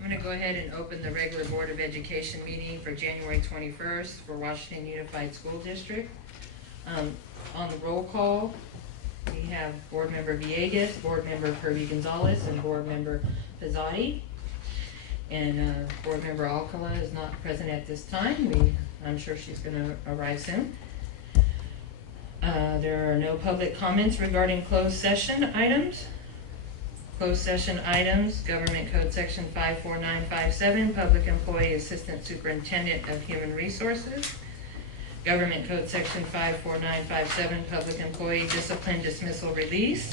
I'm going to go ahead and open the regular Board of Education meeting for January 21st for Washington Unified School District. On the roll call, we have Board Member Villegas, Board Member Kirby Gonzalez, and Board Member Pizzotti. And Board Member Alcala is not present at this time. I'm sure she's going to arrive soon. There are no public comments regarding closed session items. Closed session items, Government Code Section 54957, Public Employee Assistant Superintendent of Human Resources. Government Code Section 54957, Public Employee Discipline Dismissal Release.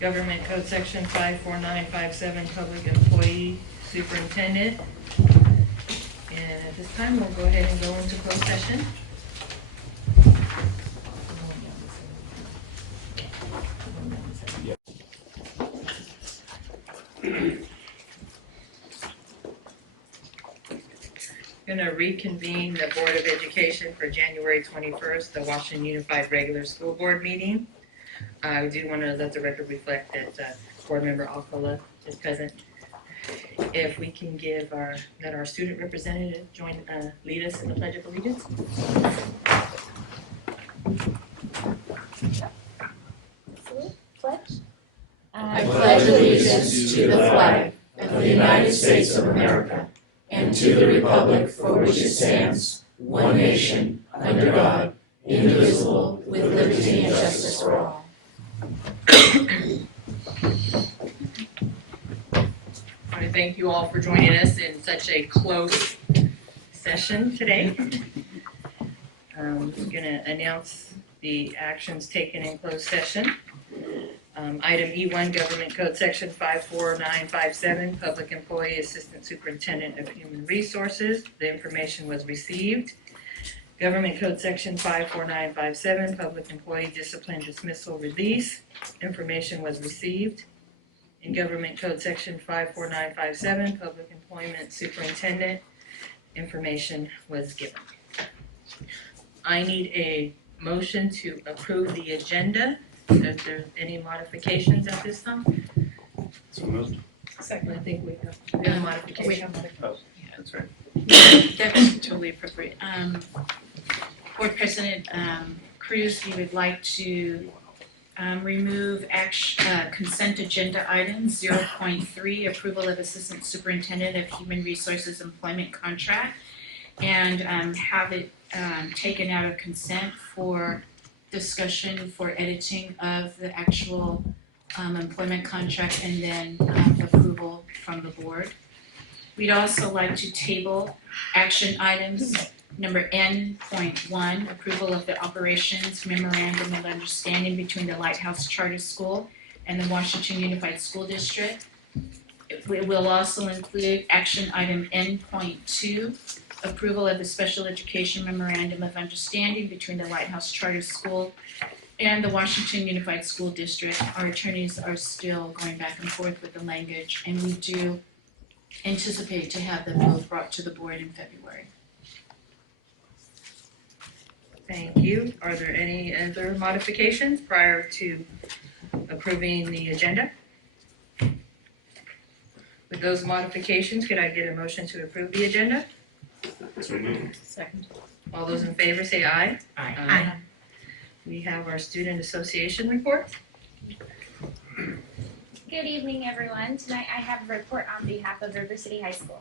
Government Code Section 54957, Public Employee Superintendent. And at this time, we'll go ahead and go into closed session. Going to reconvene the Board of Education for January 21st, the Washington Unified Regular School Board meeting. I do want to let the record reflect that Board Member Alcala is present. If we can let our student representative lead us in the Pledge of Allegiance. Pledge. I pledge allegiance to the flag of the United States of America and to the republic for which it stands, one nation, under God, indivisible, with liberty and justice for all. I want to thank you all for joining us in such a close session today. I'm going to announce the actions taken in closed session. Item E1, Government Code Section 54957, Public Employee Assistant Superintendent of Human Resources. The information was received. Government Code Section 54957, Public Employee Discipline Dismissal Release. Information was received. In Government Code Section 54957, Public Employment Superintendent, information was given. I need a motion to approve the agenda. If there's any modifications at this time? So moved. Second, I think we have modifications. We have modifications. Oh, that's right. That's totally appropriate. Board President Cruz, we would like to remove consent agenda items 0.3, approval of Assistant Superintendent of Human Resources Employment Contract, and have it taken out of consent for discussion for editing of the actual employment contract and then approval from the board. We'd also like to table action items number N.1, approval of the operations memorandum of understanding between the Lighthouse Charter School and the Washington Unified School District. It will also include action item N.2, approval of the special education memorandum of understanding between the Lighthouse Charter School and the Washington Unified School District. Our attorneys are still going back and forth with the language, and we do anticipate to have them both brought to the board in February. Thank you. Are there any other modifications prior to approving the agenda? With those modifications, could I get a motion to approve the agenda? So moved. Second. All those in favor say aye. Aye. We have our student association report. Good evening, everyone. Tonight I have a report on behalf of River City High School.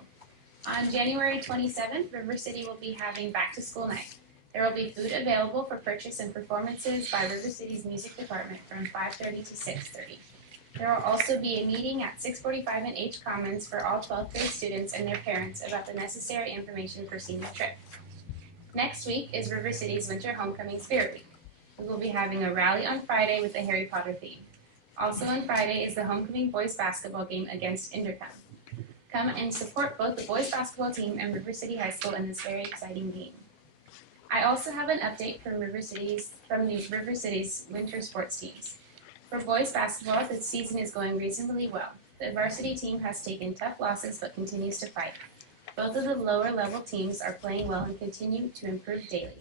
On January 27th, River City will be having back to school night. There will be food available for purchase and performances by River City's music department from 5:30 to 6:30. There will also be a meeting at 6:45 in H Commons for all 12th grade students and their parents about the necessary information for senior trip. Next week is River City's Winter Homecoming Spirit Week. We will be having a rally on Friday with a Harry Potter theme. Also on Friday is the homecoming boys basketball game against Indercom. Come and support both the boys basketball team and River City High School in this very exciting game. I also have an update from the River City's winter sports teams. For boys basketball, the season is going reasonably well. The varsity team has taken tough losses but continues to fight. Both of the lower level teams are playing well and continue to improve daily.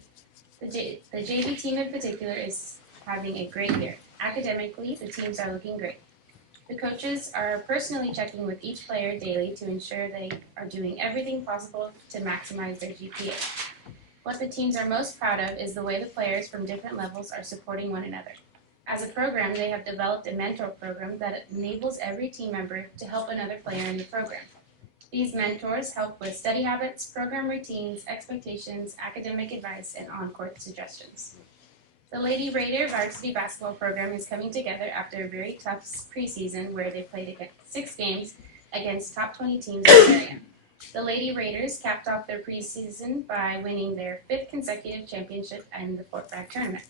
The JV team in particular is having a great year. Academically, the teams are looking great. The coaches are personally checking with each player daily to ensure they are doing everything possible to maximize their GPA. What the teams are most proud of is the way the players from different levels are supporting one another. As a program, they have developed a mentor program that enables every team member to help another player in the program. These mentors help with study habits, program routines, expectations, academic advice, and on-court suggestions. The Lady Raider varsity basketball program is coming together after a very tough preseason where they played 6 games against top 20 teams in the area. The Lady Raiders capped off their preseason by winning their 5th consecutive championship in the Fort Bragg tournament.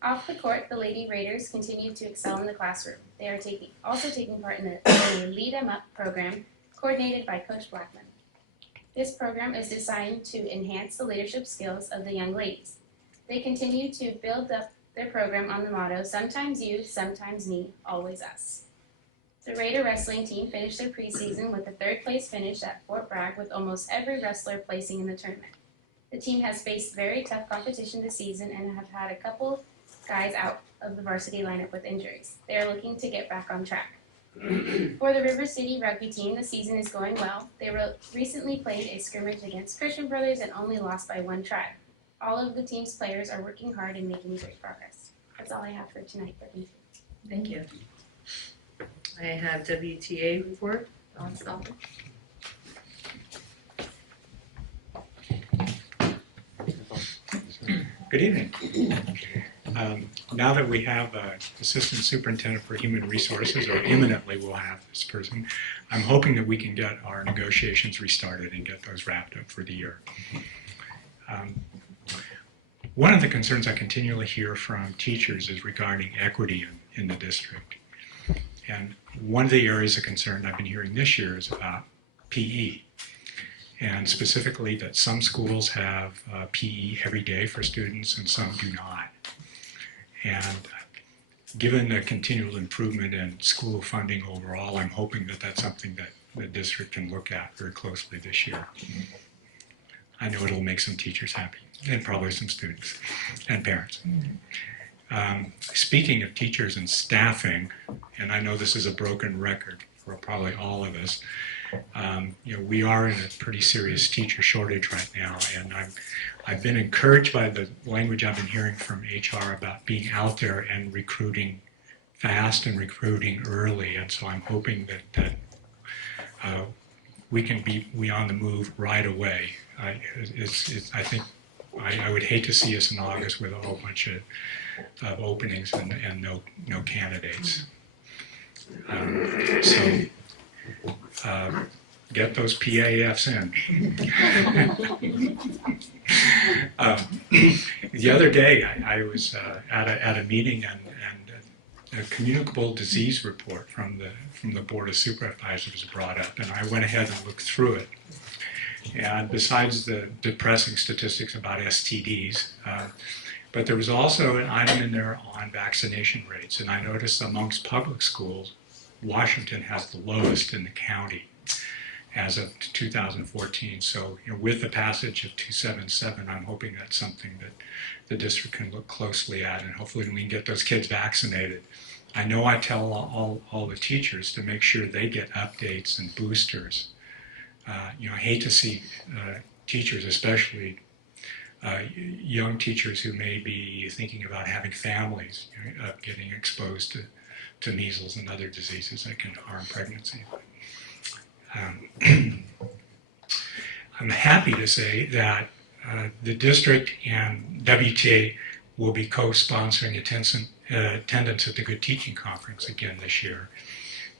Off the court, the Lady Raiders continue to excel in the classroom. They are also taking part in the Lead 'em Up program coordinated by Coach Blackman. This program is designed to enhance the leadership skills of the young ladies. They continue to build up their program on the motto, sometimes you, sometimes me, always us. The Raider wrestling team finished their preseason with a 3rd place finish at Fort Bragg with almost every wrestler placing in the tournament. The team has faced very tough competition this season and have had a couple guys out of the varsity lineup with injuries. They are looking to get back on track. For the River City rugby team, the season is going well. They recently played a scrimmage against Christian Brothers and only lost by 1 try. All of the team's players are working hard and making great progress. That's all I have for tonight. Thank you. I have WTA report. Don Stopper. Good evening. Now that we have an Assistant Superintendent for Human Resources, or imminently we'll have this person, I'm hoping that we can get our negotiations restarted and get those wrapped up for the year. One of the concerns I continually hear from teachers is regarding equity in the district. And one of the areas of concern I've been hearing this year is about PE. And specifically that some schools have PE every day for students and some do not. And given the continual improvement in school funding overall, I'm hoping that that's something that the district can look at very closely this year. I know it'll make some teachers happy, and probably some students and parents. Speaking of teachers and staffing, and I know this is a broken record for probably all of us, we are in a pretty serious teacher shortage right now, and I've been encouraged by the language I've been hearing from HR about being out there and recruiting fast and recruiting early, and so I'm hoping that we can be on the move right away. I think I would hate to see us in August with a whole bunch of openings and no candidates. Get those PAFs in. The other day I was at a meeting and a communicable disease report from the Board of Supervisors was brought up, and I went ahead and looked through it. And besides the depressing statistics about STDs, but there was also an item in there on vaccination rates, and I noticed amongst public schools, Washington has the lowest in the county as of 2014. So with the passage of 277, I'm hoping that's something that the district can look closely at, and hopefully we can get those kids vaccinated. I know I tell all the teachers to make sure they get updates and boosters. I hate to see teachers, especially young teachers who may be thinking about having families, getting exposed to measles and other diseases that can harm pregnancy. I'm happy to say that the district and WTA will be co-sponsoring attendance at the Good Teaching Conference again this year.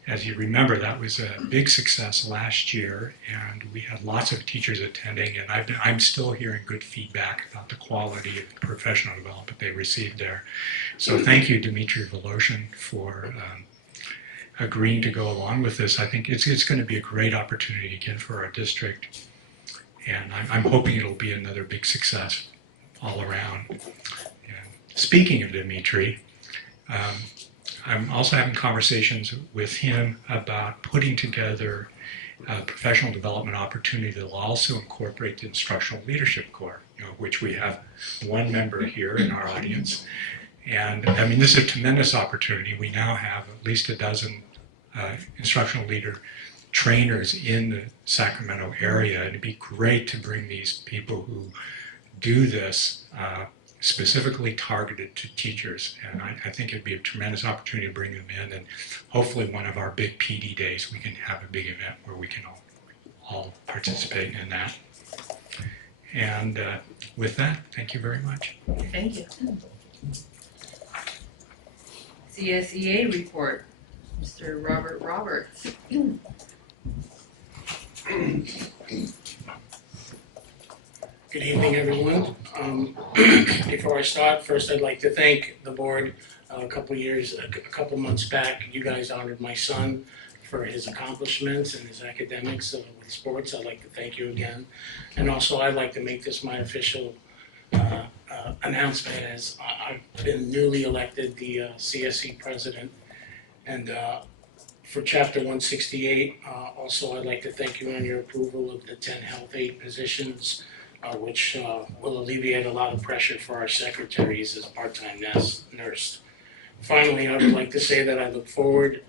As you remember, that was a big success last year, and we had lots of teachers attending, and I'm still hearing good feedback about the quality of professional development they received there. So thank you, Dmitry Voloshin, for agreeing to go along with this. I think it's going to be a great opportunity again for our district, and I'm hoping it'll be another big success all around. And speaking of Dmitry, I'm also having conversations with him about putting together a professional development opportunity that will also incorporate the Instructional Leadership Corps, which we have one member here in our audience. And I mean, this is a tremendous opportunity. We now have at least a dozen instructional leader trainers in the Sacramento area. And it'd be great to bring these people who do this specifically targeted to teachers. And I think it'd be a tremendous opportunity to bring them in. And hopefully one of our big PD days, we can have a big event where we can all participate in that. And with that, thank you very much. Thank you. CSEA report, Mr. Robert Roberts. Good evening, everyone. Before I start, first I'd like to thank the board. A couple months back, you guys honored my son for his accomplishments and his academics with sports. I'd like to thank you again. And also I'd like to make this my official announcement as I've been newly elected the CSE president. And for Chapter 168, also I'd like to thank you on your approval of the 10 health aide positions, which will alleviate a lot of pressure for our secretaries as a part-time nurse. Finally, I would like to say that I look forward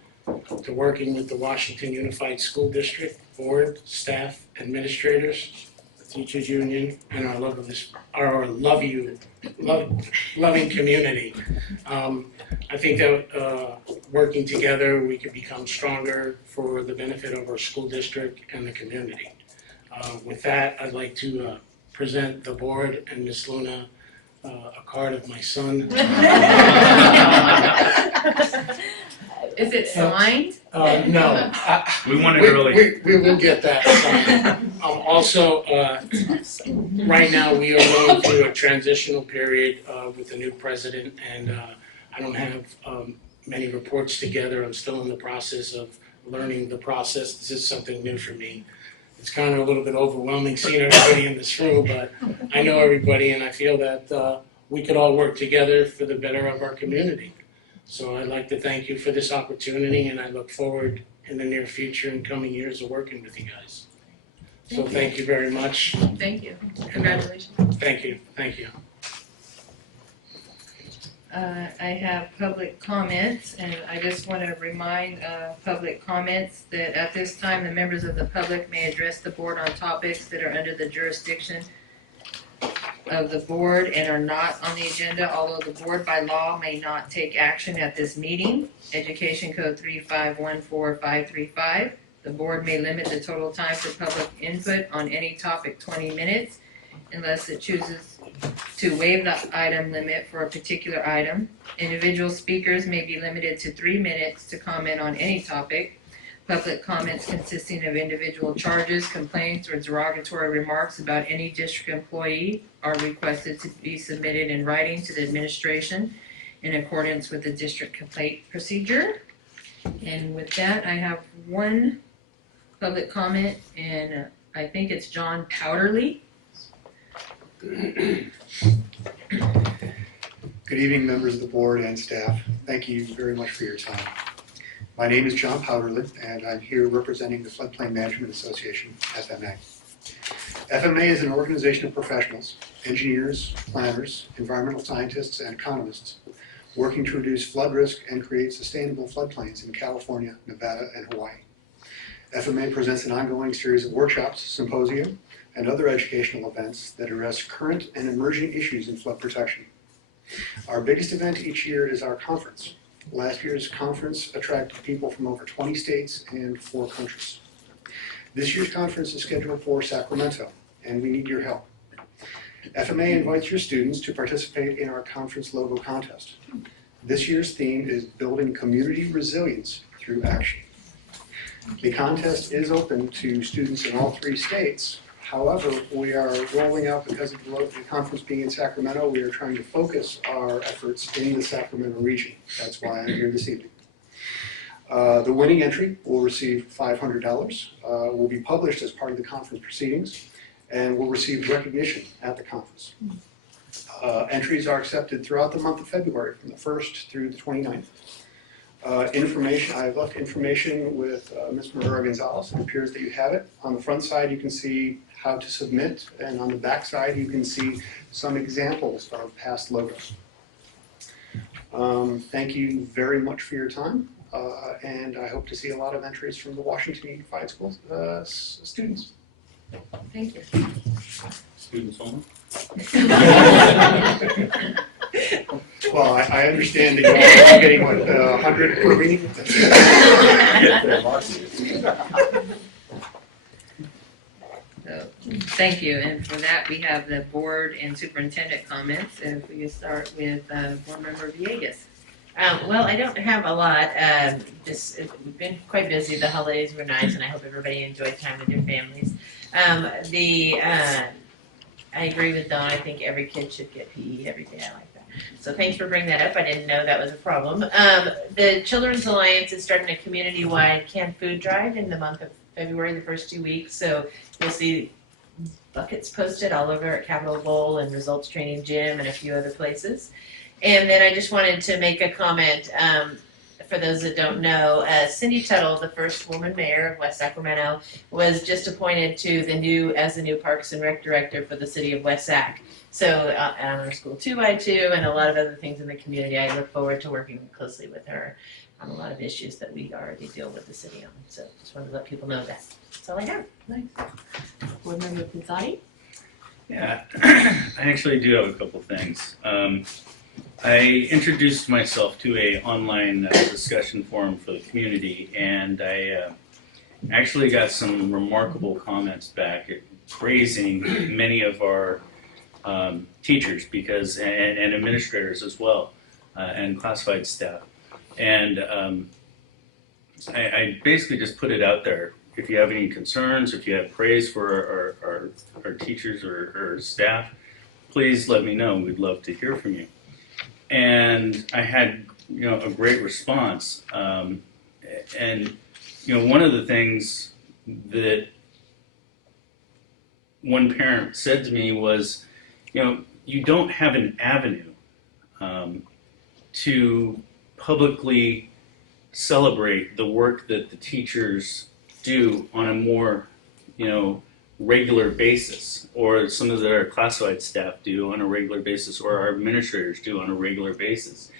to working with the Washington Unified School District Board, staff, administrators, the teachers union, and our loving community. I think that working together, we can become stronger for the benefit of our school district and the community. With that, I'd like to present the board and Ms. Luna a card of my son. Is it signed? No. We want it early. We will get that signed. Also, right now we are going through a transitional period with the new president, and I don't have many reports together. I'm still in the process of learning the process. This is something new for me. It's kind of a little bit overwhelming seeing everybody in this room, but I know everybody, and I feel that we could all work together for the better of our community. So I'd like to thank you for this opportunity, and I look forward in the near future and coming years of working with you guys. So thank you very much. Thank you. Congratulations. Thank you. Thank you. I have public comments, and I just want to remind public comments that at this time, the members of the public may address the board on topics that are under the jurisdiction of the board and are not on the agenda, although the board by law may not take action at this meeting. Education Code 3514535. The board may limit the total time for public input on any topic 20 minutes unless it chooses to waive the item limit for a particular item. Individual speakers may be limited to 3 minutes to comment on any topic. Public comments consisting of individual charges, complaints, or derogatory remarks about any district employee are requested to be submitted in writing to the administration in accordance with the district complaint procedure. And with that, I have one public comment, and I think it's John Powderly. Good evening, members of the board and staff. Thank you very much for your time. My name is John Powderly, and I'm here representing the Floodplain Management Association, FMA. FMA is an organization of professionals, engineers, planners, environmental scientists, and economists working to reduce flood risk and create sustainable floodplains in California, Nevada, and Hawaii. FMA presents an ongoing series of workshops, symposia, and other educational events that address current and emerging issues in flood protection. Our biggest event each year is our conference. Last year's conference attracted people from over 20 states and 4 countries. This year's conference is scheduled for Sacramento, and we need your help. FMA invites your students to participate in our conference logo contest. This year's theme is Building Community Resilience Through Action. The contest is open to students in all 3 states. However, we are rolling out, because of the conference being in Sacramento, we are trying to focus our efforts in the Sacramento region. That's why I'm here this evening. The winning entry will receive $500, will be published as part of the conference proceedings, and will receive recognition at the conference. Entries are accepted throughout the month of February, from the 1st through the 29th. I've left information with Ms. Marera Gonzalez. It appears that you have it. On the front side, you can see how to submit, and on the back side, you can see some examples of past logos. Thank you very much for your time. and I hope to see a lot of entries from the Washington Unified Schools students. Thank you. Students only? Well, I understand that you're all getting, what, 100 per meeting? So, thank you, and for that, we have the board and superintendent comments, and if we can start with board member Villegas. Well, I don't have a lot. We've been quite busy. The holidays were nice, and I hope everybody enjoyed time with their families. I agree with Dawn. I think every kid should get PE every day. I like that. So thanks for bringing that up. I didn't know that was a problem. The Children's Alliance is starting a community-wide canned food drive in the month of February, the first 2 weeks. So you'll see buckets posted all over at Capitol Bowl and Results Training Gym and a few other places. And then I just wanted to make a comment, for those that don't know, Cindy Tuttle, the first woman mayor of West Sacramento, was just appointed to as the new Parks and Rec director for the city of Westacre. So on our school 2x2 and a lot of other things in the community, I look forward to working closely with her on a lot of issues that we already deal with the city on. So just wanted to let people know that. That's all I have. Nice. Board member Pizzati? Yeah, I actually do have a couple things. I introduced myself to a online discussion forum for the community, and I actually got some remarkable comments back praising many of our teachers and administrators as well, and classified staff. And I basically just put it out there. If you have any concerns, if you have praise for our teachers or staff, please let me know. We'd love to hear from you. And I had, a great response. And, one of the things that one parent said to me was, you don't have an avenue to publicly celebrate the work that the teachers do on a more, regular basis, or some of our classified staff do on a regular basis, or our administrators do on a regular basis.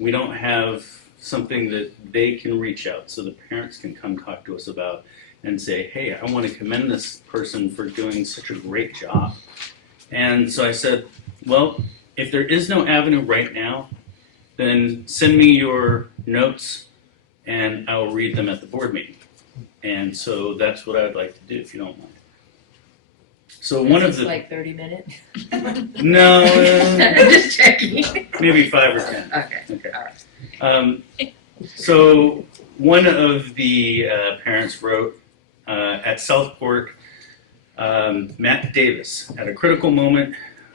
We don't have something that they can reach out so the parents can come talk to us about and say, hey, I want to commend this person for doing such a great job. And so I said, well, if there is no avenue right now, then send me your notes and I'll read them at the board meeting. And so that's what I would like to do, if you don't mind. So one of the like 30 minutes? no, I'm just checking. maybe 5 or 10. Okay, all right. So one of the parents wrote at Southport, Matt Davis, at a critical moment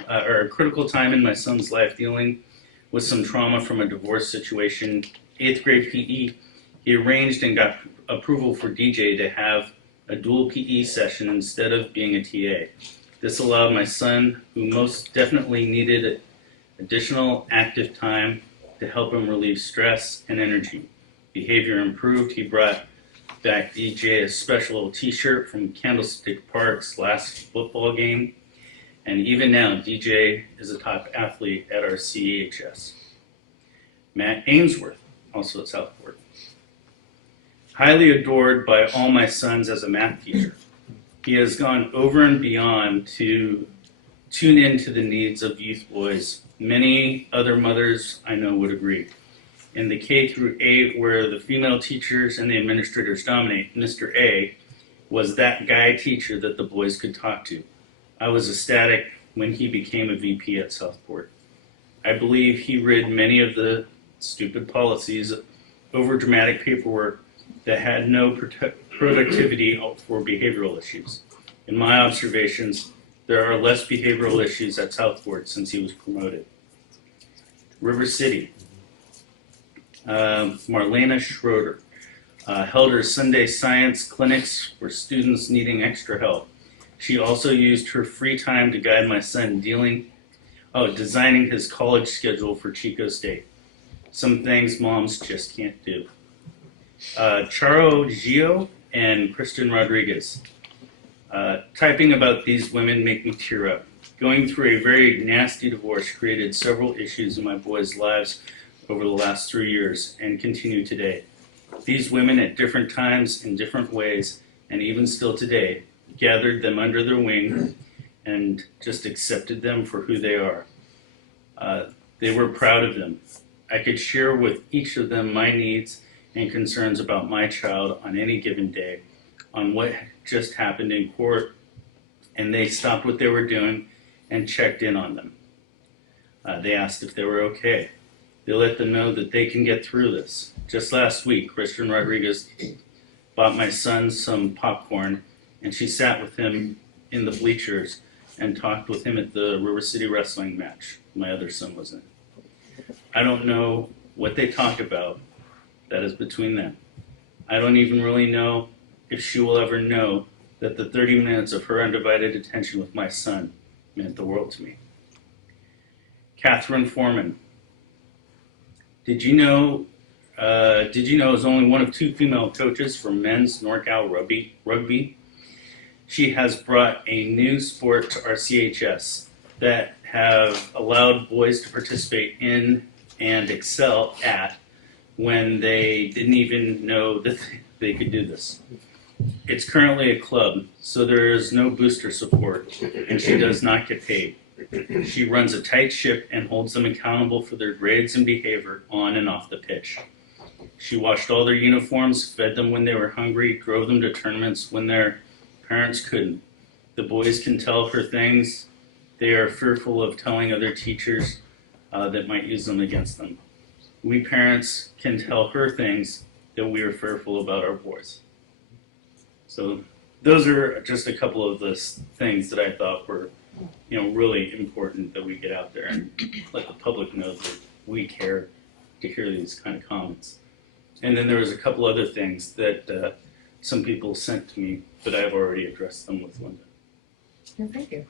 or a critical time in my son's life, dealing with some trauma from a divorce situation, 8th grade PE, he arranged and got approval for DJ to have a dual PE session instead of being a TA. This allowed my son, who most definitely needed additional active time, to help him relieve stress and energy. Behavior improved. He brought back DJ a special t-shirt from Candlestick Park's last football game. And even now, DJ is a top athlete at our CEHS. Matt Ainsworth, also at Southport. Highly adored by all my sons as a math teacher. He has gone over and beyond to tune into the needs of youth boys. Many other mothers I know would agree. In the K through 8, where the female teachers and the administrators dominate, Mr. A was that guy teacher that the boys could talk to. I was ecstatic when he became a VP at Southport. I believe he rid many of the stupid policies, over-dramatic paperwork that had no productivity for behavioral issues. In my observations, there are less behavioral issues at Southport since he was promoted. River City, Marlena Schroeder held her Sunday science clinics for students needing extra help. She also used her free time to guide my son designing his college schedule for Chico State. Some things moms just can't do. Charo Gio and Kristen Rodriguez. Typing about these women make me tear up. Going through a very nasty divorce created several issues in my boys' lives over the last 3 years and continue today. These women at different times in different ways, and even still today, gathered them under their wing and just accepted them for who they are. They were proud of them. I could share with each of them my needs and concerns about my child on any given day, on what just happened in court, and they stopped what they were doing and checked in on them. They asked if they were okay. They let them know that they can get through this. Just last week, Christian Rodriguez bought my son some popcorn, and she sat with him in the bleachers and talked with him at the River City wrestling match my other son was in. I don't know what they talk about. That is between them. I don't even really know if she will ever know that the 30 minutes of her undivided attention with my son meant the world to me. Catherine Foreman. Did you know I was only one of 2 female coaches for men's NorCal rugby? She has brought a new sport to our CHS that have allowed boys to participate in and excel at when they didn't even know that they could do this. It's currently a club, so there is no booster support, and she does not get paid. She runs a tight ship and holds them accountable for their grades and behavior on and off the pitch. She washed all their uniforms, fed them when they were hungry, drove them to tournaments when their parents couldn't. The boys can tell her things. They are fearful of telling other teachers that might use them against them. We parents can tell her things that we are fearful about our boys. So those are just a couple of the things that I thought were, really important that we get out there and let the public know that we care to hear these kind of comments. And then there was a couple other things that some people sent to me, but I've already addressed them with Linda. Thank you.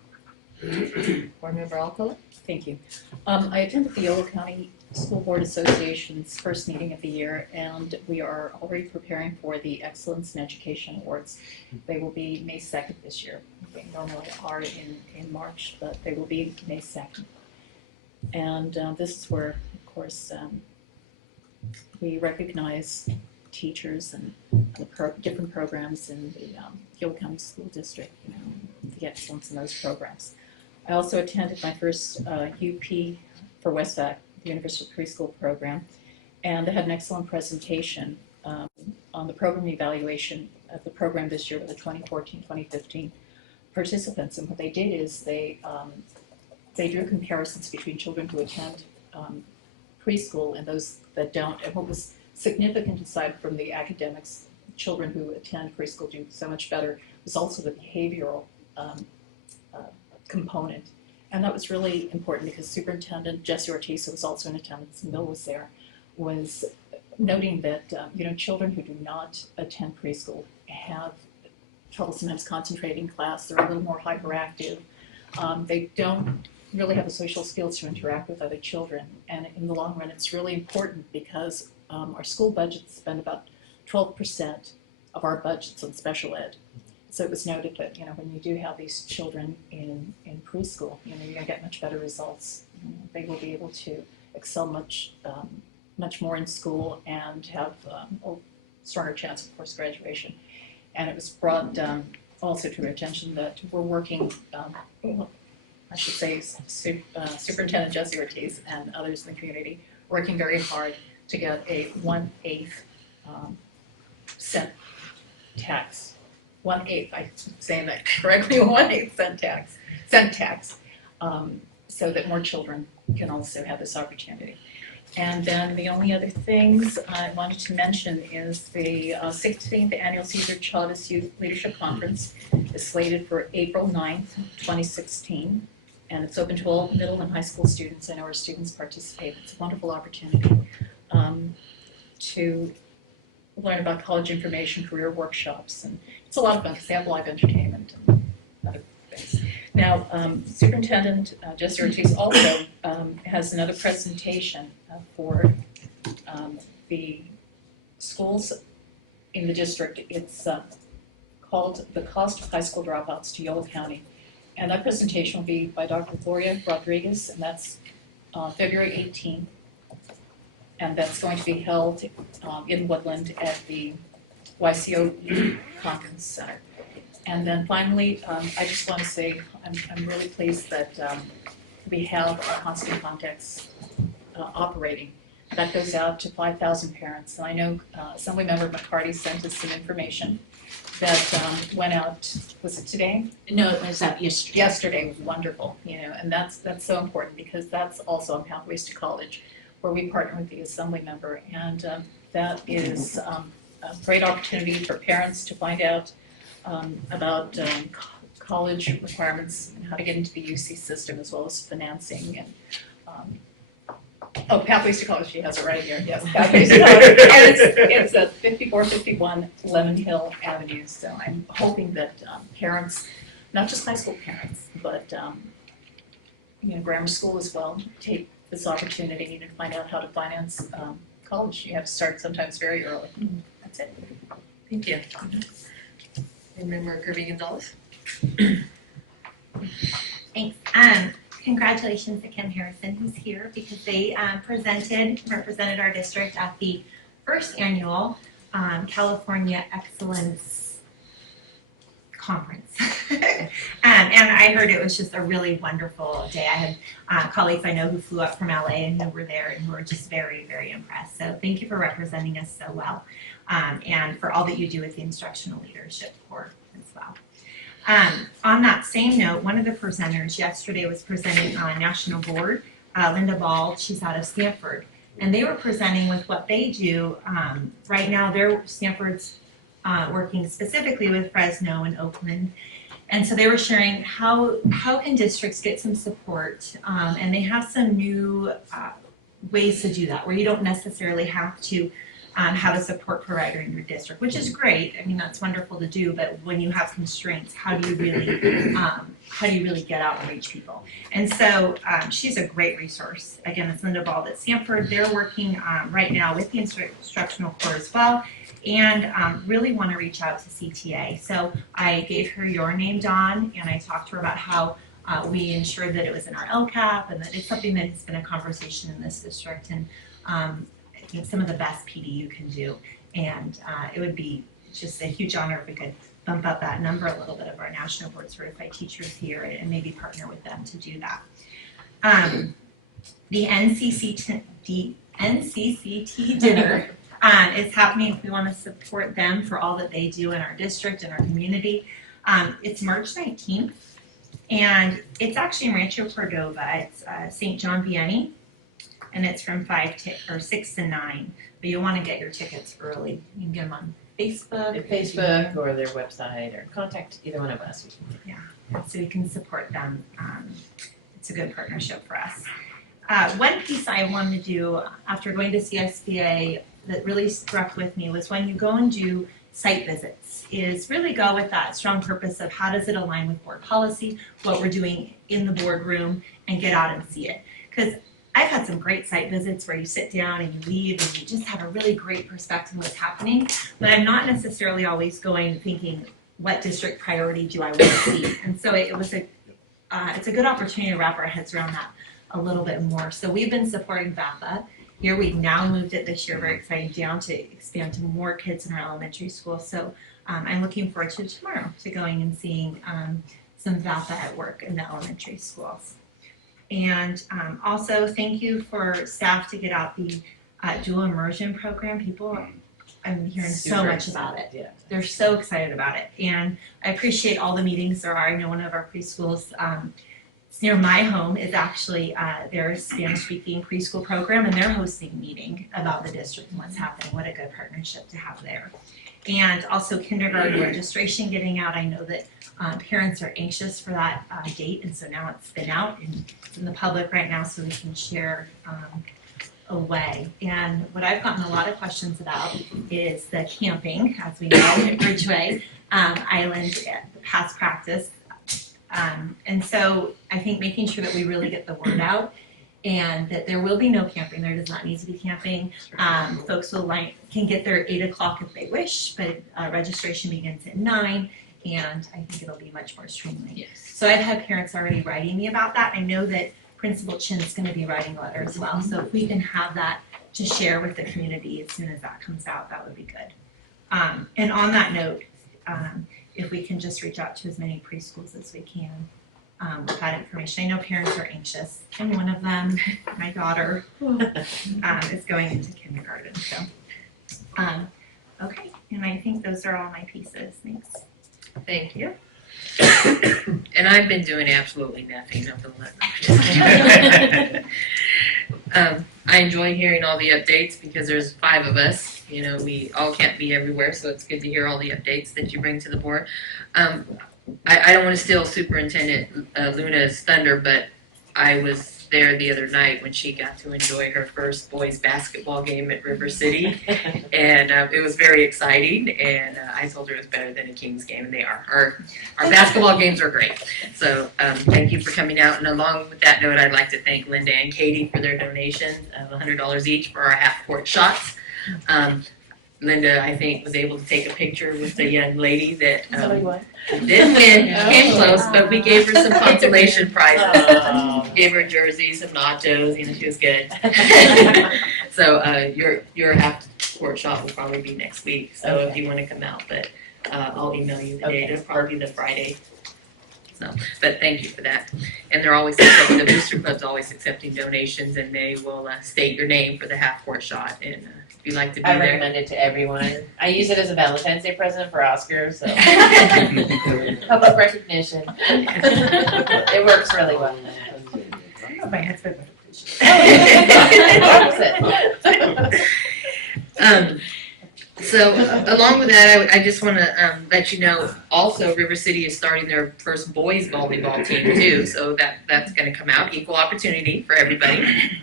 Board Member Alcala? Thank you. I attended the Yolo County School Board Association's first meeting of the year, and we are already preparing for the Excellence in Education Awards. They will be May 2nd this year. They normally are in March, but they will be May 2nd. And this is where, of course, we recognize teachers and the different programs in the Yolo County School District, the excellence in those programs. I also attended my first UP for Westacre, the Universal Preschool Program, and I had an excellent presentation on the program evaluation of the program this year with the 2014-2015 participants. And what they did is they drew comparisons between children who attend preschool and those that don't. And what was significant, aside from the academics, children who attend preschool do so much better, was also the behavioral component. And that was really important because Superintendent Jesse Ortiz, who was also in attendance, and Bill was there, was noting that children who do not attend preschool have trouble sometimes concentrating in class. They're a little more hyperactive. They don't really have the social skills to interact with other children. And in the long run, it's really important because our school budgets spend about 12% of our budgets on special ed. So it was noted that when you do have these children in preschool, you're going to get much better results. They will be able to excel much more in school and have a stronger chance of course graduation. And it was brought also to our attention that we're working, I should say Superintendent Jesse Ortiz and others in the community working very hard to get a 1/8 cent tax. 1/8, I'm saying that correctly, 1/8 cent tax, so that more children can also have this opportunity. And then the only other things I wanted to mention is the 16th Annual Cesar Chavez Youth Leadership Conference is slated for April 9th, 2016, and it's open to all middle and high school students. I know our students participate. It's a wonderful opportunity to learn about college information, career workshops, and it's a lot of fun because they have live entertainment and other things. Now, Superintendent Jesse Ortiz also has another presentation for the schools in the district. It's called The Cost of High School Dropouts to Yolo County. And that presentation will be by Dr. Gloria Rodriguez, and that's February 18th and that's going to be held in Woodland at the YCOE Conference Center. And then finally, I just want to say I'm really pleased that we have our constant contacts operating. That goes out to 5,000 parents. And I know Assemblymember McCarty sent us some information that went out, was it today? No, it was up yesterday. Yesterday was wonderful, and that's so important because that's also on Pathways to College, where we partner with the Assembly member, and that is a great opportunity for parents to find out about college requirements and how to get into the UC system, as well as financing and Pathways to College, she has it right here, yes, Pathways to College. And it's at 5451 Lemon Hill Avenue, so I'm hoping that parents, not just high school parents, but grammar school as well, take this opportunity to find out how to finance college. You have to start sometimes very early. That's it. Thank you. Member Kirby Gonzalez. Thanks. Congratulations to Kim Harrison, who's here, because they represented our district at the first annual California Excellence Conference. And I heard it was just a really wonderful day. I had colleagues I know who flew up from LA and who were there and who were just very, very impressed. So thank you for representing us so well, and for all that you do with the Instructional Leadership Corps as well. On that same note, one of the presenters yesterday was presenting on National Board, Linda Ball, she's out of Stanford, and they were presenting with what they do. Right now, Stanford's working specifically with Fresno and Oakland, and so they were sharing how can districts get some support, and they have some new ways to do that, where you don't necessarily have to have a support provider in your district, which is great. I mean, that's wonderful to do, but when you have constraints, how do you really get out and reach people? And so she's a great resource. Again, it's Linda Bald at Stanford. They're working right now with the Instructional Corps as well, and really want to reach out to CTA. So I gave her your name, Dawn, and I talked to her about how we ensured that it was in our LCAP, and that it's something that has been a conversation in this district, and it's some of the best PD you can do, and it would be just a huge honor if we could bump up that number a little bit of our National Board Certified teachers here and maybe partner with them to do that. The NCCT dinner is happening. We want to support them for all that they do in our district and our community. It's March 19th, and it's actually in Rancho Cordova. It's St. John Vianney. And it's from 6 to 9. But you'll want to get your tickets early. You can get them on Facebook. Their Facebook or their website, or contact either one of us. Yeah, so you can support them. It's a good partnership for us. One piece I wanted to do after going to CSBA that really struck with me was when you go and do site visits, is really go with that strong purpose of how does it align with board policy, what we're doing in the boardroom, and get out and see it. Because I've had some great site visits where you sit down and you leave and you just have a really great perspective of what's happening, but I'm not necessarily always going thinking, what district priority do I want to see? And so it's a good opportunity to wrap our heads around that a little bit more. So we've been supporting VAPA. Here we've now moved it this year, very exciting, down to expand to more kids in our elementary school. So I'm looking forward to tomorrow to going and seeing some VAPA at work in the elementary schools. And also thank you for staff to get out the dual immersion program. I'm hearing so much about it. Yeah. They're so excited about it. And I appreciate all the meetings there are. I know one of our preschools, it's near my home, is actually their Spanish-speaking preschool program, and they're hosting a meeting about the district and what's happening. What a good partnership to have there. And also kindergarten registration getting out. I know that parents are anxious for that date, and so now it's been out and it's in the public right now, so we can share away. And what I've gotten a lot of questions about is the camping, as we know, at Bridgeway Island, past practice. And so I think making sure that we really get the word out, and that there will be no camping. There does not need to be camping. Folks can get there at 8 o'clock if they wish, but registration begins at 9, and I think it'll be much more streamlined. Yes. So I've had parents already writing me about that. I know that Principal Chin's going to be writing a letter as well. So if we can have that to share with the community as soon as that comes out, that would be good. And on that note, if we can just reach out to as many preschools as we can with that information. I know parents are anxious, and one of them, my daughter, is going into kindergarten, so. Okay, and I think those are all my pieces, thanks. Thank you. And I've been doing absolutely nothing up until I enjoy hearing all the updates because there's 5 of us. You know, we all can't be everywhere, so it's good to hear all the updates that you bring to the board. I don't want to steal Superintendent Luna's thunder, but I was there the other night when she got to enjoy her first boys basketball game at River City, and it was very exciting. And I told her it was better than a Kings game, and they are. Our basketball games are great. So thank you for coming out. And along with that note, I'd like to thank Linda and Katie for their donation of $100 each for our half-court shots. Linda, I think, was able to take a picture with the young lady that didn't win, came close, but we gave her some consolation prizes. Gave her a jersey, some nachos, you know, she was good. So your half-court shot will probably be next week, so if you want to come out, but I'll email you the date, it'll probably be the Friday. So, but thank you for that. And they're always accepting, the Booster Club's always accepting donations, and they will state your name for the half-court shot, and if you'd like to be I there. recommend it to everyone. I use it as a Valentine's Day present for Oscar, so public recognition. It works really well. My husband would appreciate So along with that, I just want to let you know, also River City is starting their first boys volleyball team too, so that's going to come out, equal opportunity for everybody.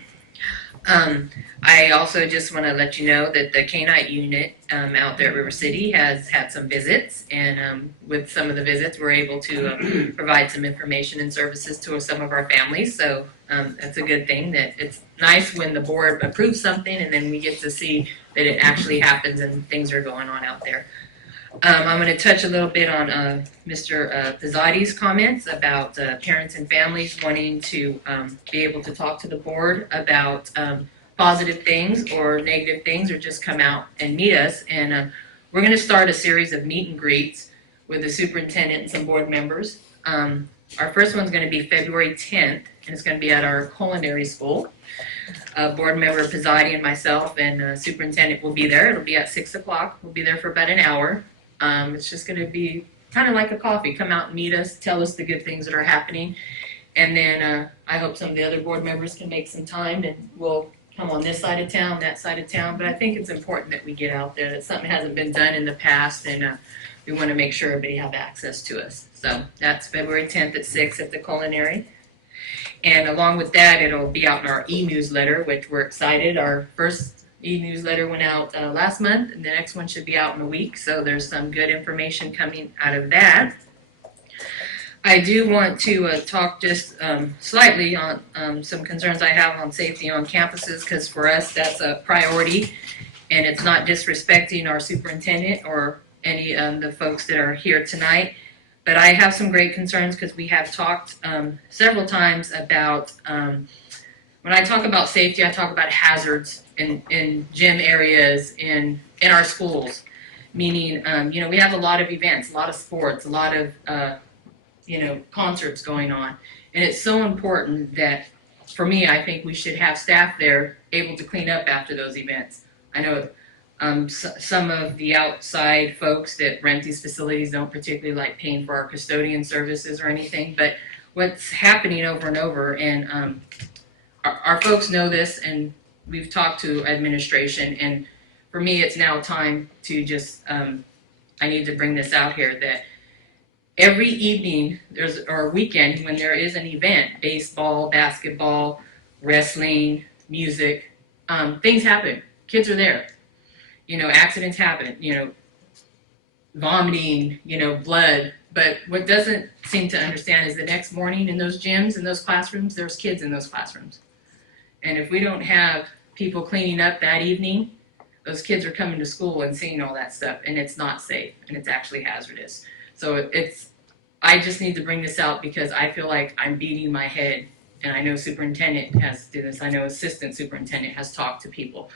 I also just want to let you know that the K-9 unit out there at River City has had some visits, and with some of the visits, we're able to provide some information and services to some of our families. So that's a good thing. That it's nice when the board approves something, and then we get to see that it actually happens and things are going on out there. I'm going to touch a little bit on Mr. Pizzotti's comments about parents and families wanting to be able to talk to the board about positive things or negative things, or just come out and meet us. And we're going to start a series of meet and greets with the superintendent and some board members. Our first one's going to be February 10th, and it's going to be at our culinary school. Board member Pizzotti and myself and superintendent will be there. It'll be at 6 o'clock. We'll be there for about an hour. It's just going to be kind of like a coffee. Come out and meet us, tell us the good things that are happening. And then I hope some of the other board members can make some time, and we'll come on this side of town, that side of town. But I think it's important that we get out there. That something hasn't been done in the past, and we want to make sure everybody have access to us. So that's February 10th at 6 at the culinary. And along with that, it'll be out in our e-newsletter, which we're excited. Our first e-newsletter went out last month, and the next one should be out in a week. So there's some good information coming out of that. I do want to talk just slightly on some concerns I have on safety on campuses, because for us that's a priority, and it's not disrespecting our superintendent or any of the folks that are here tonight. But I have some great concerns because we have talked several times about, when I talk about safety, I talk about hazards in gym areas, in our schools. Meaning, we have a lot of events, a lot of sports, a lot of, concerts going on. And it's so important that, for me, I think we should have staff there able to clean up after those events. I know some of the outside folks that rent these facilities don't particularly like paying for our custodian services or anything, but what's happening over and over, and our folks know this, and we've talked to administration, and for me it's now time to just, I need to bring this out here, that every evening or weekend when there is an event, baseball, basketball, wrestling, music, things happen. Kids are there. Accidents happen, vomiting, blood. But what doesn't seem to understand is the next morning in those gyms, in those classrooms, there's kids in those classrooms. And if we don't have people cleaning up that evening, those kids are coming to school and seeing all that stuff, and it's not safe, and it's actually hazardous. So I just need to bring this out because I feel like I'm beating my head and I know superintendent has to do this, I know assistant superintendent has talked to people.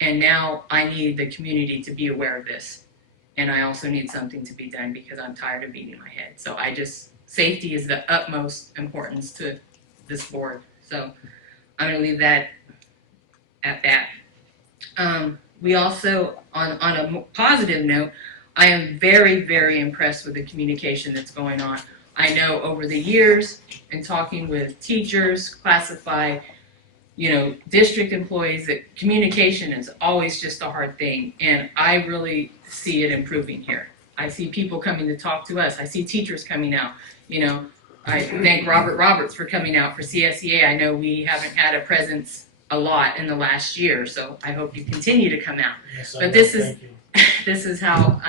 And now I need the community to be aware of this. And I also need something to be done because I'm tired of beating my head. So safety is the utmost importance to this board. So I'm gonna leave that at that. We also, on a positive note, I am very, very impressed with the communication that's going on. I know over the years, in talking with teachers, classified, district employees, that communication is always just a hard thing. And I really see it improving here. I see people coming to talk to us. I see teachers coming out. I thank Robert Roberts for coming out for CSEA. I know we haven't had a presence a lot in the last year, so I hope you continue to come out. Yes, But this is how,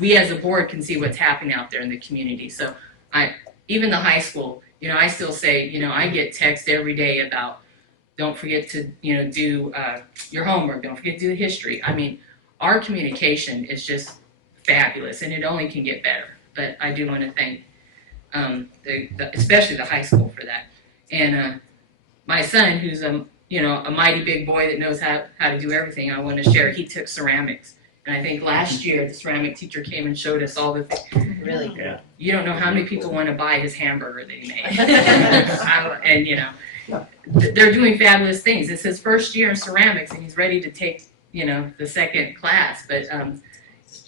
we as a board can see what's happening out there in the community. So even the high school, I still say, I get texts every day about, don't forget to, do your homework, don't forget to do the history. I mean, our communication is just fabulous, and it only can get better. But I do want to thank, especially the high school for that. And my son, who's a mighty big boy that knows how to do everything, I want to share, he took ceramics. And I think last year, the ceramic teacher came and showed us all the things. Really? Yeah. You don't know how many people want to buy his hamburger that he made. And, they're doing fabulous things. It's his first year in ceramics, and he's ready to take, the second class. But,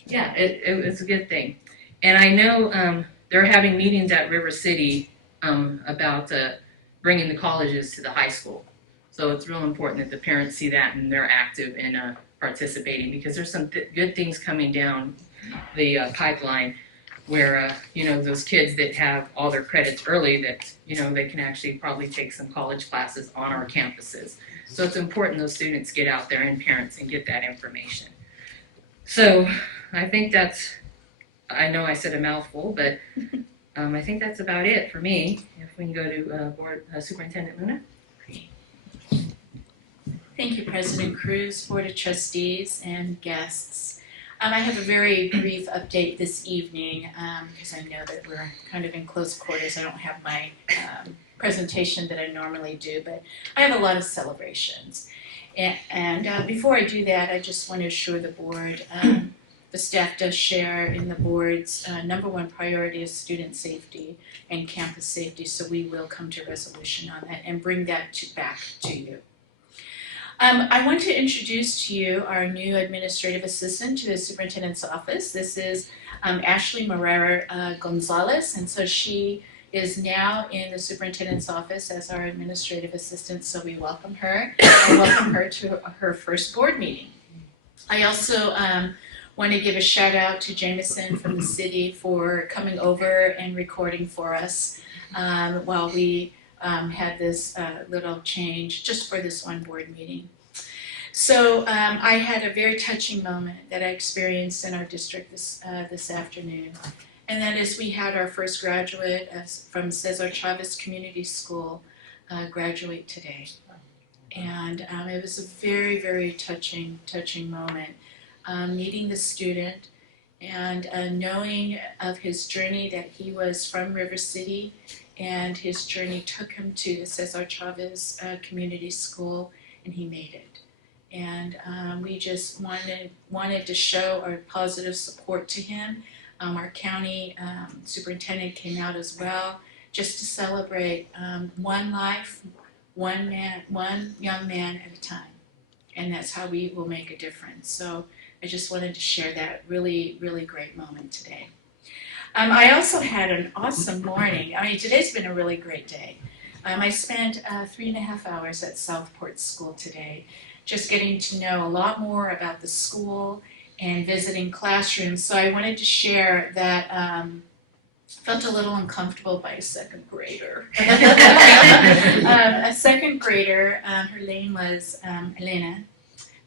yeah, it's a good thing. And I know they're having meetings at River City about bringing the colleges to the high school. So it's real important that the parents see that and they're active in participating, because there's some good things coming down the pipeline where, those kids that have all their credits early, that, they can actually probably take some college classes on our campuses. So it's important those students get out there and parents and get that information. So I think I know I said a mouthful, but I think that's about it for me. If we can go to Board Superintendent Luna. Thank you, President Cruz, Board of Trustees, and guests. I have a very brief update this evening because I know that we're kind of in close quarters. I don't have my presentation that I normally do, but I have a lot of celebrations. And before I do that, I just want to assure the board, the staff does share in the board's number one priority is student safety and campus safety, so we will come to resolution on that and bring that back to you. I want to introduce to you our new administrative assistant to the superintendent's office. This is Ashley Marrera Gonzalez, and so she is now in the superintendent's office as our administrative assistant, so we welcome her and welcome her to her first board meeting. I also want to give a shout out to Jameson from the city for coming over and recording for us while we had this little change just for this one board meeting. So I had a very touching moment that I experienced in our district this afternoon, and that is we had our first graduate from Cesar Chavez Community School graduate today. And it was a very, very touching moment, meeting the student and knowing of his journey, that he was from River City and his journey took him to the Cesar Chavez Community School, and he made it. And we just wanted to show our positive support to him. Our county superintendent came out as well, just to celebrate one life, one young man at a time. And that's how we will make a difference. So I just wanted to share that really, really great moment today. I also had an awesome morning. I mean, today's been a really great day. I spent 3.5 hours at Southport School today, just getting to know a lot more about the school and visiting classrooms. So I wanted to share that felt a little uncomfortable by a second grader. A second grader, her name was Elena,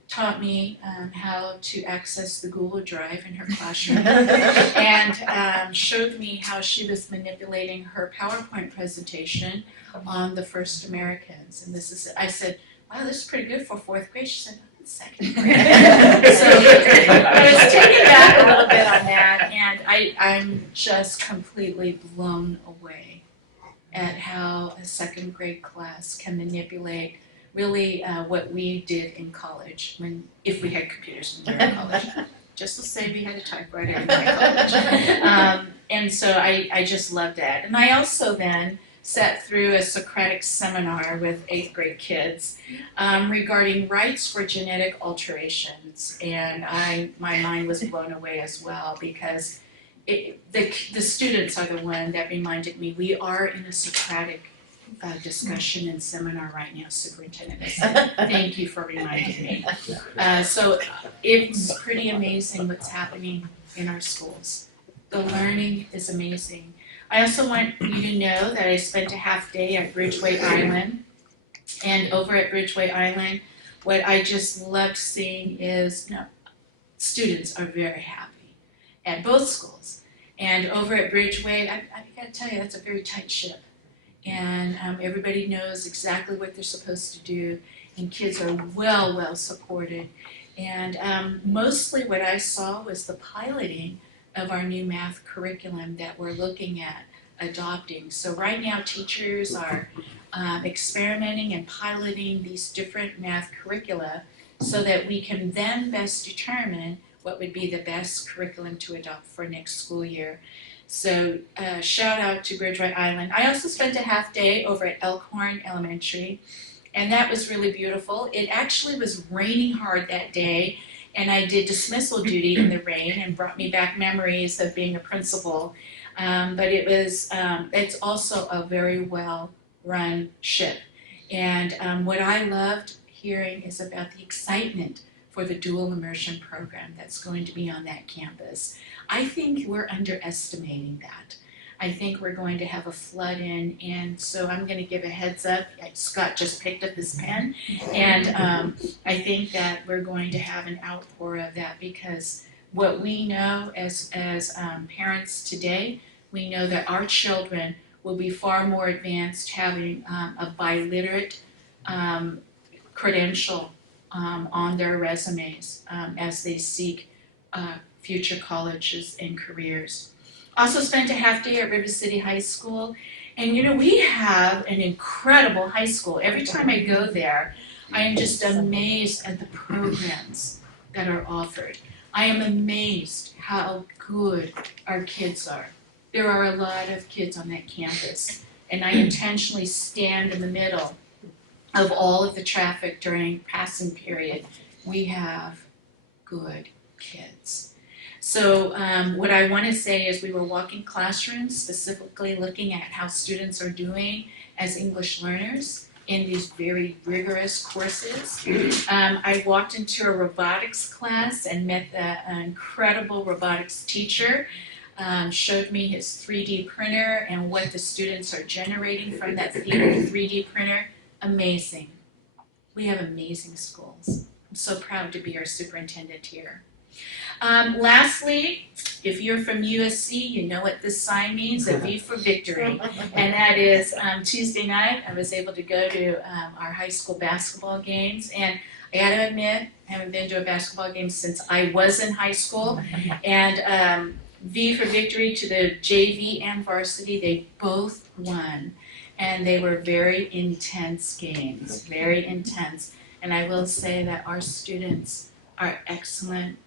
taught me how to access the Google Drive in her classroom and showed me how she was manipulating her PowerPoint presentation on the First Americans. And this is, I said, wow, this is pretty good for 4th grade. She said, no, it's 2nd grade. So I was taken back a little bit on that, and I'm just completely blown away at how a second grade class can manipulate really what we did in college if we had computers when we were in college. Just to say we had a typewriter in my college. And so I just loved that. And I also then sat through a Socratic seminar with 8th grade kids regarding rights for genetic alterations. And my mind was blown away as well, because the students are the one that reminded me we are in a Socratic discussion and seminar right now, Superintendent. Thank you for reminding me. So it's pretty amazing what's happening in our schools. The learning is amazing. I also want you to know that I spent a half day at Bridgeway Island. And over at Bridgeway Island, what I just loved seeing is students are very happy at both schools. And over at Bridgeway, I gotta tell you, that's a very tight ship. And everybody knows exactly what they're supposed to do, and kids are well supported. And mostly what I saw was the piloting of our new math curriculum that we're looking at adopting. So right now teachers are experimenting and piloting these different math curricula so that we can then best determine what would be the best curriculum to adopt for next school year. So shout out to Bridgeway Island. I also spent a half day over at Elkhorn Elementary, and that was really beautiful. It actually was raining hard that day, and I did dismissal duty in the rain and brought me back memories of being a principal. But it's also a very well run ship. And what I loved hearing is about the excitement for the dual immersion program that's going to be on that campus. I think we're underestimating that. I think we're going to have a flood in, and so I'm going to give a heads up. Scott just picked up his pen, and I think that we're going to have an outpour of that, because what we know as parents today, we know that our children will be far more advanced having a biliterate credential on their resumes as they seek future colleges and careers. Also spent a half day at River City High School, and we have an incredible high school. Every time I go there, I am just amazed at the programs that are offered. I am amazed how good our kids are. There are a lot of kids on that campus, and I intentionally stand in the middle of all of the traffic during passing period. We have good kids. So what I want to say is we were walking classrooms, specifically looking at how students are doing as English learners in these very rigorous courses. I walked into a robotics class and met an incredible robotics teacher. Showed me his 3D printer and what the students are generating from that 3D printer. Amazing. We have amazing schools. I'm so proud to be our superintendent here. Lastly, if you're from USC, you know what this sign means, a V for victory. And that is Tuesday night, I was able to go to our high school basketball games. And I gotta admit, I haven't been to a basketball game since I was in high school. And V for victory to the JV and varsity, they both won. And they were very intense games, very intense. And I will say that our students are excellent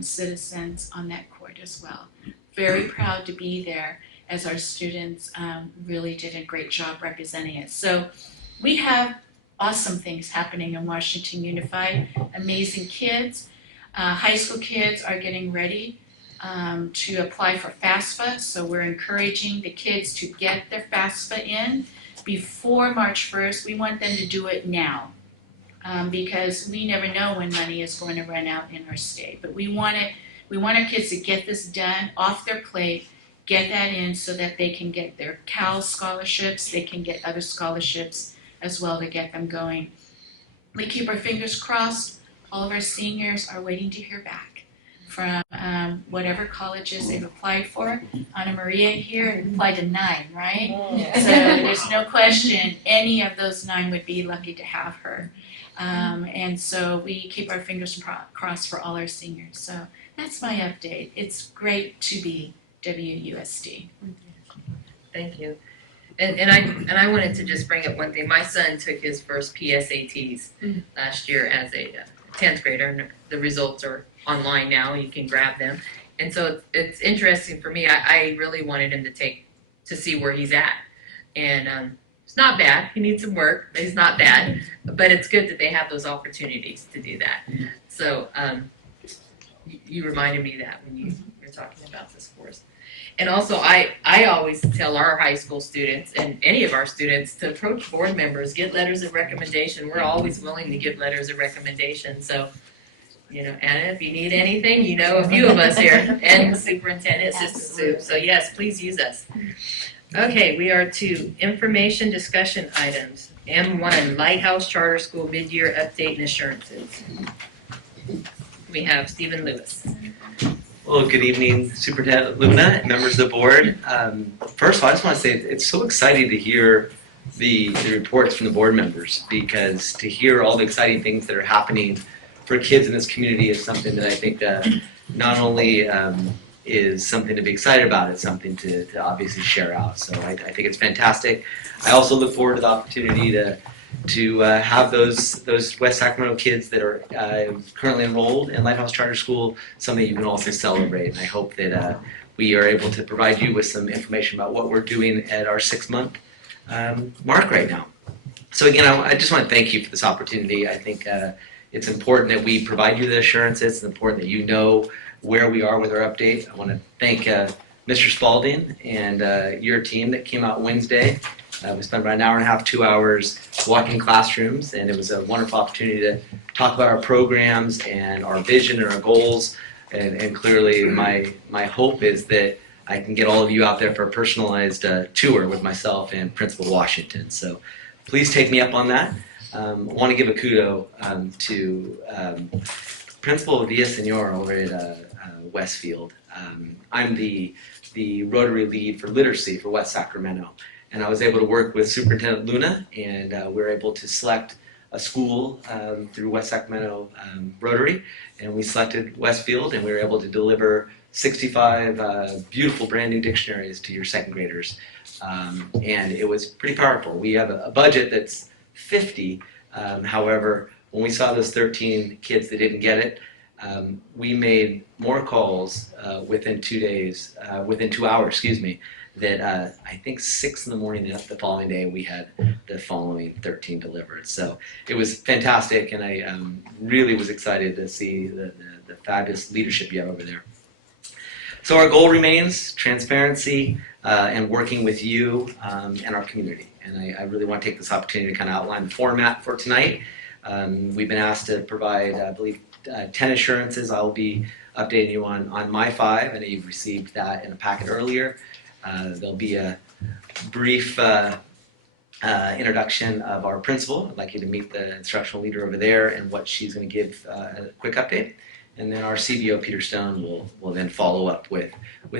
citizens on that court as well. Very proud to be there, as our students really did a great job representing it. So we have awesome things happening in Washington Unified, amazing kids. High school kids are getting ready to apply for FAFSA, so we're encouraging the kids to get their FAFSA in before March 1st. We want them to do it now. Because we never know when money is going to run out in our state. But we want our kids to get this done off their plate, get that in so that they can get their Cal scholarships, they can get other scholarships as well to get them going. We keep our fingers crossed. All of our seniors are waiting to hear back from whatever colleges they've applied for. Ana Maria here applied to 9, right? So there's no question any of those 9 would be lucky to have her. And so we keep our fingers crossed for all our seniors. So that's my update. It's great to be WUSD. Thank you. And I wanted to just bring up one thing. My son took his first PSATs last year as a 10th grader, and the results are online now. You can grab them. And so it's interesting for me. I really wanted him to see where he's at. And it's not bad. He needs some work, but he's not bad. But it's good that they have those opportunities to do that. So you reminded me that when you were talking about this course. And also, I always tell our high school students and any of our students to approach board members, get letters of recommendation. We're always willing to give letters of recommendation. So, Anna, if you need anything, you know a few of us here, and the superintendent, Assistant Soup. So yes, please use us. Okay, we are to information discussion items. M1, Lighthouse Charter School mid-year update and assurances. We have Stephen Lewis. Well, good evening, Superintendent Luna and members of the board. First of all, I just want to say it's so exciting to hear the reports from the board members, because to hear all the exciting things that are happening for kids in this community is something that I think not only is something to be excited about, it's something to obviously share out. So I think it's fantastic. I also look forward to the opportunity to have those West Sacramento kids that are currently enrolled in Lighthouse Charter School, something you can also celebrate. And I hope that we are able to provide you with some information about what we're doing at our 6-month mark right now. So again, I just want to thank you for this opportunity. I think it's important that we provide you the assurances. It's important that you know where we are with our update. I want to thank Mr. Spalding and your team that came out Wednesday. We spent about an hour and a half, 2 hours walking classrooms, and it was a wonderful opportunity to talk about our programs and our vision and our goals. And clearly, my hope is that I can get all of you out there for a personalized tour with myself and Principal Washington. So please take me up on that. I want to give a kudo to Principal Villasenor over at Westfield. I'm the Rotary lead for literacy for West Sacramento. And I was able to work with Superintendent Luna, and we were able to select a school through West Sacramento Rotary, and we selected Westfield, and we were able to deliver 65 beautiful brand new dictionaries to your second graders. And it was pretty powerful. We have a budget that's 50. However, when we saw those 13 kids that didn't get it, we made more calls within 2 days, within 2 hours, that I think 6 in the morning the following day we had the following 13 delivered. So it was fantastic, and I really was excited to see the fabulous leadership you have over there. So our goal remains transparency and working with you and our community. And I really want to take this opportunity to kind of outline the format for tonight. We've been asked to provide, I believe, 10 assurances. I'll be updating you on my 5. I know you've received that in a packet earlier. There'll be a brief introduction of our principal. I'd like you to meet the instructional leader over there and what she's going to give a quick update. And then our CBO, Peter Stone, will then follow up with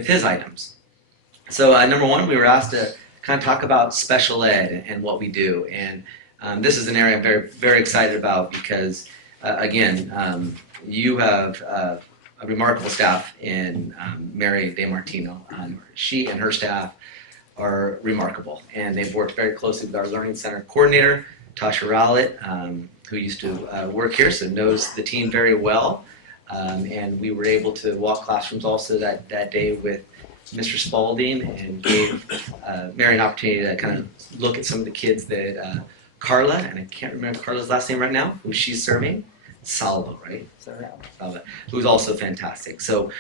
his items. So number 1, we were asked to kind of talk about special ed and what we do. And this is an area I'm very, very excited about because, again, you have a remarkable staff in Mary DeMartino. She and her staff are remarkable, and they've worked very closely with our Learning Center coordinator, Tasha Rowlett, who used to work here, so knows the team very well. And we were able to walk classrooms also that day with Mr. Spalding and gave Mary an opportunity to kind of look at some of the kids that Carla, and I can't remember Carla's last name right now, who she's serving. Salvo, right? Is that right? Salvo, who's also fantastic. So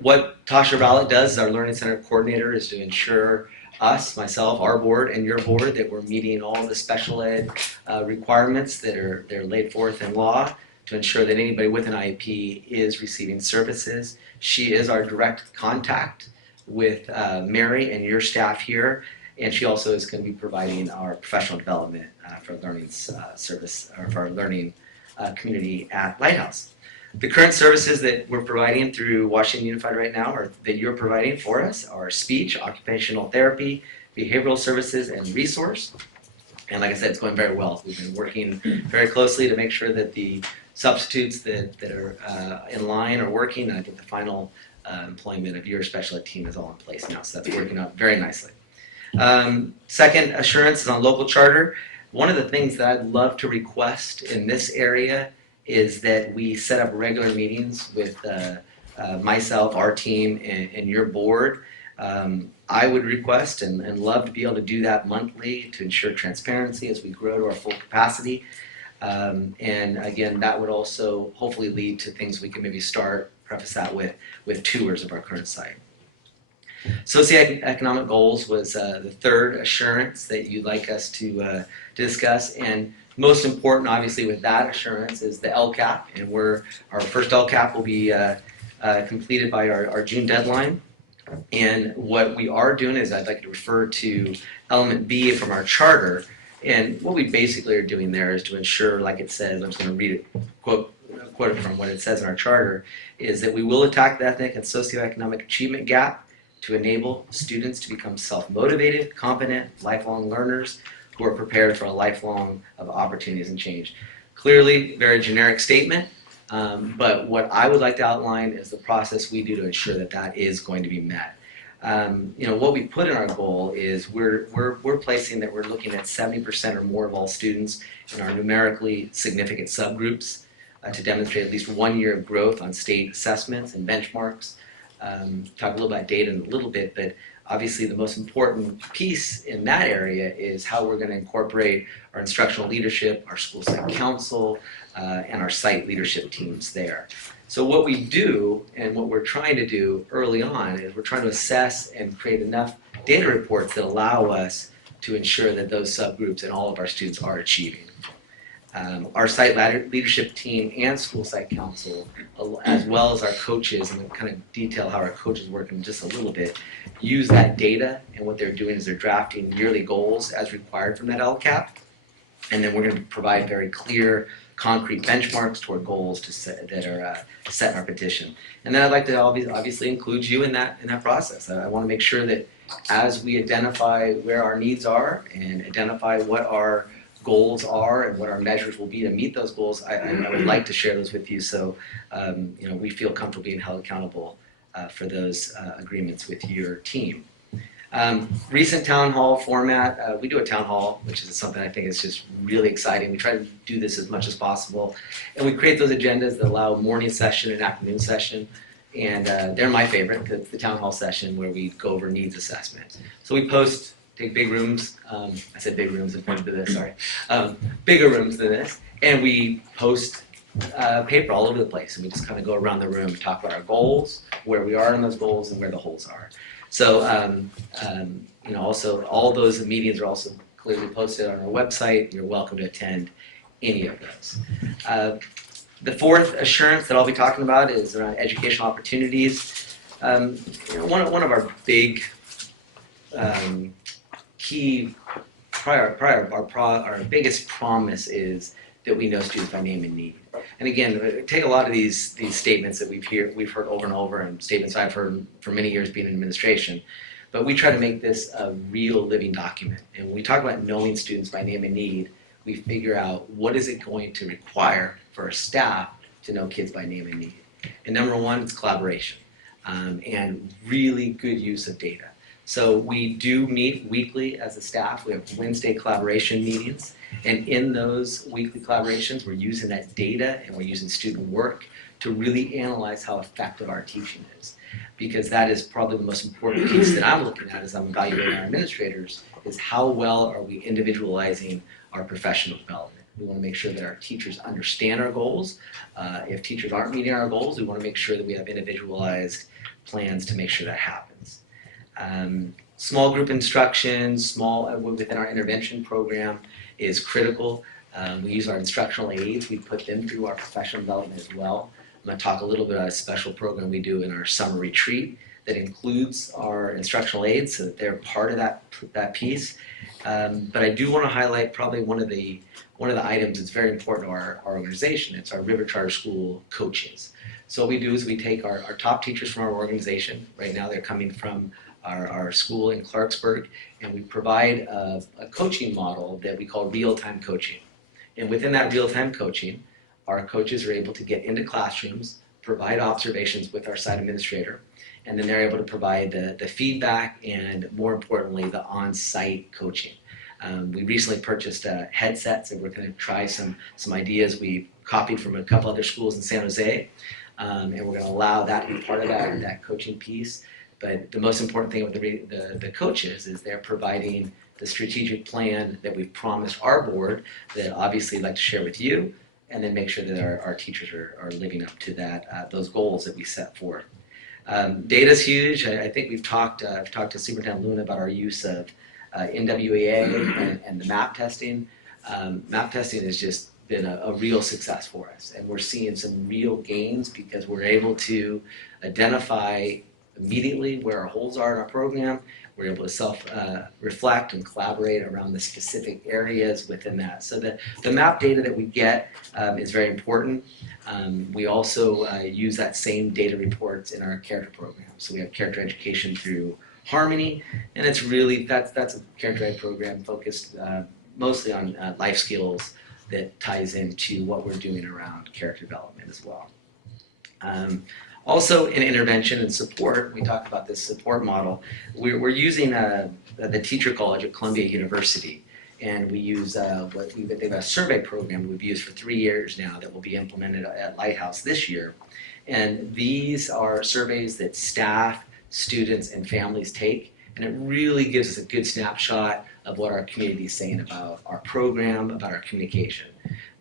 what Tasha Rowlett does as our Learning Center coordinator is to ensure us, myself, our board, and your board that we're meeting all the special ed requirements that are laid forth in law to ensure that anybody with an IEP is receiving services. She is our direct contact with Mary and your staff here, and she also is going to be providing our professional development for learning service, or for our learning community at Lighthouse. The current services that we're providing through Washington Unified right now, or that you're providing for us, are speech, occupational therapy, behavioral services, and resource. And like I said, it's going very well. We've been working very closely to make sure that the substitutes that are in line are working. And I think the final employment of your special ed team is all in place now, so that's working out very nicely. Second assurance is on local charter. One of the things that I'd love to request in this area is that we set up regular meetings with myself, our team, and your board. I would request and love to be able to do that monthly to ensure transparency as we grow to our full capacity. And again, that would also hopefully lead to things we can maybe preface that with tours of our current site. Socioeconomic goals was the third assurance that you'd like us to discuss, and most important, obviously, with that assurance is the LCAP, and our first LCAP will be completed by our June deadline. And what we are doing is I'd like to refer to element B from our charter, and what we basically are doing there is to ensure, like it says, I'm just going to read it, quote it from what it says in our charter, is that we will attack the ethnic and socioeconomic achievement gap to enable students to become self-motivated, competent, lifelong learners who are prepared for a lifelong of opportunities and change. Clearly, very generic statement, but what I would like to outline is the process we do to ensure that that is going to be met. What we put in our goal is we're placing that we're looking at 70% or more of all students in our numerically significant subgroups to demonstrate at least 1 year of growth on state assessments and benchmarks. Talk a little about data in a little bit, but obviously the most important piece in that area is how we're going to incorporate our instructional leadership, our school site council, and our site leadership teams there. So what we do and what we're trying to do early on is we're trying to assess and create enough data reports that allow us to ensure that those subgroups and all of our students are achieving. Our site leadership team and school site council, as well as our coaches, and we'll kind of detail how our coaches work in just a little bit, use that data, and what they're doing is they're drafting yearly goals as required from that LCAP, and then we're going to provide very clear, concrete benchmarks toward goals that are set in our petition. And then I'd like to obviously include you in that process. I want to make sure that as we identify where our needs are and identify what our goals are and what our measures will be to meet those goals, I would like to share those with you so we feel comfortable being held accountable for those agreements with your team. Recent town hall format, we do a town hall, which is something I think is just really exciting. We try to do this as much as possible, and we create those agendas that allow morning session and afternoon session, and they're my favorite, the town hall session where we go over needs assessment. So we take big rooms, I said big rooms, I pointed to this, sorry, bigger rooms than this, and we post paper all over the place, and we just kind of go around the room and talk about our goals, where we are in those goals, and where the holes are. So, also all those meetings are also clearly posted on our website. You're welcome to attend any of those. The fourth assurance that I'll be talking about is around educational opportunities. One of our big key our biggest promise is that we know students by name and need. And again, take a lot of these statements that we've heard over and over, and statements I've heard for many years being in administration, but we try to make this a real living document. And when we talk about knowing students by name and need, we figure out what is it going to require for our staff to know kids by name and need. And number one, it's collaboration and really good use of data. So we do meet weekly as a staff. We have Wednesday collaboration meetings. And in those weekly collaborations, we're using that data and we're using student work to really analyze how effective our teaching is. Because that is probably the most important piece that I'm looking at as I'm evaluating our administrators, is how well are we individualizing our professional development. We want to make sure that our teachers understand our goals. If teachers aren't meeting our goals, we want to make sure that we have individualized plans to make sure that happens. Small group instruction, within our intervention program is critical. We use our instructional aides. We put them through our professional development as well. I'm going to talk a little bit about a special program we do in our summer retreat that includes our instructional aides so that they're part of that piece. But I do want to highlight probably one of the items that's very important to our organization. It's our River Charter School coaches. So what we do is we take our top teachers from our organization. Right now they're coming from our school in Clarksburg, and we provide a coaching model that we call real-time coaching. And within that real-time coaching, our coaches are able to get into classrooms, provide observations with our site administrator, and then they're able to provide the feedback and, more importantly, the on-site coaching. We recently purchased headsets, and we're going to try some ideas we copied from a couple other schools in San Jose, and we're going to allow that to be part of that coaching piece. But the most important thing with the coaches is they're providing the strategic plan that we've promised our board, that obviously I'd like to share with you, and then make sure that our teachers are living up to those goals that we set forth. Data's huge. I think I've talked to Superintendent Luna about our use of NWEA and the MAP testing. MAP testing has just been a real success for us, and we're seeing some real gains because we're able to identify immediately where our holes are in our program. We're able to self-reflect and collaborate around the specific areas within that. So the MAP data that we get is very important. We also use that same data reports in our character program. So we have character education through Harmony, and it's really, that's a character ed program focused mostly on life skills that ties into what we're doing around character development as well. Also in intervention and support, we talked about this support model. We're using the Teacher College at Columbia University, and we use they've got a survey program we've used for 3 years now that will be implemented at Lighthouse this year. And these are surveys that staff, students, and families take, and it really gives us a good snapshot of what our community is saying about our program, about our communication.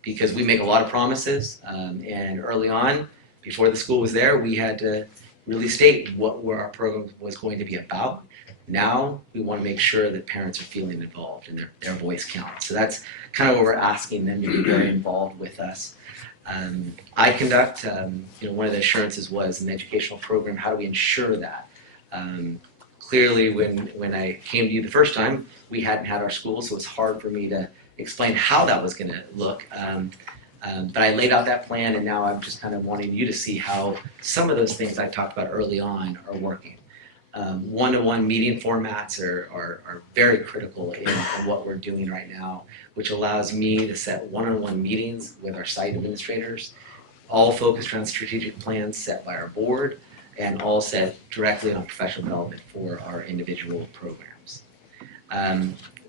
Because we make a lot of promises, and early on, before the school was there, we had to really state what our program was going to be about. Now, we want to make sure that parents are feeling involved and their voice counts. So that's kind of what we're asking them to be very involved with us. I conduct, one of the assurances was in the educational program, how do we ensure that? Clearly, when I came to you the first time, we hadn't had our school, so it was hard for me to explain how that was going to look. But I laid out that plan, and now I'm just kind of wanting you to see how some of those things I talked about early on are working. One-to-one meeting formats are very critical in what we're doing right now, which allows me to set one-on-one meetings with our site administrators, all focused around strategic plans set by our board, and all set directly on professional development for our individual programs.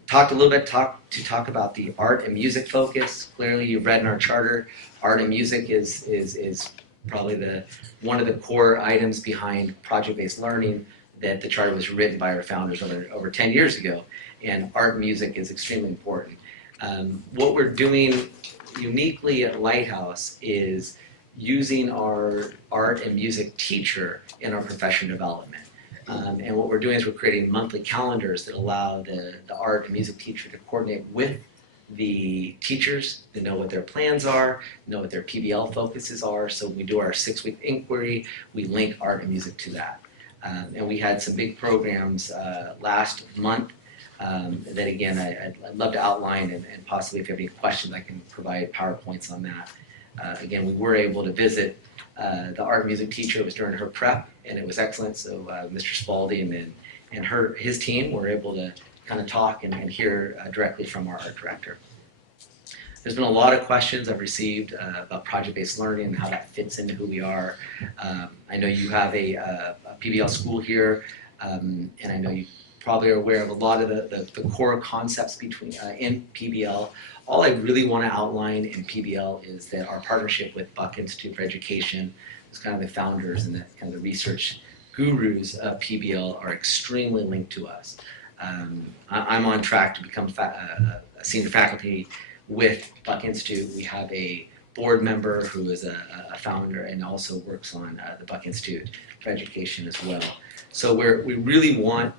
Talk about the art and music focus. Clearly, you've read in our charter, art and music is probably one of the core items behind project-based learning, that the charter was written by our founders over 10 years ago, and art and music is extremely important. What we're doing uniquely at Lighthouse is using our art and music teacher in our professional development. And what we're doing is we're creating monthly calendars that allow the art and music teacher to coordinate with the teachers to know what their plans are, know what their PBL focuses are. So when we do our 6-week inquiry, we link art and music to that. And we had some big programs last month that, again, I'd love to outline, and possibly if you have any questions, I can provide PowerPoints on that. Again, we were able to visit the art and music teacher. It was during her prep, and it was excellent. So Mr. Spalding and his team were able to kind of talk and hear directly from our art director. There's been a lot of questions I've received about project-based learning and how that fits into who we are. I know you have a PBL school here, and I know you probably are aware of a lot of the core concepts in PBL. All I really want to outline in PBL is that our partnership with Buck Institute for Education, is kind of the founders and the kind of the research gurus of PBL, are extremely linked to us. I'm on track to become a senior faculty with Buck Institute. We have a board member who is a founder and also works on the Buck Institute for Education as well. So we really want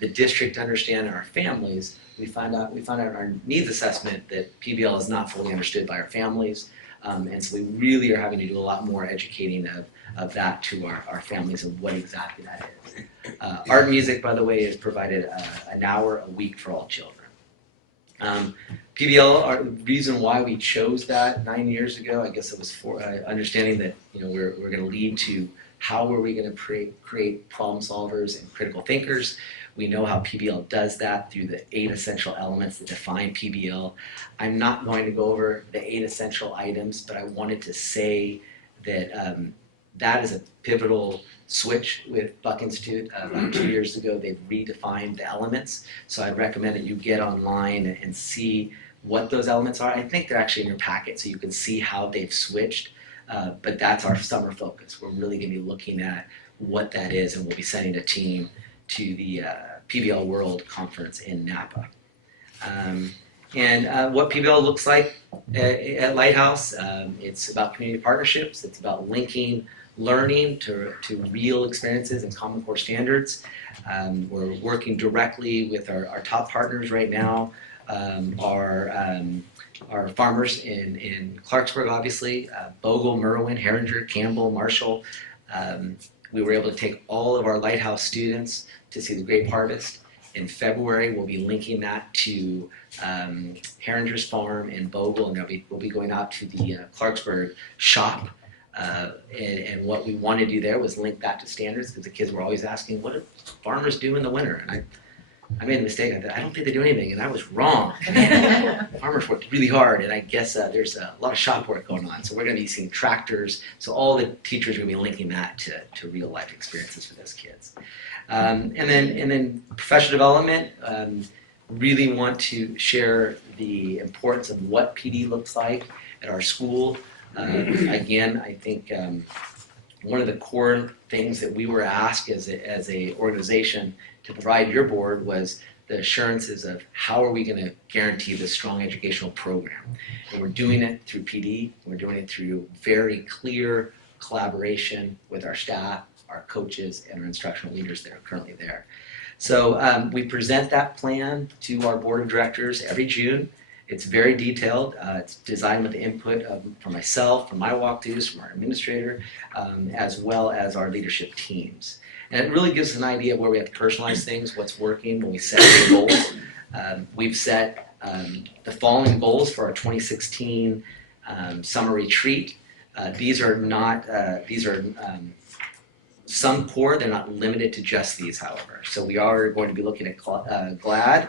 the district to understand, and our families. We found out in our needs assessment that PBL is not fully understood by our families, and so we really are having to do a lot more educating of that to our families of what exactly that is. Art and music, by the way, is provided an hour a week for all children. PBL, the reason why we chose that 9 years ago, I guess it was for understanding that we're going to lead to how are we going to create problem solvers and critical thinkers. We know how PBL does that through the 8 essential elements that define PBL. I'm not going to go over the 8 essential items, but I wanted to say that That is a pivotal switch with Buck Institute. About 2 years ago, they've redefined the elements. So I'd recommend that you get online and see what those elements are. I think they're actually in your packet, so you can see how they've switched. But that's our summer focus. We're really going to be looking at what that is, and we'll be sending a team to the PBL World Conference in Napa. And what PBL looks like at Lighthouse, it's about community partnerships. It's about linking learning to real experiences and Common Core standards. We're working directly with our top partners right now, our farmers in Clarksburg, obviously, Bogle, Merwin, Herringer, Campbell, Marshall. We were able to take all of our Lighthouse students to see the grape harvest. In February, we'll be linking that to Herringer's farm in Bogle, and we'll be going out to the Clarksburg shop. And what we wanted to do there was link that to standards, because the kids were always asking, what do farmers do in the winter? And I made a mistake. I don't think they do anything, and I was wrong. Farmers worked really hard, and I guess there's a lot of shop work going on. So we're going to be seeing tractors. So all the teachers are going to be linking that to real life experiences for those kids. And then professional development. Really want to share the importance of what PD looks like at our school. Again, I think one of the core things that we were asked as a organization to provide your board was the assurances of how are we going to guarantee this strong educational program. And we're doing it through PD. We're doing it through very clear collaboration with our staff, our coaches, and our instructional leaders that are currently there. So we present that plan to our board of directors every June. It's very detailed. It's designed with the input from myself, from my walkthroughs, from our administrator, as well as our leadership teams. And it really gives us an idea of where we have to personalize things, what's working when we set the goals. We've set the following goals for our 2016 summer retreat. These are some core. They're not limited to just these, however. So we are going to be looking at GLAD.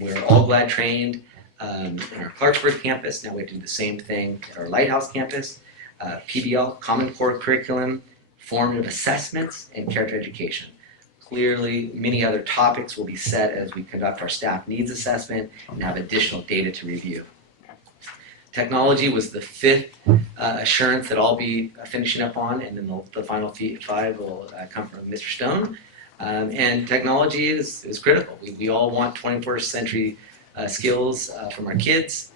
We're all GLAD trained in our Clarksburg campus. Now we have to do the same thing at our Lighthouse campus. PBL, Common Core Curriculum, formative assessments, and character education. Clearly, many other topics will be set as we conduct our staff needs assessment and have additional data to review. Technology was the fifth assurance that I'll be finishing up on, and then the final five will come from Mr. Stone. And technology is critical. We all want 21st century skills from our kids.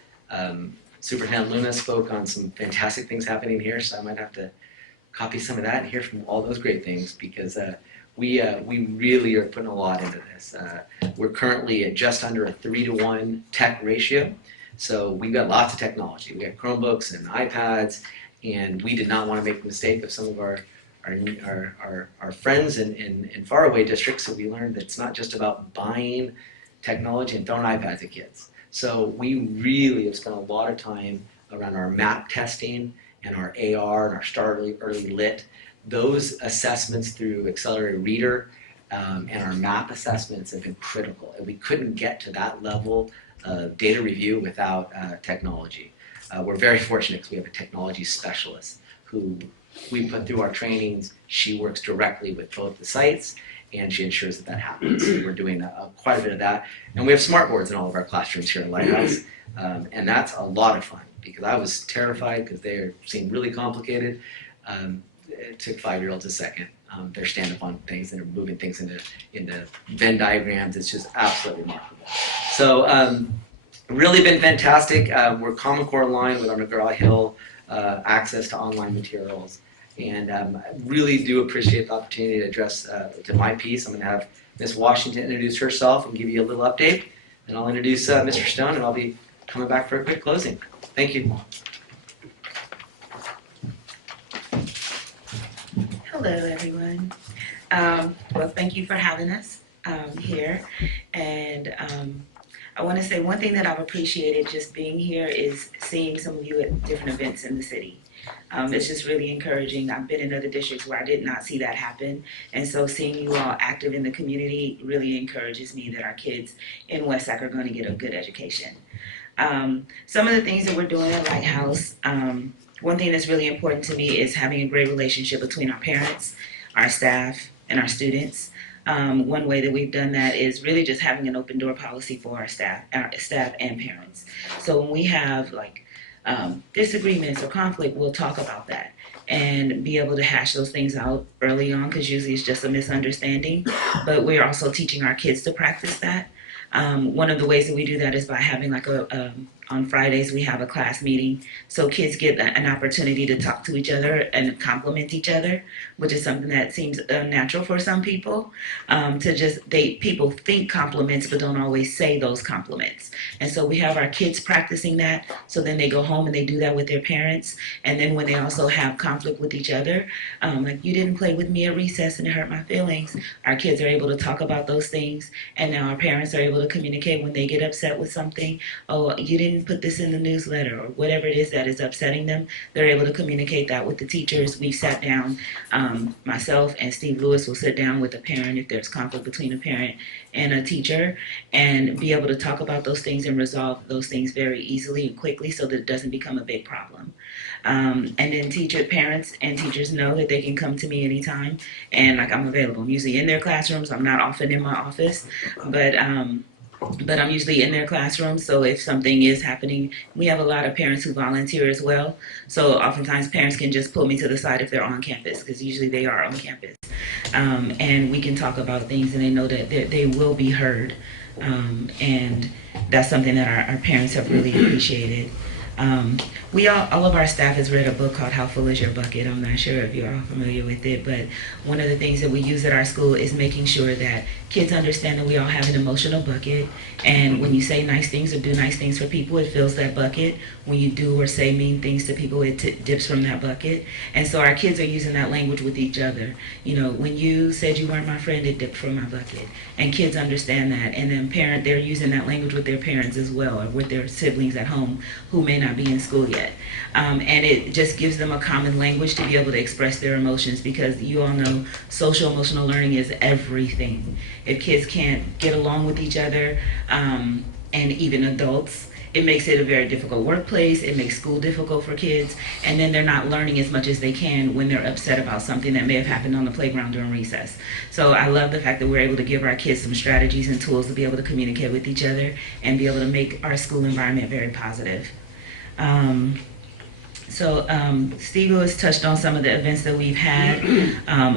Superintendent Luna spoke on some fantastic things happening here, so I might have to copy some of that and hear from all those great things, because we really are putting a lot into this. We're currently at just under a 3-to-1 tech ratio. So we've got lots of technology. We have Chromebooks and iPads, and we did not want to make the mistake of some of our friends in faraway districts. So we learned that it's not just about buying technology and throwing iPads at kids. So we really have spent a lot of time around our map testing and our AR and our Start Early Lit. Those assessments through Accelerated Reader and our map assessments have been critical. And we couldn't get to that level data review without technology. We're very fortunate because we have a technology specialist who we put through our trainings. She works directly with both the sites, and she ensures that happens. So we're doing quite a bit of that. And we have smart boards in all of our classrooms here at Lighthouse, and that's a lot of fun, because I was terrified because they seemed really complicated. It took 5-year-olds a second. They're standing up on things and they're moving things into Venn diagrams. It's just absolutely remarkable. So really been fantastic. We're Common Core aligned with our McGraw-Hill access to online materials. And I really do appreciate the opportunity to address to my piece. I'm going to have Ms. Washington introduce herself and give you a little update. And I'll introduce Mr. Stone, and I'll be coming back for a quick closing. Thank you. Hello, everyone. Well, thank you for having us here. And I want to say one thing that I've appreciated just being here is seeing some of you at different events in the city. It's just really encouraging. I've been in other districts where I did not see that happen. And so seeing you all active in the community really encourages me that our kids in Westacre are going to get a good education. Some of the things that we're doing at Lighthouse, one thing that's really important to me is having a great relationship between our parents, our staff, and our students. One way that we've done that is really just having an open door policy for our staff and parents. So when we have disagreements or conflict, we'll talk about that and be able to hash those things out early on, because usually it's just a misunderstanding. But we're also teaching our kids to practice that. One of the ways that we do that is by having on Fridays we have a class meeting, so kids get an opportunity to talk to each other and compliment each other, which is something that seems unnatural for some people. People think compliments but don't always say those compliments, and so we have our kids practicing that. So then they go home and they do that with their parents, and then when they also have conflict with each other, like, you didn't play with me at recess and it hurt my feelings. Our kids are able to talk about those things, and now our parents are able to communicate when they get upset with something. Oh, you didn't put this in the newsletter, or whatever it is that is upsetting them. They're able to communicate that with the teachers. We've sat down, myself and Steve Lewis will sit down with a parent if there's conflict between a parent and a teacher, and be able to talk about those things and resolve those things very easily and quickly, so that it doesn't become a big problem. And then parents and teachers know that they can come to me anytime, and I'm available. I'm usually in their classrooms. I'm not often in my office, but I'm usually in their classrooms. So if something is happening, we have a lot of parents who volunteer as well. So oftentimes parents can just pull me to the side if they're on campus, because usually they are on campus. And we can talk about things, and they know that they will be heard. And that's something that our parents have really appreciated. All of our staff has read a book called How Full Is Your Bucket? I'm not sure if you're all familiar with it, but one of the things that we use at our school is making sure that kids understand that we all have an emotional bucket, and when you say nice things or do nice things for people, it fills that bucket. When you do or say mean things to people, it dips from that bucket. And so our kids are using that language with each other. When you said you weren't my friend, it dipped from my bucket. And kids understand that, and then they're using that language with their parents as well, or with their siblings at home who may not be in school yet. And it just gives them a common language to be able to express their emotions, because you all know social emotional learning is everything. If kids can't get along with each other, and even adults, it makes it a very difficult workplace. It makes school difficult for kids, and then they're not learning as much as they can when they're upset about something that may have happened on the playground during recess. So I love the fact that we're able to give our kids some strategies and tools to be able to communicate with each other and be able to make our school environment very positive. Steve Lewis touched on some of the events that we've had.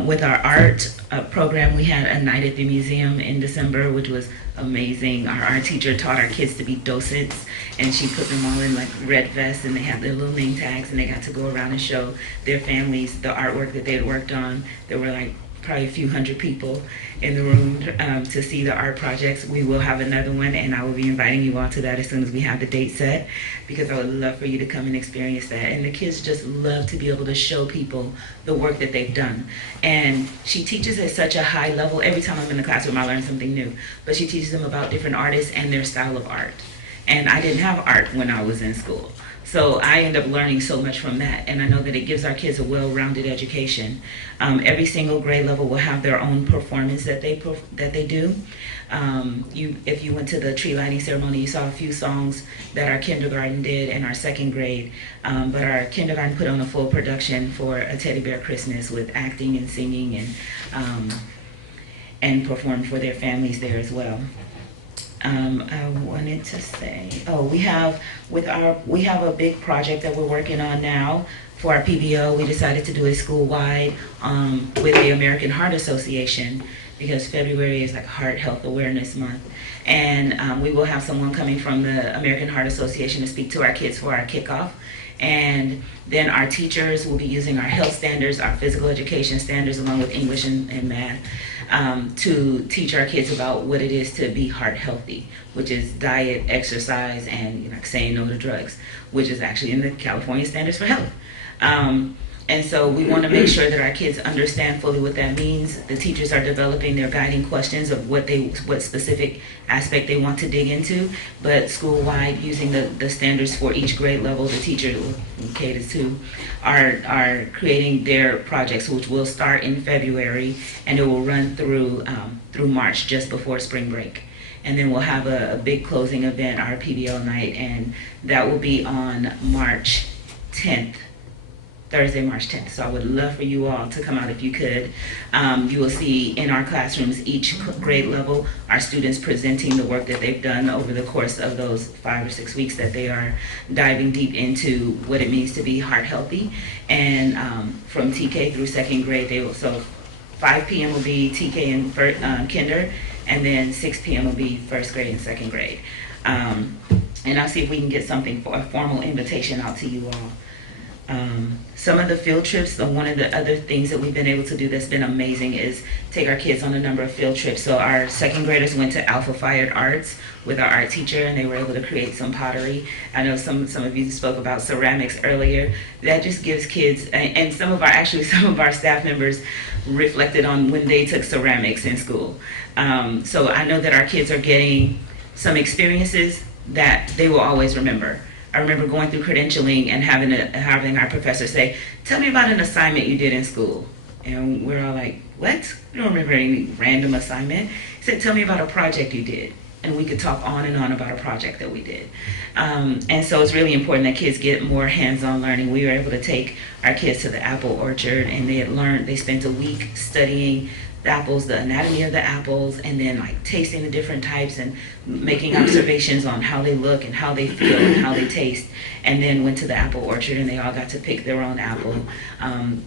With our art program, we had a night at the museum in December, which was amazing. Our art teacher taught our kids to be docents, and she put them all in red vests, and they had their little name tags, and they got to go around and show their families the artwork that they had worked on. There were probably a few hundred people in the room to see the art projects. We will have another one, and I will be inviting you all to that as soon as we have the date set, because I would love for you to come and experience that. And the kids just love to be able to show people the work that they've done. And she teaches at such a high level. Every time I'm in the classroom, I learn something new. But she teaches them about different artists and their style of art. And I didn't have art when I was in school. So I end up learning so much from that, and I know that it gives our kids a well-rounded education. Every single grade level will have their own performance that they do. If you went to the tree lighting ceremony, you saw a few songs that our kindergarten did and our second grade, but our kindergarten put on a full production for A Teddy Bear Christmas with acting and singing and performed for their families there as well. I wanted to say, we have a big project that we're working on now for our PBO. We decided to do it school-wide with the American Heart Association, because February is Heart Health Awareness Month. And we will have someone coming from the American Heart Association to speak to our kids for our kickoff. And then our teachers will be using our health standards, our physical education standards, along with English and math, to teach our kids about what it is to be heart healthy, which is diet, exercise, and saying no to drugs, which is actually in the California Standards for Health. And so we want to make sure that our kids understand fully what that means. The teachers are developing their guiding questions of what specific aspect they want to dig into, but school-wide, using the standards for each grade level, the teachers, K to 2, are creating their projects, which will start in February, and it will run through March, just before spring break. And then we'll have a big closing event, our PBL night, and that will be on March 10th. Thursday, March 10th. So I would love for you all to come out if you could. You will see in our classrooms, each grade level, our students presenting the work that they've done over the course of those 5 or 6 weeks that they are diving deep into what it means to be heart healthy. And from TK through second grade, so 5 p.m. will be TK and kinder, and then 6 p.m. will be first grade and second grade. And I'll see if we can get something for a formal invitation out to you all. Some of the field trips, one of the other things that we've been able to do that's been amazing is take our kids on a number of field trips. So our second graders went to Alpha Fired Arts with our art teacher, and they were able to create some pottery. I know some of you spoke about ceramics earlier. That just gives kids, and some of our staff members reflected on when they took ceramics in school. So I know that our kids are getting some experiences that they will always remember. I remember going through credentialing and having our professor say, "Tell me about an assignment you did in school." And we're all like, "What? We don't remember any random assignment." He said, "Tell me about a project you did." And we could talk on and on about a project that we did. And so it's really important that kids get more hands-on learning. We were able to take our kids to the apple orchard, and they spent a week studying the apples, the anatomy of the apples, and then like tasting the different types and making observations on how they look and how they feel and how they taste. And then went to the apple orchard, and they all got to pick their own apple.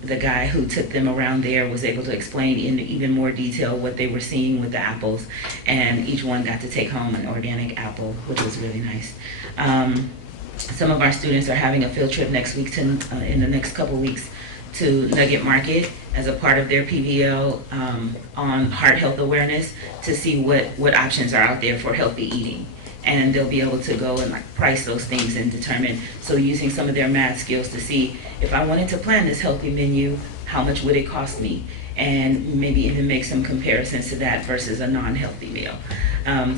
The guy who took them around there was able to explain in even more detail what they were seeing with the apples, and each one got to take home an organic apple, which was really nice. Some of our students are having a field trip next week in the next couple weeks to Nugget Market as a part of their PVL on heart health awareness to see what options are out there for healthy eating. And they'll be able to go and like price those things and determine, so using some of their math skills to see if I wanted to plan this healthy menu, how much would it cost me? And maybe even make some comparisons to that versus a non-healthy meal.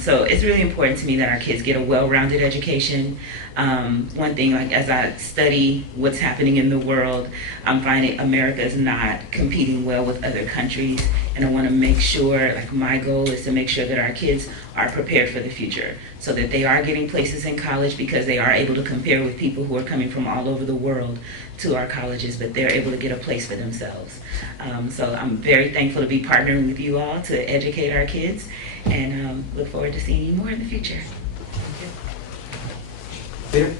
So it's really important to me that our kids get a well-rounded education. One thing, like as I study what's happening in the world, I'm finding America is not competing well with other countries, and I want to make sure, like my goal is to make sure that our kids are prepared for the future, so that they are getting places in college because they are able to compare with people who are coming from all over the world to our colleges, but they're able to get a place for themselves. So I'm very thankful to be partnering with you all to educate our kids, and look forward to seeing you more in the future. Peter?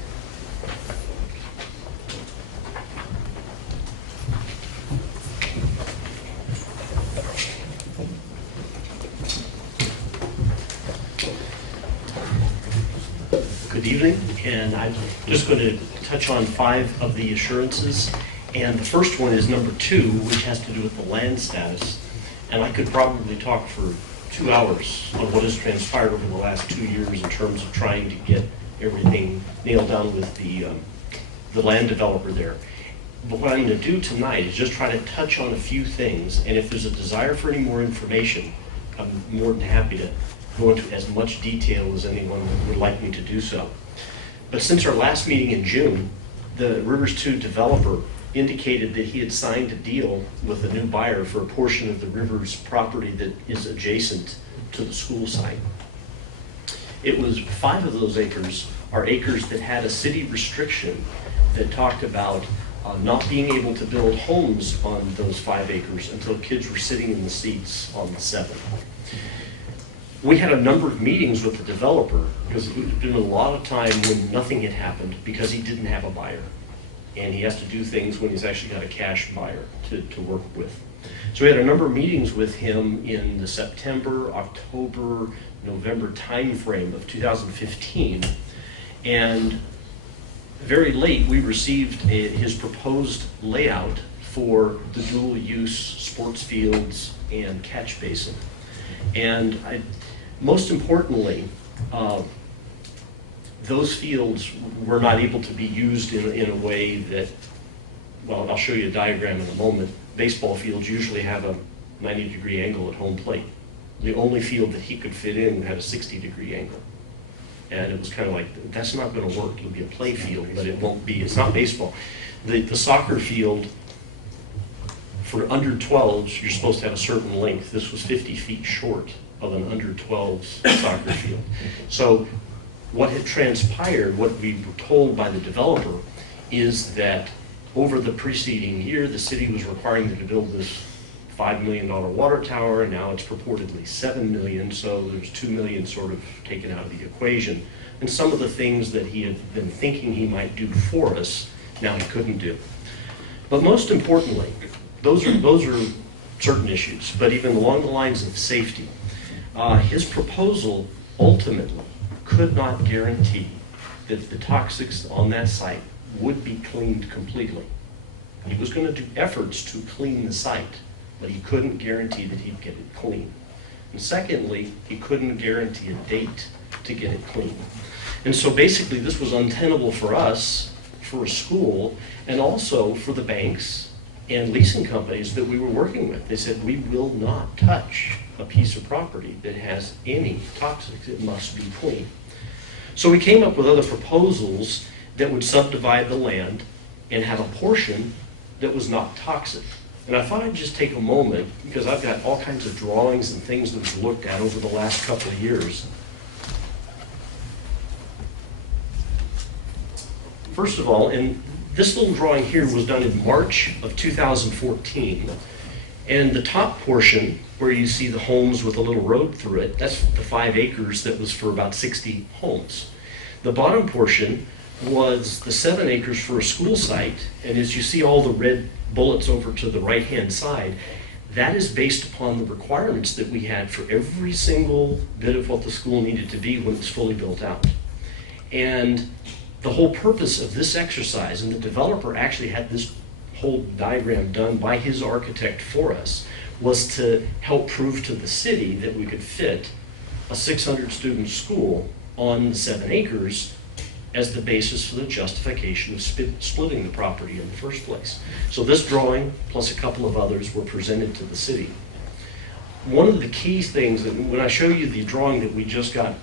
Good evening, and I'm just going to touch on 5 of the assurances. And the first one is number 2, which has to do with the land status. And I could probably talk for 2 hours on what has transpired over the last 2 years in terms of trying to get everything nailed down with the land developer there. But what I'm going to do tonight is just try to touch on a few things, and if there's a desire for any more information, I'm more than happy to go into as much detail as anyone would like me to do so. But since our last meeting in June, the Rivers 2 developer indicated that he had signed a deal with a new buyer for a portion of the Rivers property that is adjacent to the school site. It was 5 of those acres are acres that had a city restriction that talked about not being able to build homes on those 5 acres until kids were sitting in the seats on the 7th. We had a number of meetings with the developer because it had been a lot of time when nothing had happened because he didn't have a buyer. And he has to do things when he's actually got a cash buyer to work with. So we had a number of meetings with him in the September, October, November timeframe of 2015. And very late, we received his proposed layout for the dual use sports fields and catch basin. And most importantly, those fields were not able to be used in a way that, well, I'll show you a diagram in a moment. Baseball fields usually have a 90-degree angle at home plate. The only field that he could fit in had a 60-degree angle. And it was kind of like, that's not going to work. It'll be a play field, but it won't be, it's not baseball. The soccer field, for under 12s, you're supposed to have a certain length. This was 50 feet short of an under 12s soccer field. So what had transpired, what we were told by the developer, is that over the preceding year, the city was requiring them to build this $5 million water tower, and now it's purportedly $7 million, so there's $2 million sort of taken out of the equation. And some of the things that he had been thinking he might do for us, now he couldn't do. But most importantly, those are certain issues, but even along the lines of safety, his proposal ultimately could not guarantee that the toxics on that site would be cleaned completely. He was going to do efforts to clean the site, but he couldn't guarantee that he'd get it clean. And secondly, he couldn't guarantee a date to get it clean. And so basically this was untenable for us, for a school, and also for the banks and leasing companies that we were working with. They said, we will not touch a piece of property that has any toxics. It must be clean. So we came up with other proposals that would subdivide the land and have a portion that was not toxic. And I thought I'd just take a moment, because I've got all kinds of drawings and things that we've looked at over the last couple of years. First of all, and this little drawing here was done in March of 2014. And the top portion, where you see the homes with a little road through it, that's the 5 acres that was for about 60 homes. The bottom portion was the 7 acres for a school site, and as you see all the red bullets over to the right-hand side, that is based upon the requirements that we had for every single bit of what the school needed to be when it's fully built out. And the whole purpose of this exercise, and the developer actually had this whole diagram done by his architect for us, was to help prove to the city that we could fit a 600-student school on the 7 acres as the basis for the justification of splitting the property in the first place. So this drawing, plus a couple of others, were presented to the city. One of the key things, that when I show you the drawing that we just got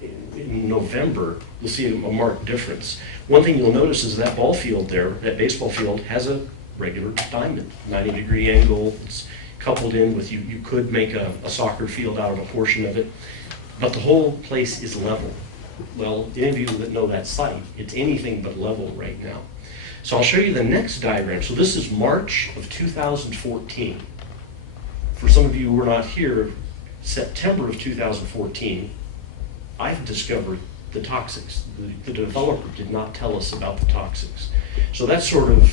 in November, you'll see a marked difference. One thing you'll notice is that ball field there, that baseball field, has a regular diamond, 90-degree angle. It's coupled in with, you could make a soccer field out of a portion of it, but the whole place is level. Well, any of you that know that site, it's anything but level right now. So I'll show you the next diagram. So this is March of 2014. For some of you who were not here, September of 2014, I've discovered the toxics. The developer did not tell us about the toxics. So that sort of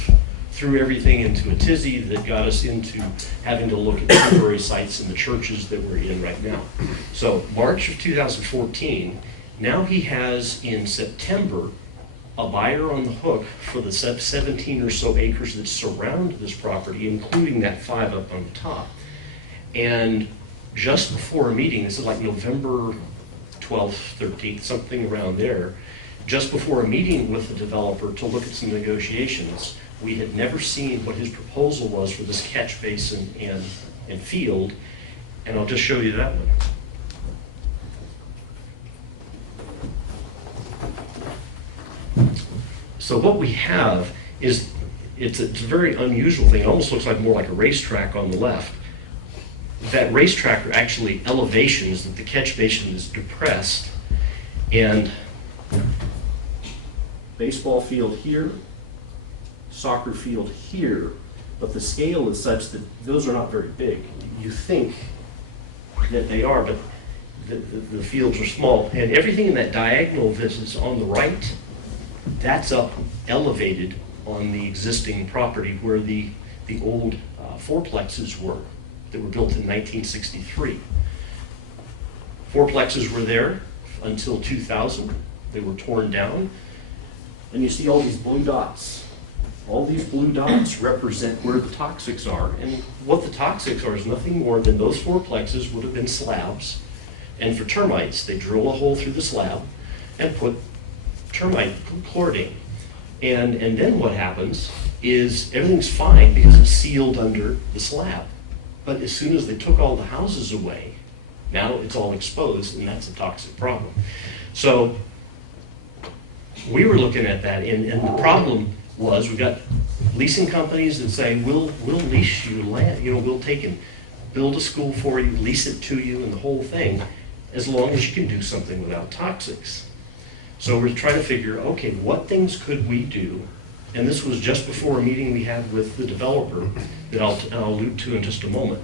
threw everything into a tizzy that got us into having to look at temporary sites in the churches that we're in right now. So March of 2014, now he has in September a buyer on the hook for the 17 or so acres that surround this property, including that 5 up on the top. And just before a meeting, this is like November 12th, 13th, something around there, just before a meeting with the developer to look at some negotiations, we had never seen what his proposal was for this catch basin and field, and I'll just show you that one. So what we have is, it's a very unusual thing. It almost looks like more like a racetrack on the left. That racetrack are actually elevations that the catch basin is depressed, and baseball field here, soccer field here, but the scale is such that those are not very big. You think that they are, but the fields are small, and everything in that diagonal that is on the right, that's up elevated on the existing property where the old fourplexes were that were built in 1963. Fourplexes were there until 2000. They were torn down, and you see all these blue dots. All these blue dots represent where the toxics are, and what the toxics are is nothing more than those fourplexes would have been slabs, and for termites, they drill a hole through the slab and put termite chloridane. And then what happens is everything's fine because it's sealed under the slab. But as soon as they took all the houses away, now it's all exposed, and that's a toxic problem. So we were looking at that, and the problem was we've got leasing companies that say, we'll lease you land, we'll take and build a school for you, lease it to you, and the whole thing, as long as you can do something without toxics. So we're trying to figure, okay, what things could we do And this was just before a meeting we had with the developer that I'll allude to in just a moment.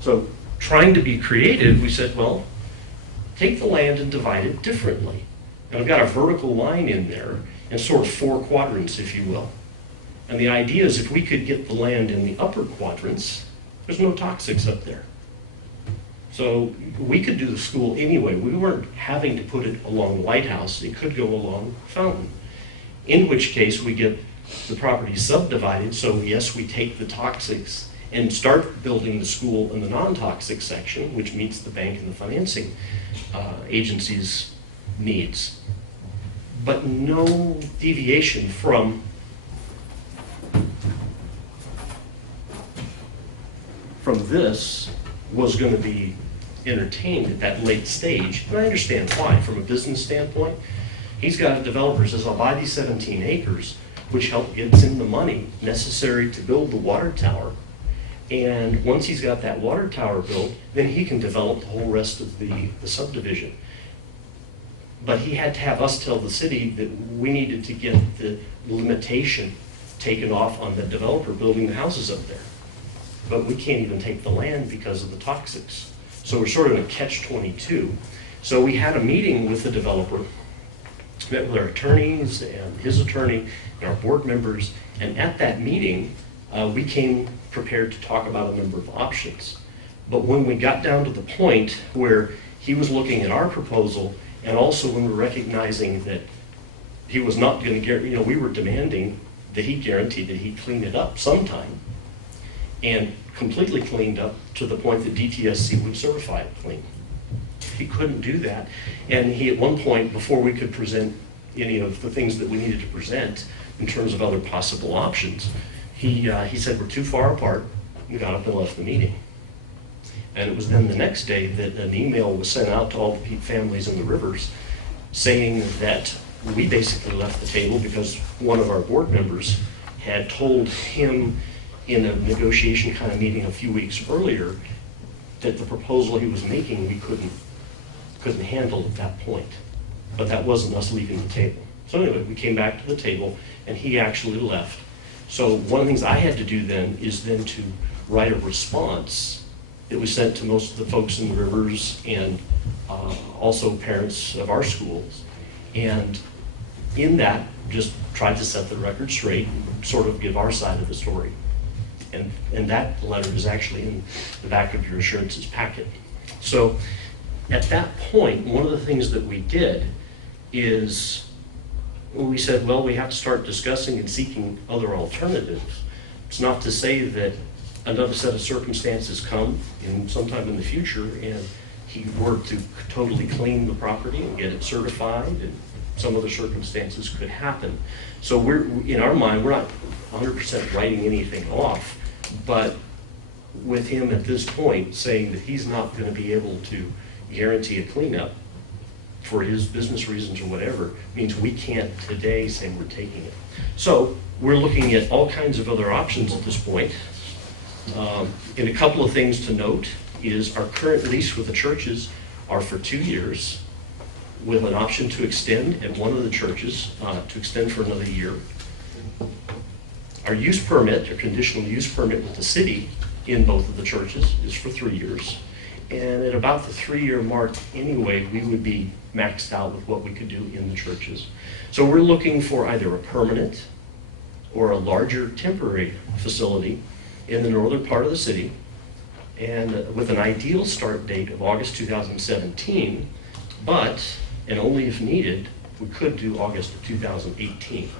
So trying to be creative, we said, well, take the land and divide it differently. And I've got a vertical line in there in sort of 4 quadrants, if you will. And the idea is if we could get the land in the upper quadrants, there's no toxics up there. So we could do the school anyway. We weren't having to put it along Lighthouse. It could go along Fountain. In which case we get the property subdivided. So yes, we take the toxics and start building the school in the non-toxic section, which meets the bank and the financing agency's needs. But no deviation from this was going to be entertained at that late stage. And I understand why. From a business standpoint, he's got a developer who says, I'll buy these 17 acres, which gets him the money necessary to build the water tower. And once he's got that water tower built, then he can develop the whole rest of the subdivision. But he had to have us tell the city that we needed to get the limitation taken off on the developer building the houses up there. But we can't even take the land because of the toxics. So we're sort of in a catch-22. So we had a meeting with the developer, met with our attorneys and his attorney and our board members, and at that meeting, we came prepared to talk about a number of options. But when we got down to the point where he was looking at our proposal, and also when we were recognizing that he was not going to guarantee, we were demanding that he guaranteed that he'd clean it up sometime, and completely cleaned up to the point that DTSC would certify it clean. He couldn't do that. And he, at one point, before we could present any of the things that we needed to present in terms of other possible options, he said, we're too far apart, and got up and left the meeting. And it was then the next day that an email was sent out to all the families in the Rivers saying that we basically left the table because one of our board members had told him in a negotiation kind of meeting a few weeks earlier that the proposal he was making we couldn't handle at that point. But that wasn't us leaving the table. So anyway, we came back to the table and he actually left. So one of the things I had to do then is then to write a response that was sent to most of the folks in the Rivers and also parents of our schools. And in that, just tried to set the record straight and sort of give our side of the story. And that letter is actually in the back of your assurances packet. So at that point, one of the things that we did is we said, well, we have to start discussing and seeking other alternatives. It's not to say that another set of circumstances come in sometime in the future and he were to totally clean the property and get it certified, and some other circumstances could happen. So we're, in our mind, we're not 100% writing anything off, but with him at this point saying that he's not going to be able to guarantee a cleanup for his business reasons or whatever, means we can't today say we're taking it. So we're looking at all kinds of other options at this point. And a couple of things to note is our current lease with the churches are for 2 years with an option to extend at one of the churches to extend for another year. Our use permit, or conditional use permit with the city in both of the churches is for 3 years. And at about the 3-year mark anyway, we would be maxed out with what we could do in the churches. So we're looking for either a permanent or a larger temporary facility in the northern part of the city, and with an ideal start date of August 2017, but, and only if needed, we could do August of 2018.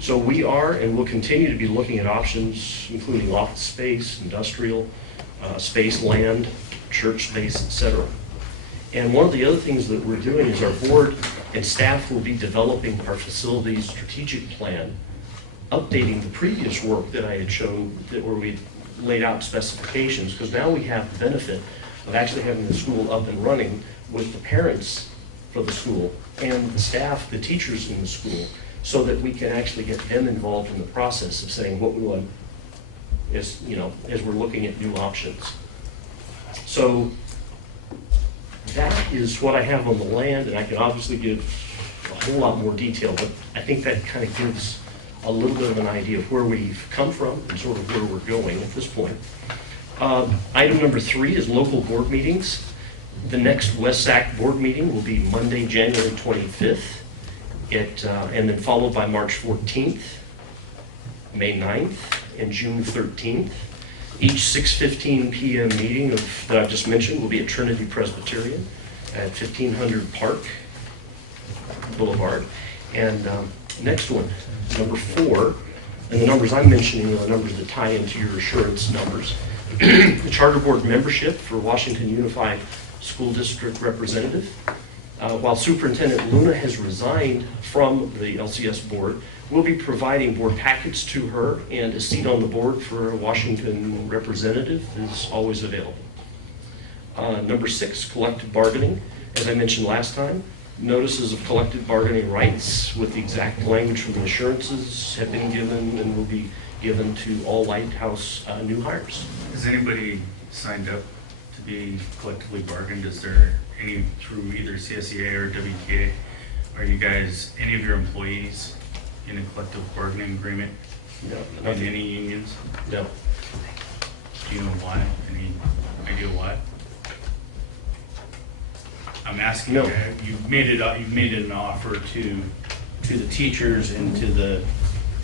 So we are and will continue to be looking at options, including office space, industrial space, land, church space, etc. And one of the other things that we're doing is our board and staff will be developing our facilities strategic plan, updating the previous work that I had shown where we laid out specifications, because now we have the benefit of actually having the school up and running with the parents for the school and the staff, the teachers in the school, so that we can actually get them involved in the process of saying what we want as we're looking at new options. So that is what I have on the land, and I can obviously give a whole lot more detail, but I think that kind of gives a little bit of an idea of where we've come from and sort of where we're going at this point. Item number 3 is local board meetings. The next Westacre board meeting will be Monday, January 25th, and then followed by March 14th, May 9th, and June 13th. Each 6:15 p.m. meeting that I've just mentioned will be at Trinity Presbyterian at 1500 Park Boulevard. And next one, number 4, and the numbers I'm mentioning are the numbers that tie into your assurance numbers. The charter board membership for Washington Unified School District representative. While Superintendent Luna has resigned from the LCS board, we'll be providing board packets to her, and a seat on the board for a Washington representative is always available. Number 6, collective bargaining. As I mentioned last time, notices of collective bargaining rights with the exact language from the assurances have been given and will be given to all Lighthouse new hires. Has anybody signed up to be collectively bargained? Is there any through either CSEA or WTA? Are you guys, any of your employees in a collective bargaining agreement? No. In any unions? No. Do you know why? Any idea why? I'm asking, No. you've made it an offer to the teachers and to the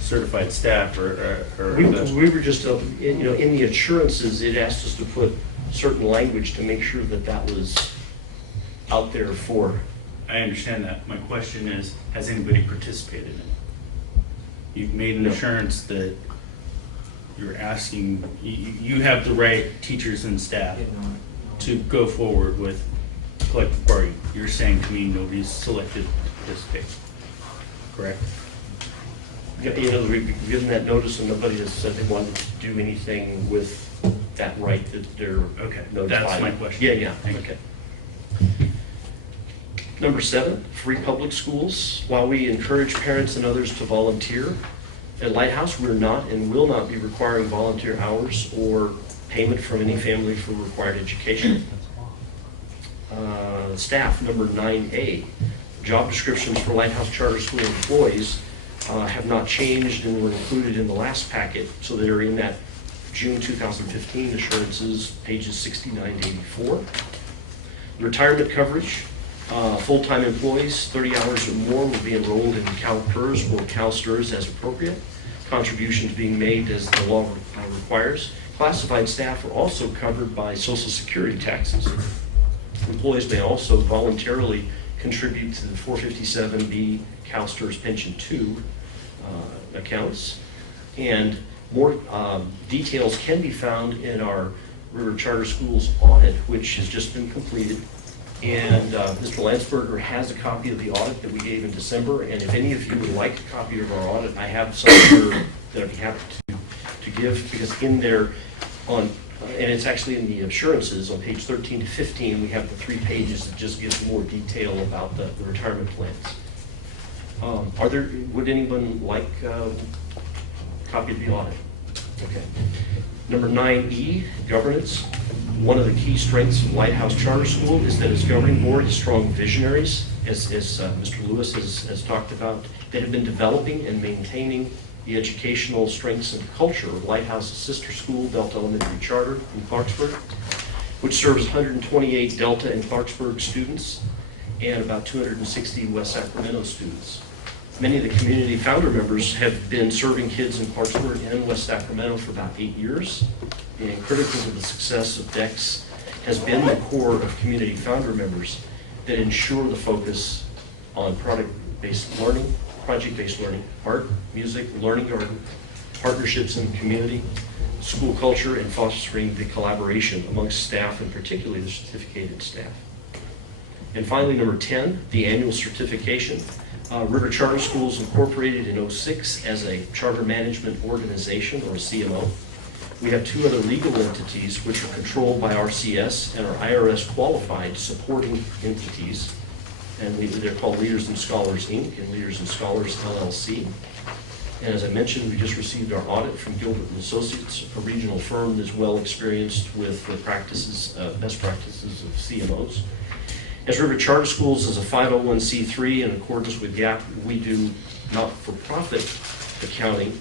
certified staff or We were just, in the assurances, it asked us to put certain language to make sure that that was out there for. I understand that. My question is, has anybody participated in it? You've made an No. assurance that you're asking, you have the right teachers and staff to go forward with collective bargaining. You're saying to me nobody's selected to participate, correct? We've given that notice and nobody has said they wanted to do anything with that right that they're Okay, notified. that's my question. Yeah, Thank okay. Number 7, free public schools. While we encourage parents and others to volunteer, at Lighthouse, we're not and will not be requiring volunteer hours or payment from any family for required education. Staff, number 9A. Job descriptions for Lighthouse Charter School employees have not changed and were included in the last packet, so they're in that June 2015 assurances, pages 69 to 84. Retirement coverage. Full-time employees, 30 hours or more, will be enrolled in CalPERS or CalSTRS as appropriate. Contributions being made as the law requires. Classified staff are also covered by Social Security taxes. Employees may also voluntarily contribute to the 457B CalSTRS Pension 2 accounts. And more details can be found in our River Charter Schools audit, which has just been completed. And Mr. Landsberger has a copy of the audit that we gave in December, and if any of you would like a copy of our audit, I have some here that I'd be happy to give, because in there, and it's actually in the assurances on page 13 to 15, we have the 3 pages that just gives more detail about the retirement plans. Would anyone like a copy of the audit? Okay. Number 9E, governance. One of the key strengths of Lighthouse Charter School is that its governing board has strong visionaries, as Mr. Lewis has talked about, that have been developing and maintaining the educational strengths and culture of Lighthouse's sister school, Delta Elementary Charter in Clarksburg, which serves 128 Delta and Clarksburg students and about 260 West Sacramento students. Many of the community founder members have been serving kids in Clarksburg and West Sacramento for about 8 years. And critical to the success of DEX has been the core of community founder members that ensure the focus on project-based learning, art, music, learning garden, partnerships in the community, school culture, and fostering the collaboration amongst staff, and particularly the certificated staff. And finally, number 10, the annual certification. River Charter Schools incorporated in 2006 as a charter management organization, or a CMO. We have 2 other legal entities which are controlled by RCS and are IRS qualified supporting entities, and they're called Leaders and Scholars Inc. and Leaders and Scholars LLC. And as I mentioned, we just received our audit from Gilbert & Associates, a regional firm that's well experienced with the practices, best practices of CMOs. As River Charter Schools is a 501c3 in accordance with GAAP, we do not-for-profit accounting,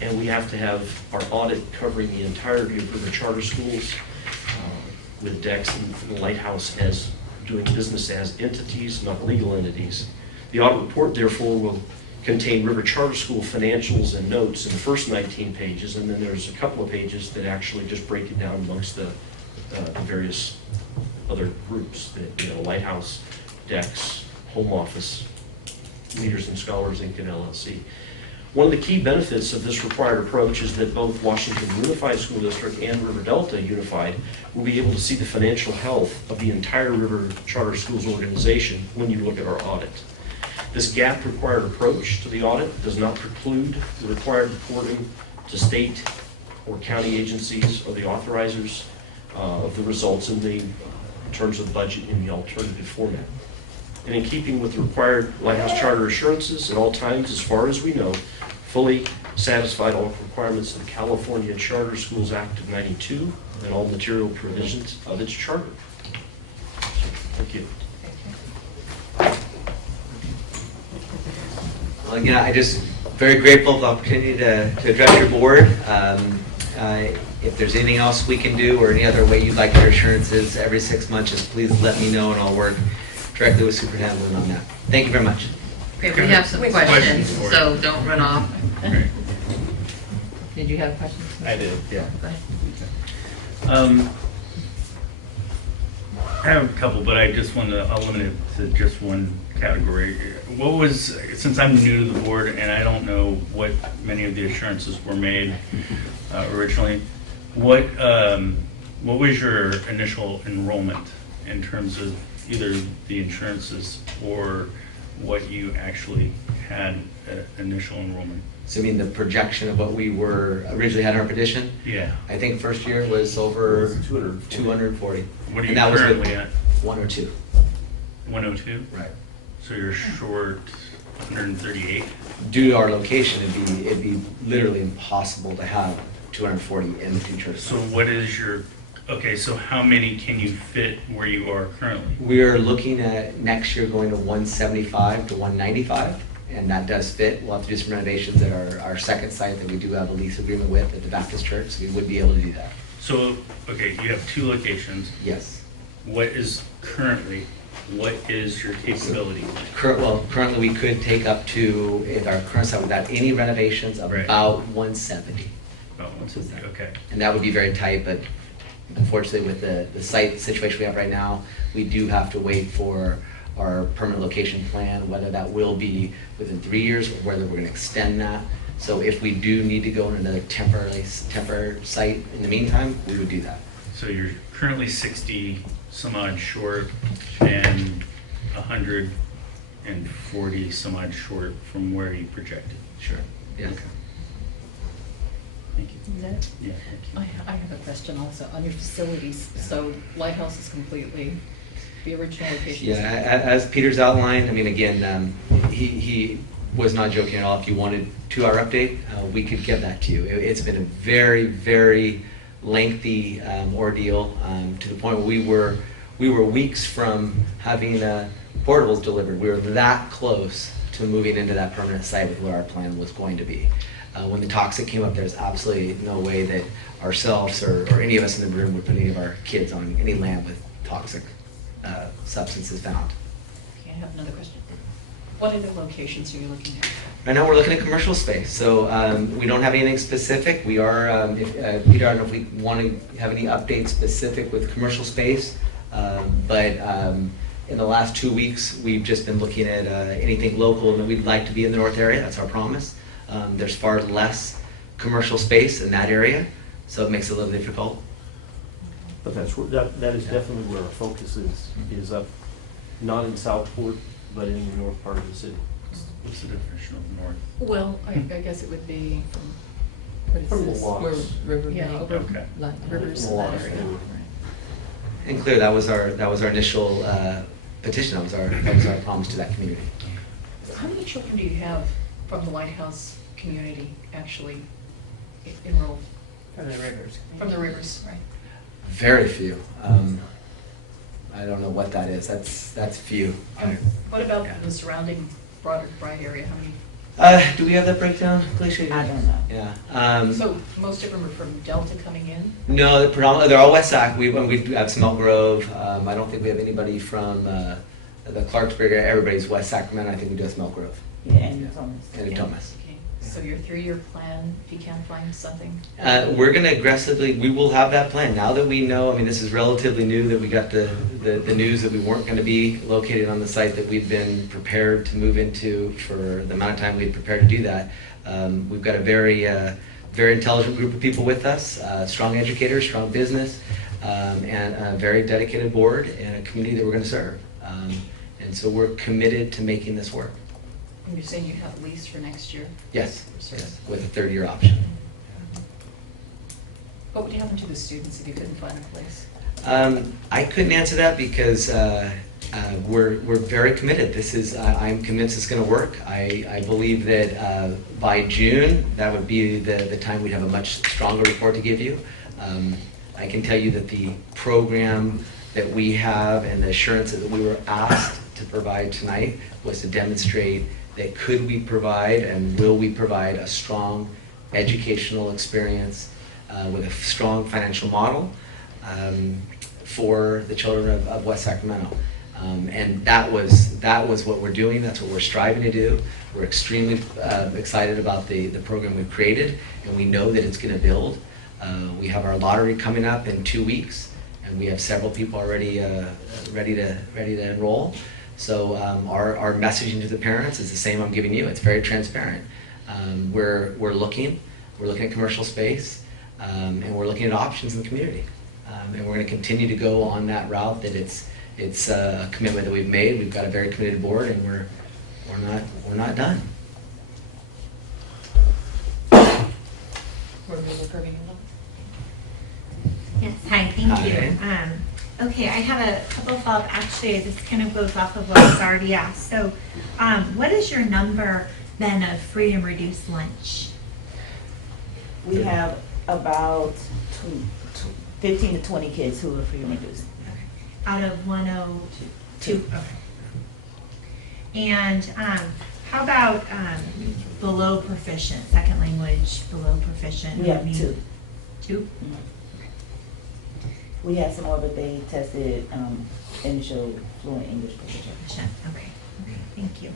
and we have to have our audit covering the entirety of River Charter Schools with DEX and the Lighthouse as doing business as entities, not legal entities. The audit report, therefore, will contain River Charter School financials and notes in the first 19 pages, and then there's a couple of pages that actually just break it down amongst the various other groups, that, Lighthouse, DEX, Home Office, Leaders and Scholars Inc. and LLC. One of the key benefits of this required approach is that both Washington Unified School District and River Delta Unified will be able to see the financial health of the entire River Charter Schools organization when you look at our audit. This GAAP required approach to the audit does not preclude the required reporting to state or county agencies or the authorizers of the results in terms of budget in the alternative format. And in keeping with the required Lighthouse Charter assurances, at all times, as far as we know, fully satisfied all requirements of the California Charter Schools Act of '92 and all material provisions of its charter. Thank you. Well, again, I just very grateful for the opportunity to address your board. If there's anything else we can do or any other way you'd like your assurances every 6 months, just please let me know and I'll work directly with Superintendent Lynn on that. Thank you very much. Okay, we have some questions, so don't run off. Great. Did you have questions? I did, yeah. Go ahead. I have a couple, but I'll limit it to just one category. Since I'm new to the board and I don't know what many of the assurances were made originally, what was your initial enrollment in terms of either the insurances or what you actually had at initial enrollment? So you mean the projection of what we were originally had in our petition? Yeah. I think first year was over 240. What are you And that was with currently at? 102. 102? Right. So you're short 138? Due to our location, it'd be literally impossible to have 240 in the future. So what is so how many can you fit where you are currently? We are looking at next year going to 175 to 195, and that does fit. We'll have to do some renovations at our second site that we do have a lease agreement with at the Baptist Church, so we would be able to do that. So, okay, you have 2 locations. Yes. What is your capability? Currently we could take up to, at our current site without any renovations, Right. about 170. About 150, okay. And that would be very tight, but unfortunately with the site situation we have right now, we do have to wait for our permanent location plan, whether that will be within 3 years or whether we're gonna extend that. So if we do need to go in another temporary site in the meantime, we would do that. So you're currently 60 some odd short and 140 some odd short from where you projected. Sure. Yes. Okay. Thank you. Is that- Yeah, thank you. I have a question also on your facilities. So Lighthouse is completely the original location. Yeah, as Peter's outlined, I mean, again, he was not joking at all. If you wanted a 2-hour update, we could get that to you. It's been a very, very lengthy ordeal to the point where we were weeks from having portables delivered. We were that close to moving into that permanent site with what our plan was going to be. When the toxic came up, there's absolutely no way that ourselves or any of us in the room would put any of our kids on any land with toxic substances found. Okay, I have another question. What other locations are you looking at? Right now, we're looking at commercial space, so we don't have anything specific. We are, Peter, I don't know if we want to have any updates specific with commercial space, but in the last 2 weeks, we've just been looking at anything local, and we'd like to be in the north area. That's our promise. There's far less commercial space in that area, so it makes it a little difficult. But that is definitely where our focus is up, not in Southport, but in the north part of the city. What's the definition of north? Well, I guess it would be From the where locks. River, yeah, over Okay. like rivers From in the that locks, area. yeah. Right. And clear, that was our initial petition. That was our promise to that community. How many children do you have from the Lighthouse community actually enrolled? From the rivers. From the rivers, right? Very few. I don't know what that is. That's few. What about the surrounding broader Bryan area? How many? Do we have that breakdown? Alicia? I don't know. Yeah. So most of them are from Delta coming in? No, they're all Westacre. We have Smelt Grove. I don't think we have anybody from the Clarksburg area. Everybody's West Sacramento. I think we do have Smelt Grove Yeah, and Thomas. and Thomas. Okay, so your 3-year plan, if you can find something? We're going to aggressively, we will have that plan. Now that we know, I mean, this is relatively new that we got the news that we weren't going to be located on the site that we've been prepared to move into for the amount of time we've prepared to do that. We've got a very intelligent group of people with us, strong educators, strong business, and a very dedicated board and a community that we're going to serve. And so we're committed to making this work. And you're saying you have a lease for next year? Yes, with a 3rd-year option. What would happen to the students if you couldn't find a place? I couldn't answer that because we're very committed. I'm convinced it's going to work. I believe that by June, that would be the time we'd have a much stronger report to give you. I can tell you that the program that we have and the assurance that we were asked to provide tonight was to demonstrate that could we provide and will we provide a strong educational experience with a strong financial model for the children of West Sacramento. And that was what we're doing. That's what we're striving to do. We're extremely excited about the program we've created, and we know that it's going to build. We have our lottery coming up in 2 weeks, and we have several people already ready to enroll. So our messaging to the parents is the same I'm giving you. It's very transparent. We're looking at commercial space, and we're looking at options in the community. And we're going to continue to go on that route. That it's a commitment that we've made. We've got a very committed board, and we're not done. Yes, hi, thank you. Hi. Okay, I have a couple of follow-up. Actually, this kind of goes off of what was already asked. So, what is your number then of free and reduced lunch? We have about 15 to 20 kids who are free and reduced. Out of 102? Okay. And how about below proficient, second language below proficient? We have 2. 2? We had some more, but they tested initial fluent English proficiency. Okay, thank you.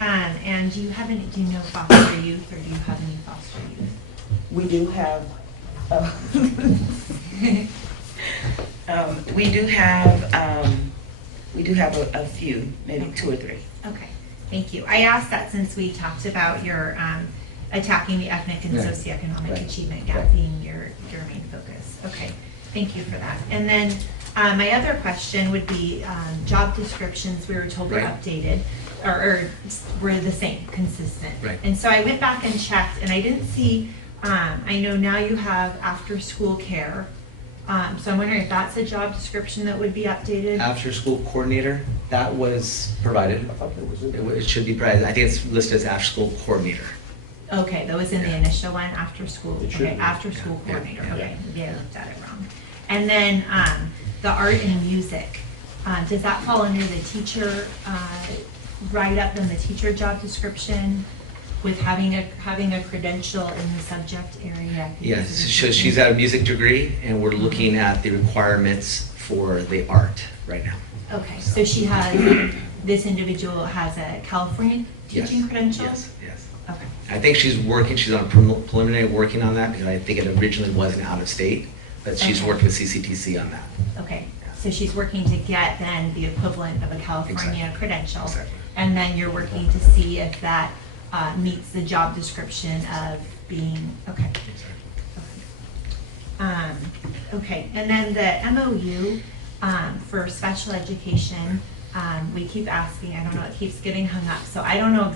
And do you know foster youth, or do you have any foster youth? We do have, we do have a few, maybe 2 or 3. Okay, thank you. I asked that since we talked about your attacking the ethnic and socioeconomic achievement gap being your main focus. Okay, thank you for that. And then my other question would be job descriptions. We were told were updated or were the same, consistent. Right. And so I went back and checked, and I didn't see. I know now you have after-school care. So I'm wondering if that's a job description that would be updated. After school coordinator, that was provided. It should be provided. I think it's listed as after school coordinator. Okay, that was in the initial one, after school. It should Okay, be. after school Yeah. coordinator. Yeah. Okay, maybe I looked at it wrong. And then the art and music, does that fall under the teacher write-up in the teacher job description with having a credential in the subject area? Yes, so she's got a music degree, and we're looking at the requirements for the art right now. Okay, so she has, this individual has a California teaching credential? Yes. Okay. I think she's on preliminary working on that, because I think it originally wasn't out of state, but she's Okay. worked with CCTC on that. Okay, so she's working to get then the equivalent of a California credential. Exactly. And then you're working to see if that meets the job description of being, okay. Okay, and then the MOU for special education, we keep asking, I don't know, it keeps getting hung up. So I don't know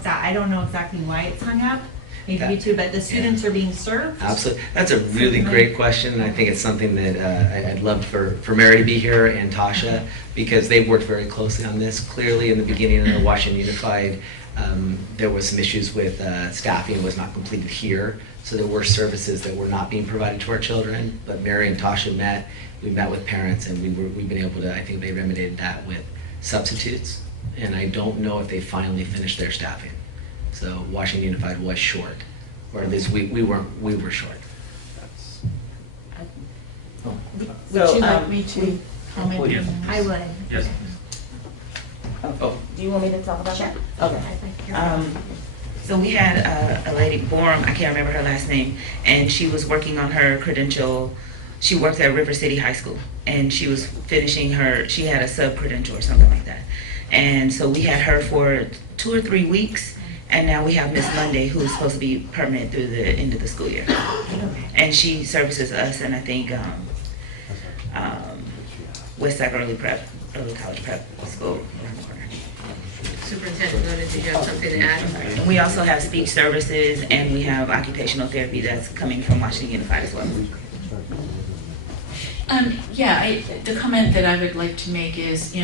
exactly why it's hung up, maybe you too, but the students are being served? Absolutely. That's a really great question, and I think it's something that I'd love for Mary to be here and Tasha, because they've worked very closely on this. Clearly, in the beginning of Washington Unified, there was some issues with staffing was not completed here, so there were services that were not being provided to our children, but Mary and Tasha met. we met with parents and we've been able to, I think they remedied that with substitutes. And I don't know if they finally finished their staffing. So Washington Unified was short, or at least we were short. Would you like me to comment on Please. that? I would. Yes. Oh, do you want me to talk about Sure. that? Okay. I'd like your- So we had a lady, Borum, I can't remember her last name, and she was working on her credential. She worked at River City High School, and she was finishing she had a sub-credential or something like that. And so we had her for 2 or 3 weeks, and now we have Miss Monday, who is supposed to be permanent through the end of the school year. And she services us, and I think Westacre Early College Prep School. Superintendent Luna, did you have something to add? We also have speech services, and we have occupational therapy that's coming from Washington Unified as well. The comment that I would like to make is,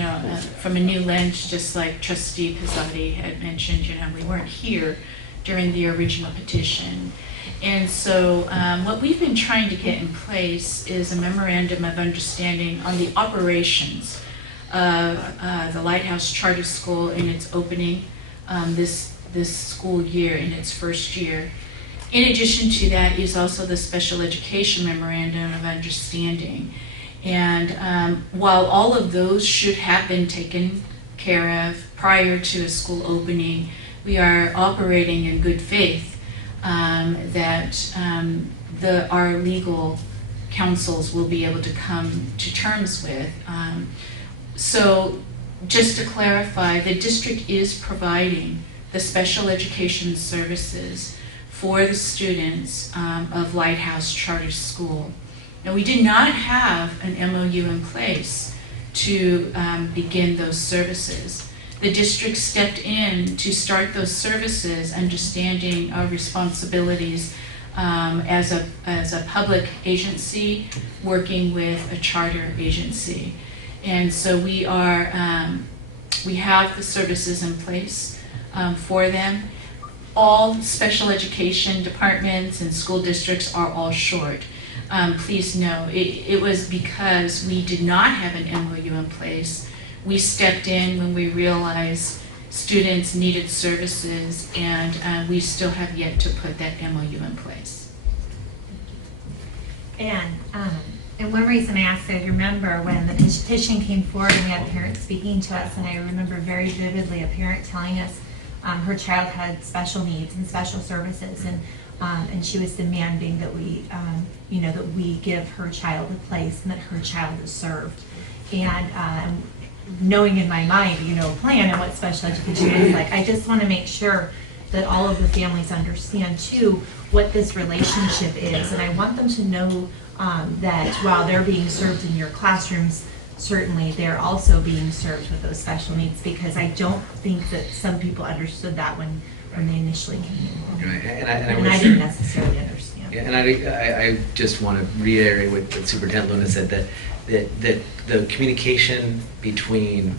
from a new lens, just like Trustee Pizzati had mentioned, we weren't here during the original petition. And so what we've been trying to get in place is a memorandum of understanding on the operations of the Lighthouse Charter School in its opening this school year, in its first year. In addition to that is also the Special Education Memorandum of Understanding. And while all of those should have been taken care of prior to a school opening, we are operating in good faith that our legal counsels will be able to come to terms with. So just to clarify, the district is providing the special education services for the students of Lighthouse Charter School. Now, we did not have an MOU in place to begin those services. The district stepped in to start those services, understanding our responsibilities as a public agency working with a charter agency. And so we have the services in place for them. All special education departments and school districts are all short. Please know, it was because we did not have an MOU in place. We stepped in when we realized students needed services, and we still have yet to put that MOU in place. And one reason I asked, I remember when the petition came forward and we had parents speaking to us, and I remember very vividly a parent telling us her child had special needs and special services, and she was demanding that we, that we give her child a place and that her child is served. And knowing in my mind, plan and what special education is like, I just want to make sure that all of the families understand too what this relationship is, and I want them to know that while they're being served in your classrooms, certainly they're also being served with those special needs, because I don't think that some people understood that when they initially came. Right. And I didn't necessarily understand. Yeah, and I just want to reiterate what Superintendent Luna said, that the communication between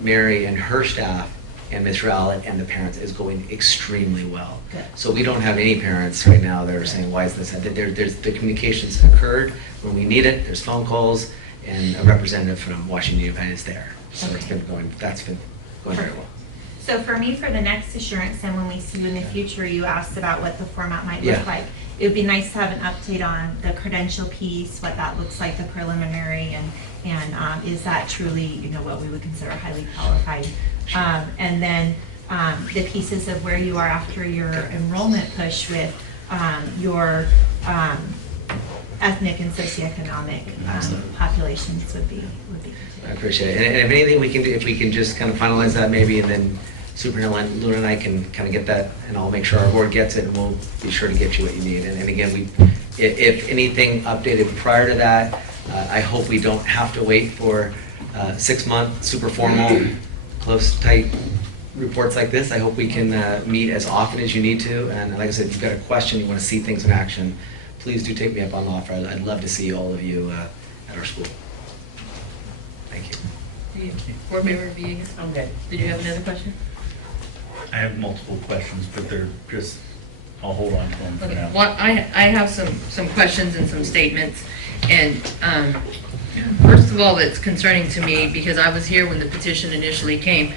Mary and her staff and Ms. Rowlett and the parents is going extremely well. Good. So we don't have any parents right now that are saying, why is this? There's the communications occurred when we need it. There's phone calls, and a representative from Washington Unified is there. So that's been going very well. So for me, for the next assurance, and when we see you in the future, you asked about what the format might look Yeah. like. It would be nice to have an update on the credential piece, what that looks like, the preliminary, and is that truly, what we would consider highly qualified? And then the pieces of where you are after your enrollment push with your ethnic and socioeconomic populations would be I appreciate it. And if anything, if we can just kind of finalize that maybe, and then Superintendent Luna and I can kind of get that, and I'll make sure our board gets it, and we'll be sure to get you what you need. And again, if anything updated prior to that, I hope we don't have to wait for 6-month, super formal, close, tight reports like this. I hope we can meet as often as you need to. And like I said, if you've got a question, you want to see things in action, please do take me up on the offer. I'd love to see all of you at our school. Thank you. Board Member Villegas? I'm good. Did you have another question? I have multiple questions, but they're just, I'll hold on to them for Okay, now. well, I have some questions and some statements, and First of all, that's concerning to me because I was here when the petition initially came.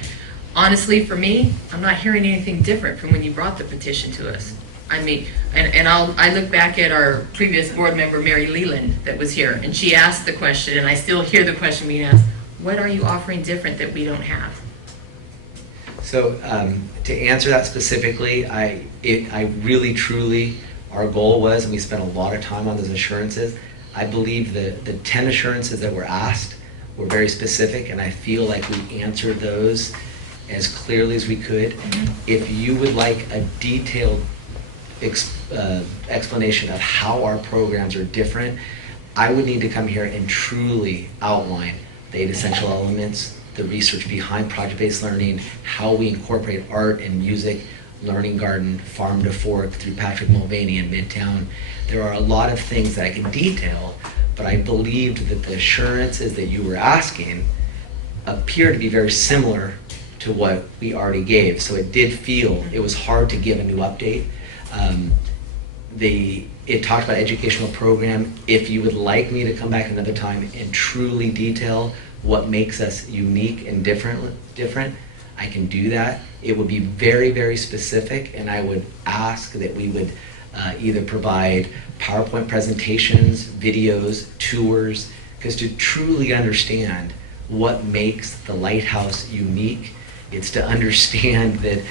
Honestly, for me, I'm not hearing anything different from when you brought the petition to us. I mean, I look back at our previous board member, Mary Leland, that was here, and she asked the question, and I still hear the question being asked, what are you offering different that we don't have? So to answer that specifically, I really truly, our goal was, and we spent a lot of time on those assurances. I believe the 10 assurances that were asked were very specific, and I feel like we answered those as clearly as we could. If you would like a detailed explanation of how our programs are different, I would need to come here and truly outline the 8 essential elements, the research behind project-based learning, how we incorporate art and music, Learning Garden, Farm to Fork through Patrick Mulvaney in Midtown. There are a lot of things that I can detail, but I believed that the assurances that you were asking appear to be very similar to what we already gave. So it did feel, it was hard to give a new update. It talked about educational program. If you would like me to come back another time and truly detail what makes us unique and different, I can do that. It would be very, very specific, and I would ask that we would either provide PowerPoint presentations, videos, tours, because to truly understand what makes the Lighthouse unique, it's to understand that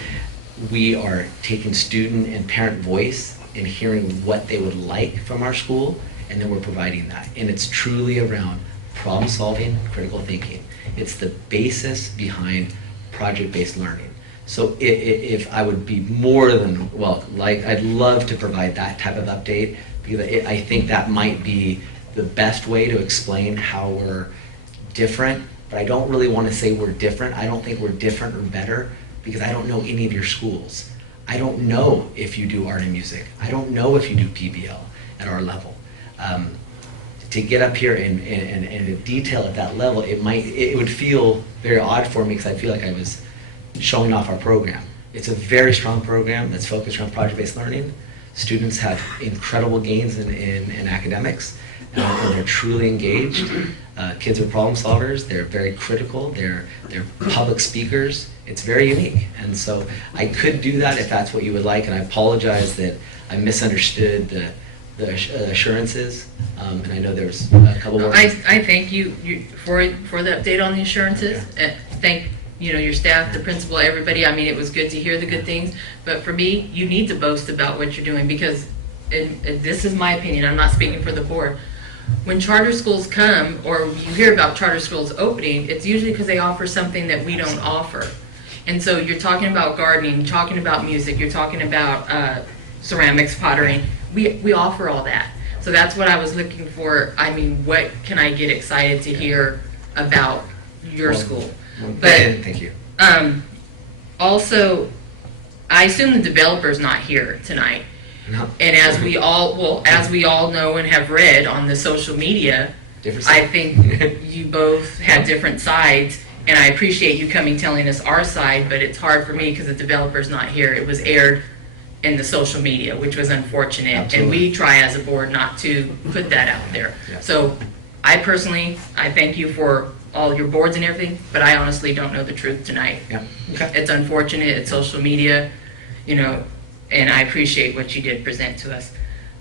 we are taking student and parent voice and hearing what they would like from our school, and then we're providing that. And it's truly around problem solving, critical thinking. It's the basis behind project-based learning. So if I would be more than, well, like, I'd love to provide that type of update, because I think that might be the best way to explain how we're different, but I don't really want to say we're different. I don't think we're different or better, because I don't know any of your schools. I don't know if you do art and music. I don't know if you do PBL at our level. To get up here and detail at that level, it would feel very odd for me, because I feel like I was showing off our program. It's a very strong program that's focused on project-based learning. Students have incredible gains in academics, and they're truly engaged. Kids are problem solvers. They're very critical. They're public speakers. It's very unique. And so I could do that if that's what you would like, and I apologize that I misunderstood the assurances, and I know there's a couple more. I thank you for the update on the assurances. Thank your staff, the principal, everybody. I mean, it was good to hear the good things, but for me, you need to boast about what you're doing, because and this is my opinion, I'm not speaking for the board. When charter schools come, or you hear about charter schools opening, it's usually because they offer something that we don't offer. And so you're talking about gardening, you're talking about music, you're talking about ceramics, pottery. We offer all that. So that's what I was looking for. I mean, what can I get excited to hear about your school? But thank you. Also, I assume the developer's not here tonight. No. And as we all know and have read on the social media, I think you both had different sides, and I appreciate you coming telling us our side, but it's hard for me because the developer's not here. It was aired in the social media, which was unfortunate. Absolutely. And we try as a board not to put that out there. Yeah. So I thank you for all your boards and everything, but I honestly don't know the truth tonight. Yeah. Okay. It's unfortunate, it's social media, and I appreciate what you did present to us.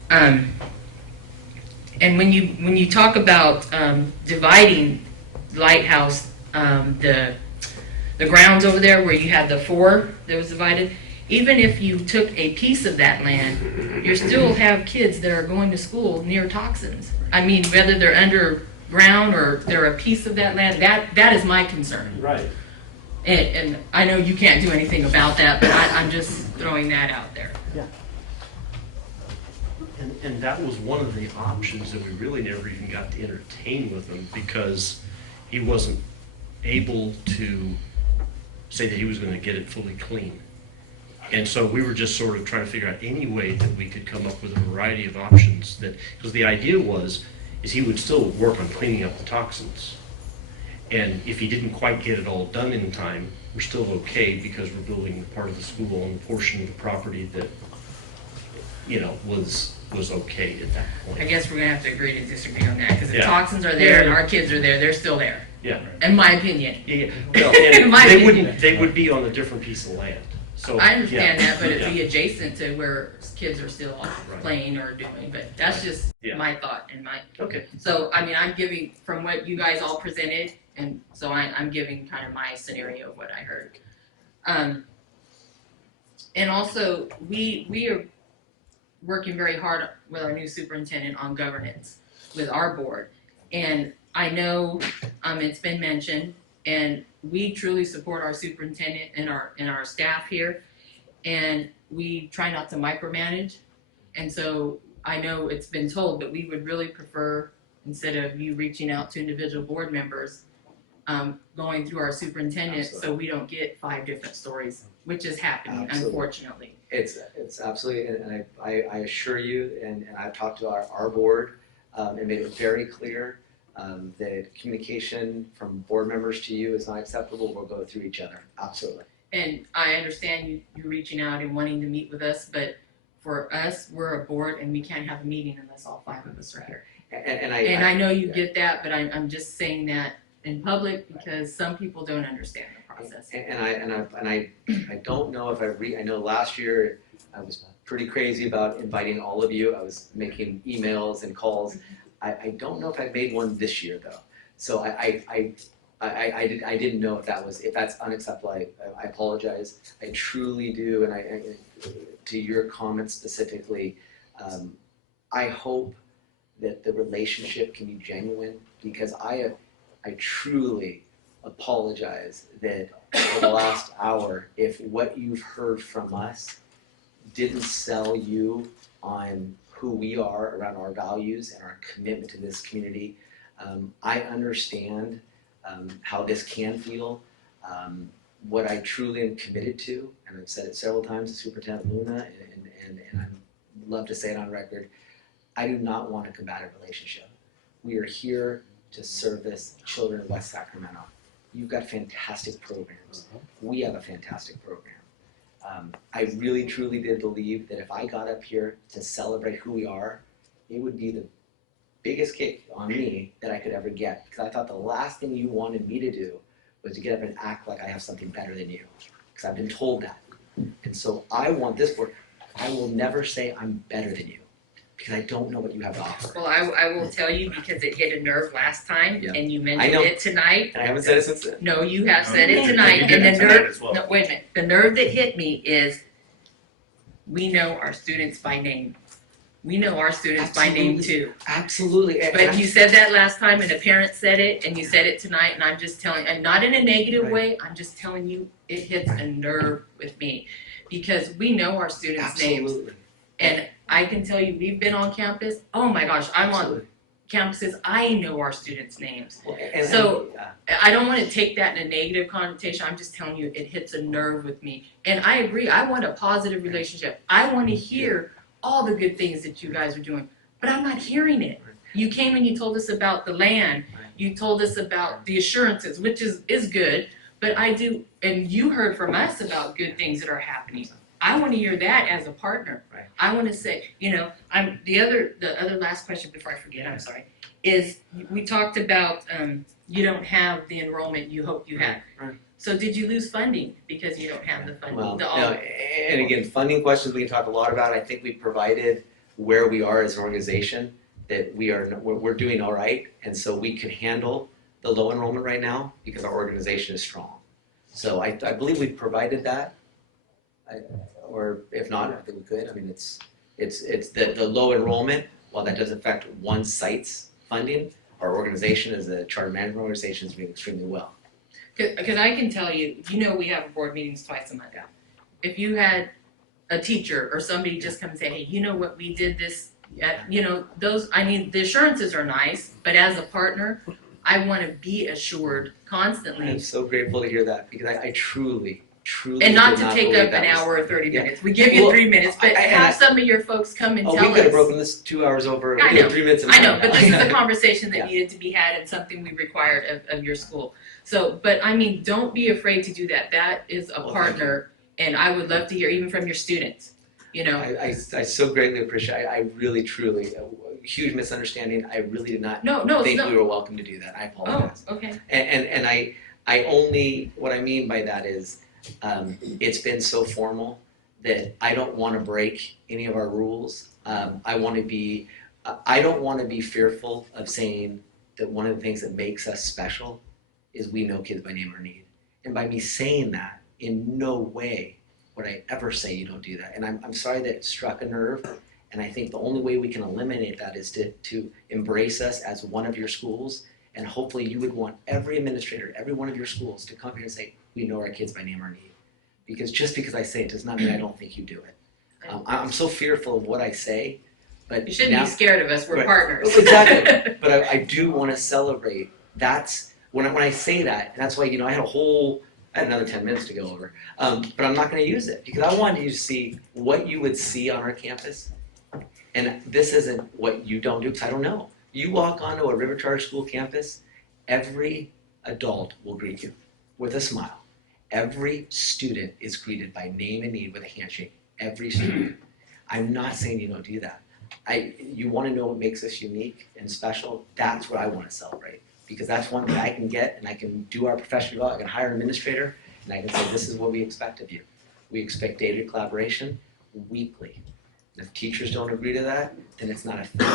And when you talk about dividing Lighthouse, the grounds over there where you had the 4 that was divided, even if you took a piece of that land, you still have kids that are going to school near toxins. I mean, whether they're underground or they're a piece of that land, that is my concern. Right. And I know you can't do anything about that, but I'm just throwing that out there. Yeah. And that was one of the options that we really never even got to entertain with him, because he wasn't able to say that he was going to get it fully clean. And so we were just sort of trying to figure out any way that we could come up with a variety of options, that, because the idea is he would still work on cleaning up the toxins. And if he didn't quite get it all done in time, we're still okay, because we're building part of the school on the portion of the property that, was was okay at that I point. guess we're gonna have to agree to disagree on that, because if Yeah. toxins are there and our kids are there, they're still there, Yeah. in my opinion. Yeah, well, In and my they opinion. wouldn't, they would be on a different piece of land, so. I understand yeah, that, but it'd yeah. be adjacent to where kids are still Right. playing or doing, but that's just Yeah. my thought and my, Okay, so, I mean, I'm giving from what you guys all presented, and so I'm giving kind of my scenario of what I heard. And also, we are working very hard with our new superintendent on governance with our board. And I know, it's been mentioned, and we truly support our superintendent and our staff here. And we try not to micromanage. And so I know it's been told, but we would really prefer, instead of you reaching out to individual board members, going through our superintendent, so we don't get 5 different stories, which is happening, Absolutely. unfortunately. It's absolutely, and I assure you, and I've talked to our board, and made it very clear, that communication from board members to you is not acceptable. We'll go through each other, absolutely. And I understand you reaching out and wanting to meet with us, but for us, we're a board and we can't have a meeting unless all 5 of us are here. And And I know you yeah. get that, but I'm just saying that in public because some people don't understand the process. And I don't know if I know last year I was pretty crazy about inviting all of you. I was making emails and calls. I don't know if I made one this year though. So I didn't know if that's unacceptable. I apologize. I truly do, and I to your comments specifically, I hope that the relationship can be genuine, because I truly apologize that for the last hour, if what you've heard from us didn't sell you on who we are around our values and our commitment to this community. I understand how this can feel. What I truly am committed to, and I've said it several times to Superintendent Luna, and I'd love to say it on record, I do not want a combative relationship. We are here to service children in West Sacramento. You've got fantastic programs. We have a fantastic program. I really truly did believe that if I got up here to celebrate who we are, it would be the biggest kick on me that I could ever get, because I thought the last thing you wanted me to do was to get up and act like I have something better than you, because I've been told that. And so I want this board, I will never say I'm better than you, because I don't know what you have to offer. Well, I will tell you because it hit a nerve last time Yeah. and you I mentioned know. it tonight. And I haven't said it since then. No, you have said it You tonight, did and it the tonight nerve, as well. no, wait a minute, the nerve that hit me is, we know our students by name. We know our students by name too. Absolutely. But you said that last time and a parent said it, and you said it tonight, and I'm just telling, and not in a negative Right. way, I'm just telling you, it hits a nerve with me. Because we know our students' names, Absolutely. and I can tell you, we've been on campus, oh my gosh, I'm on Absolutely. campuses, I know our students' names. Well, So- I don't wanna take that in a negative connotation, I'm just telling you, it hits a nerve with me. And I agree, I want a positive relationship, I wanna hear all the good things that you guys are doing, but I'm not hearing it. You came and you told us about the land, you told us about the assurances, which is good, but and you heard from us about good things that are happening. I wanna hear that as a partner. Right. I wanna say, the other last question before I forget, I'm sorry, is we talked about, you don't have the enrollment you hoped you had. Right. So did you lose funding because you don't have the funding? Well, The- no, and again, funding questions we can talk a lot about. I think we provided where we are as an organization, that we're doing all right, and so we can handle the low enrollment right now because our organization is strong. So I believe we provided that, or if not, I think we could. I mean, it's the low enrollment. While that does affect one site's funding, our organization as a charter management organization is doing extremely well. Because I can tell you, we have board meetings twice a month. Yeah. If you had a teacher or somebody just come and say, hey, you know what, we did this, the assurances are nice, but as a partner, I want to be assured constantly. I'm so grateful to hear that, because I truly And not did to take believe up that an was- hour or 30 Yeah. minutes. We give you Well, 3 minutes, but have some of your folks come and Oh, tell we could have us. broken this 2 hours over, I know, 3 minutes. I know, but this is a conversation that Yeah. needed to be had and something we required of your school. So, but don't be afraid to do that. That is a Well, thank partner, and I would love to hear even from your students. you know. I so greatly appreciate, I really truly, a huge misunderstanding, I really did not No, it's think not. we were welcome to do that, I apologize. Oh, okay. And I only, what I mean by that is, it's been so formal that I don't wanna break any of our rules. I don't wanna be fearful of saying that one of the things that makes us special is we know kids by name or need. And by me saying that, in no way would I ever say you don't do that. And I'm sorry that it struck a nerve, and I think the only way we can eliminate that is to embrace us as one of your schools, and hopefully you would want every administrator, every one of your schools to come here and say, we know our kids by name or need. Because just because I say it does not mean I don't think you do it. I'm so fearful of what I say, but You shouldn't now, be scared of us, we're Right. partners. Exactly. But I do want to celebrate. That's when I say that, and that's why I had another 10 minutes to go over, but I'm not going to use it because I wanted you to see what you would see on our campus, and this isn't what you don't do because I don't know. You walk onto a River Charter School campus, every adult will greet you with a smile. Every student is greeted by name and need with a handshake. Every student. I'm not saying you don't do that. You want to know what makes us unique and special? That's what I want to celebrate. Because that's one thing I can get, and I can do our professional development. I can hire an administrator, and I can say, this is what we expect of you. We expect data collaboration weekly. If teachers don't agree to that, then it's not a thing.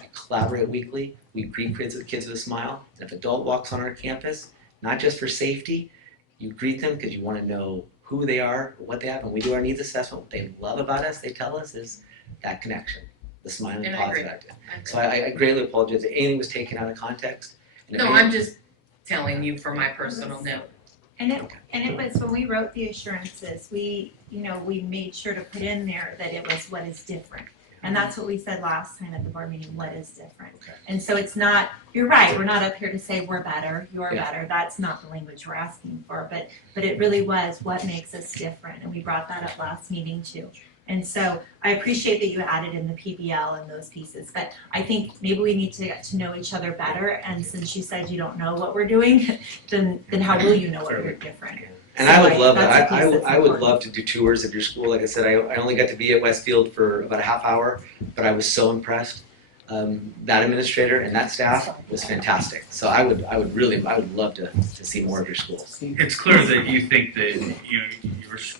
We collaborate weekly. We greet kids with a smile. And if an adult walks on our campus, not just for safety, you greet them because you want to know who they are, what they have. When we do our needs assessment, what they love about us, they tell us, is that connection, the smiling And I positive agree. attitude. So I greatly apologize if anything was taken out of context. And if No, any- I'm just telling you for my personal note. And it was, when we wrote the assurances, we made sure to put in there that it was what is different. And that's what we said last time at the board meeting, what is different. Okay. And so it's not, you're right, we're not up here to say we're better, you're Yeah. better, that's not the language we're asking for, but it really was what makes us different, and we brought that up last meeting too. And so I appreciate that you added in the PBL and those pieces, but I think maybe we need to get to know each other better, and since you said you don't know what we're doing, then how will you know what you're different? And I would So love that's that. a piece that's I would important. love to do tours of your school. Like I said, I only got to be at Westfield for about a half hour, but I was so impressed. That administrator and that staff was fantastic. So I would love to see more of your schools. It's clear that you think that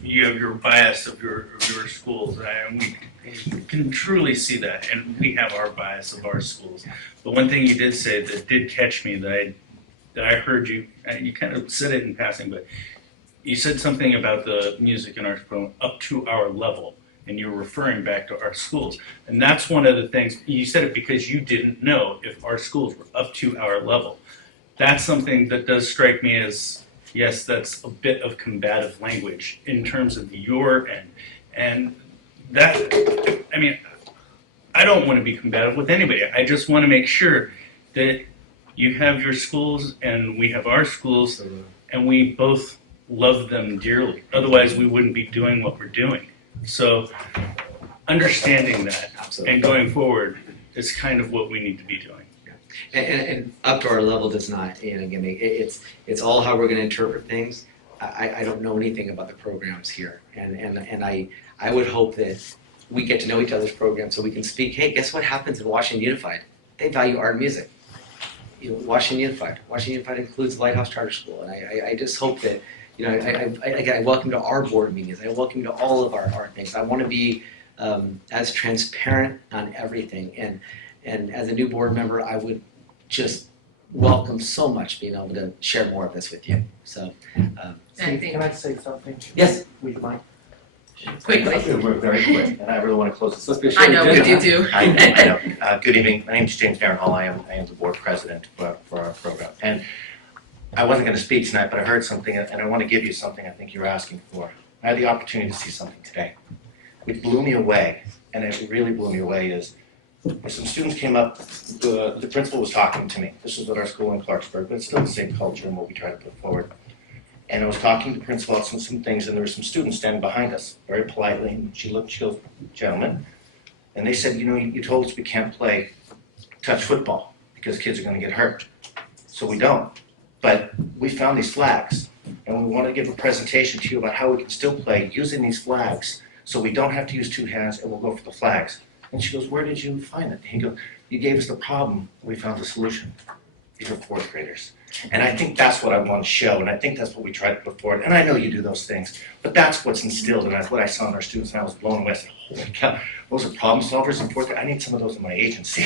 you have your bias of your schools, and we can truly see that, and we have our bias of our schools. But one thing you did say that did catch me, that I heard you kind of said it in passing, but you said something about the music and arts program up to our level, and you're referring back to our schools. And that's one of the things, you said it because you didn't know if our schools were up to our level. That's something that does strike me as, yes, that's a bit of combative language in terms of your end. And that, I mean, I don't want to be combative with anybody. I just want to make sure that you have your schools and we have our schools, and we both love them dearly. Otherwise, we wouldn't be doing what we're doing. So understanding that Absolutely. and going forward is kind of what we need to be doing. And up to our level does not, and again, it's all how we're going to interpret things. I don't know anything about the programs here, and I would hope that we get to know each other's programs so we can speak. Hey, guess what happens in Washington Unified? They value art and music. Washington Unified includes Lighthouse Charter School, and I just hope that I welcome to our board meetings. I welcome to all of our things. I want to be as transparent on everything, and as a new board member, I would just welcome so much being able to share more of this with you. So, I think- Can I say something? yes. Would you mind? Quickly. We're very quick, and I really want to close this. Let's be sure I know, we do too. I know. Good evening. My name is James Darren Hall. I am the board president for our program. And I wasn't going to speak tonight, but I heard something, and I want to give you something I think you're asking for. I had the opportunity to see something today, which blew me away, and it really blew me away, is some students came up, the principal was talking to me. This was at our school in Clarksburg, but it's still the same culture and what we try to put forward. And I was talking to the principal about some things, and there were some students standing behind us, very politely, and she goes, gentlemen, and they said, you told us we can't play touch football because kids are going to get hurt. So we don't. But we found these flags, and we want to give a presentation to you about how we can still play using these flags so we don't have to use two hands and we'll go for the flags. And she goes, where did you find it? He goes, you gave us the problem, we found the solution. These are fourth graders. And I think that's what I want to show, and I think that's what we try to put forward. And I know you do those things, but that's what's instilled, and that's what I saw in our students, and I was blown away. I said, holy cow, those are problem solvers in fourth grade. I need some of those in my agency.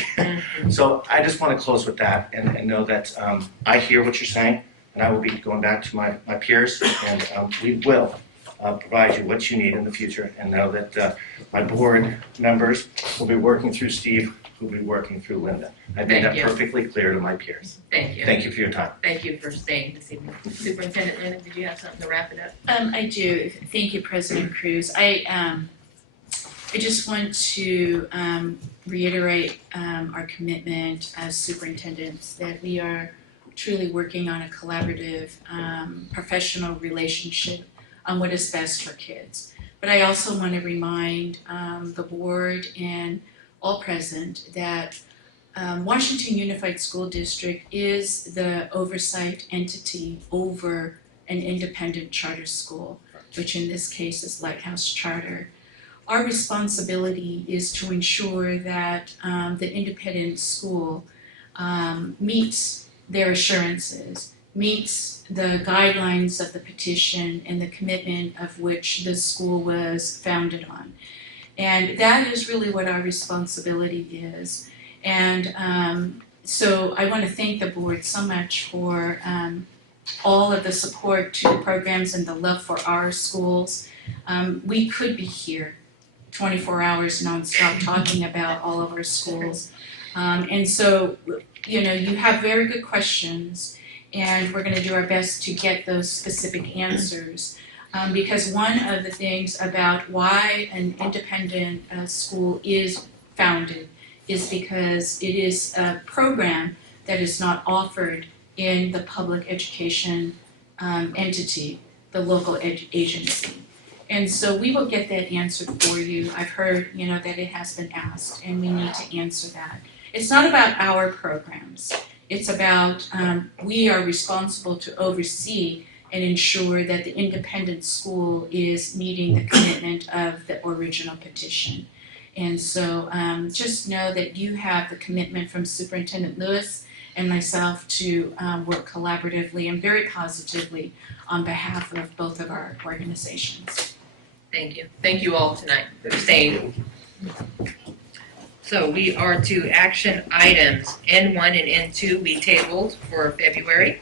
So I just want to close with that and know that I hear what you're saying, and I will be going back to my peers, and we will provide you what you need in the future, and know that my board members will be working through Steve, who will be working through Linda. I made that Thank you. perfectly clear to my peers. Thank you. Thank you for your time. Thank you for staying this evening. Superintendent Linda, did you have something to wrap it up? I do. Thank you, President Cruz. I just want to reiterate our commitment as superintendents that we are truly working on a collaborative, professional relationship on what is best for kids. But I also want to remind the board and all present that Washington Unified School District is the oversight entity over an independent charter school, which in this case is Lighthouse Charter. Our responsibility is to ensure that the independent school meets their assurances, meets the guidelines of the petition and the commitment of which the school was founded on. And that is really what our responsibility is. And so I want to thank the board so much for all of the support to the programs and the love for our schools. We could be here 24 hours nonstop talking about all of our schools. And so, you know, you have very good questions, and we're going to do our best to get those specific answers. Because one of the things about why an independent school is founded is because it is a program that is not offered in the public education entity, the local agency. And so we will get that answered for you. I've heard, you know, that it has been asked, and we need to answer that. It's not about our programs. It's about we are responsible to oversee and ensure that the independent school is meeting the commitment of the original petition. And so just know that you have the commitment from Superintendent Lewis and myself to work collaboratively and very positively on behalf of both of our organizations. Thank you. Thank you all tonight for staying. So we are to action items. N1 and N2 we tabled for February.